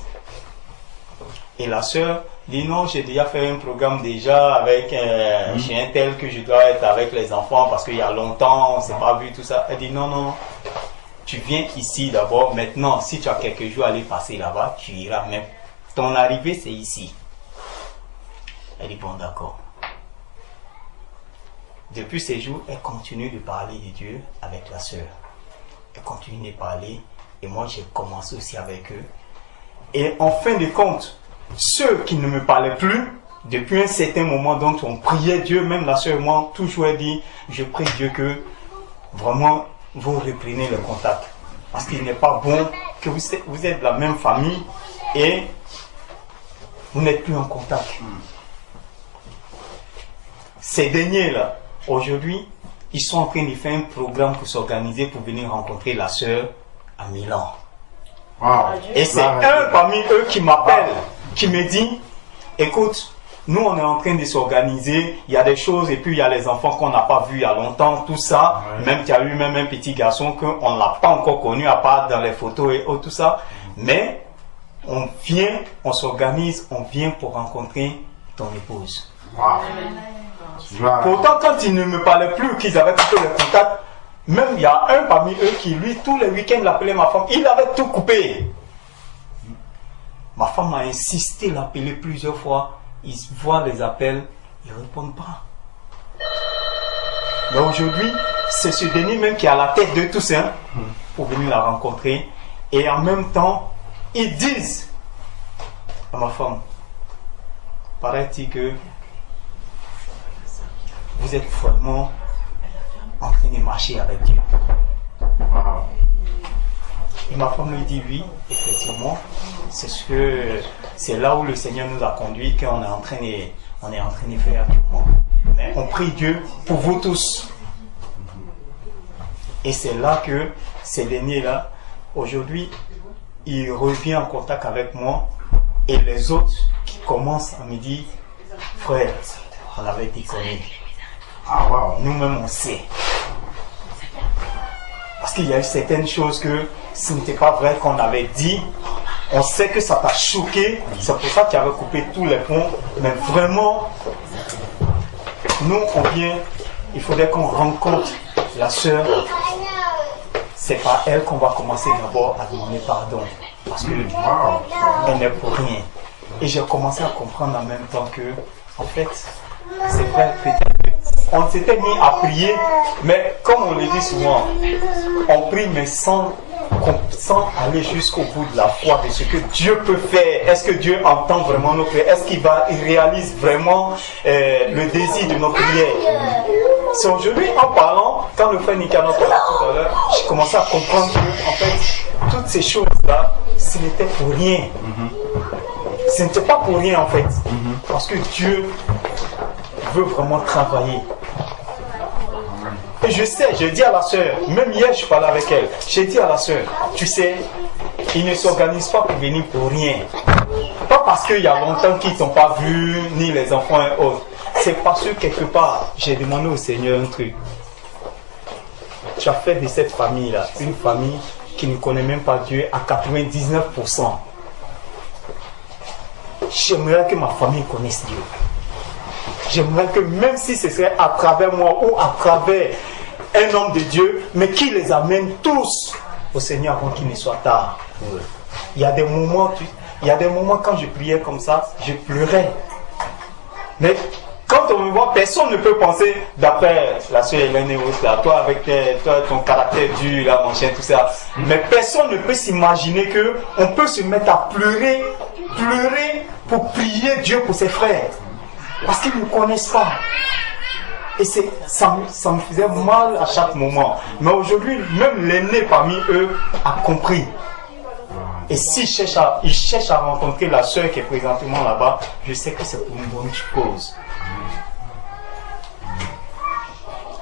Et la soeur dit non, j'ai déjà fait un programme déjà avec chez un tel que je dois être avec les enfants parce qu'il y a longtemps, on ne s'est pas vu, tout ça. Elle dit non, non, tu viens ici d'abord. Maintenant, si tu as quelques jours à aller passer là-bas, tu iras. Mais ton arrivée, c'est ici. Elle dit bon, d'accord. Depuis ces jours, elle continue de parler de Dieu avec la sœur. Elle continue de parler. Et moi, j'ai commencé aussi avec eux. Et en fin de compte, ceux qui ne me parlaient plus, depuis un certain moment dont on priait Dieu, même la sœur et moi, toujours elle dit, je prie Dieu que vraiment vous reprenez le contact. Parce qu'il n'est pas bon que vous êtes de la même famille et vous n'êtes plus en contact. Ces derniers-là, aujourd'hui, ils sont en train de faire un programme pour s'organiser pour venir rencontrer la sœur à Milan. Wow. Et c'est un parmi eux qui m'appelle, qui me dit, écoute, nous on est en train de s'organiser, il y a des choses et puis il y a les enfants qu'on n'a pas vus il y a longtemps, tout ça. Ouais. Même tu as eu même un petit garçon qu'on n'a pas encore connu à part dans les photos et tout ça. Mais on vient, on s'organise, on vient pour rencontrer ton épouse. Wow. Pourtant quand ils ne me parlaient plus, qu'ils avaient plutôt les contacts, même il y a un parmi eux qui lui tous les week-ends l'appelait ma femme, il avait tout coupé. Ma femme a insisté, l'appeler plusieurs fois. Ils voient les appels, ils ne répondent pas. Mais aujourd'hui, c'est ce dernier même qui est à la tête de tous, hein, pour venir la rencontrer. Et en même temps, ils disent à ma femme, paraît-il que vous êtes vraiment en train de marcher avec Dieu. Et ma femme lui dit oui, effectivement, c'est là où le Seigneur nous a conduit, qu'on est en train de faire actuellement. Mais on prie Dieu pour vous tous. Et c'est là que ces derniers-là, aujourd'hui, ils reviennent en contact avec moi et les autres qui commencent à me dire, frère, on avait déconné. Ah wow. Nous-mêmes on sait. Parce qu'il y a eu certaines choses que ce n'était pas vrai qu'on avait dit. On sait que ça t'a choqué. C'est pour ça que tu avais coupé tous les ponts. Mais vraiment, nous on vient, il faudrait qu'on rencontre la sœur. C'est par elle qu'on va commencer d'abord à demander pardon. Parce qu'elle n'est pour rien. Et j'ai commencé à comprendre en même temps que, en fait, c'est vrai, peut-être on s'était mis à prier, mais comme on le dit souvent, on prie mais sans aller jusqu'au bout de la foi de ce que Dieu peut faire. Est-ce que Dieu entend vraiment nos prières? Est-ce qu'il réalise vraiment le désir de nos prières? C'est aujourd'hui, en parlant, quand le frère Nicanor parlait tout à l'heure, j'ai commencé à comprendre que, en fait, toutes ces choses-là, ce n'était pour rien. Ce n'était pas pour rien, en fait. Parce que Dieu veut vraiment travailler. Et je sais, j'ai dit à la sœur, même hier je parlais avec elle, j'ai dit à la sœur, tu sais, ils ne s'organisent pas pour venir pour rien. Pas parce qu'il y a longtemps qu'ils ne t'ont pas vu, ni les enfants et autres. C'est parce que quelque part, j'ai demandé au Seigneur un truc. Tu as fait de cette famille-là une famille qui ne connaît même pas Dieu à 99%. J'aimerais que ma famille connaisse Dieu. J'aimerais que même si ce serait à travers moi ou à travers un homme de Dieu, mais qui les amène tous au Seigneur avant qu'il ne soit tard. Il y a des moments quand je priais comme ça, je pleurais. Mais quand on me voit, personne ne peut penser, d'après la soeur Hélène et autres, là, toi avec ton caractère dur, là, mon chien, tout ça. Mais personne ne peut s'imaginer qu'on peut se mettre à pleurer pour prier Dieu pour ses frères. Parce qu'ils ne connaissent pas. Et ça me faisait mal à chaque moment. Mais aujourd'hui, même l'aîné parmi eux a compris. Et s'il cherche à rencontrer la sœur qui est présentement là-bas, je sais que c'est pour une bonne cause.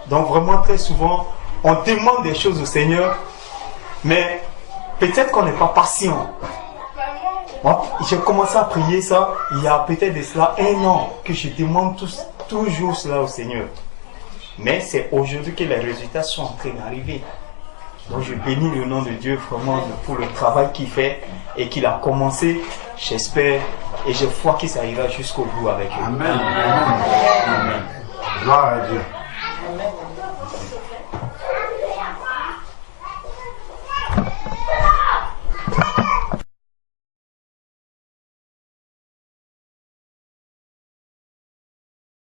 Donc vraiment très souvent, on demande des choses au Seigneur, mais peut-être qu'on n'est pas patient. Moi, j'ai commencé à prier ça il y a peut-être de cela 1 an que je demande toujours cela au Seigneur. Mais c'est aujourd'hui que les résultats sont en train d'arriver. Donc je bénis le nom de Dieu vraiment pour le travail qu'il fait et qu'il a commencé, j'espère, et je crois que ça ira jusqu'au bout avec eux. Amen. Amen. Gloire à Dieu. Amen.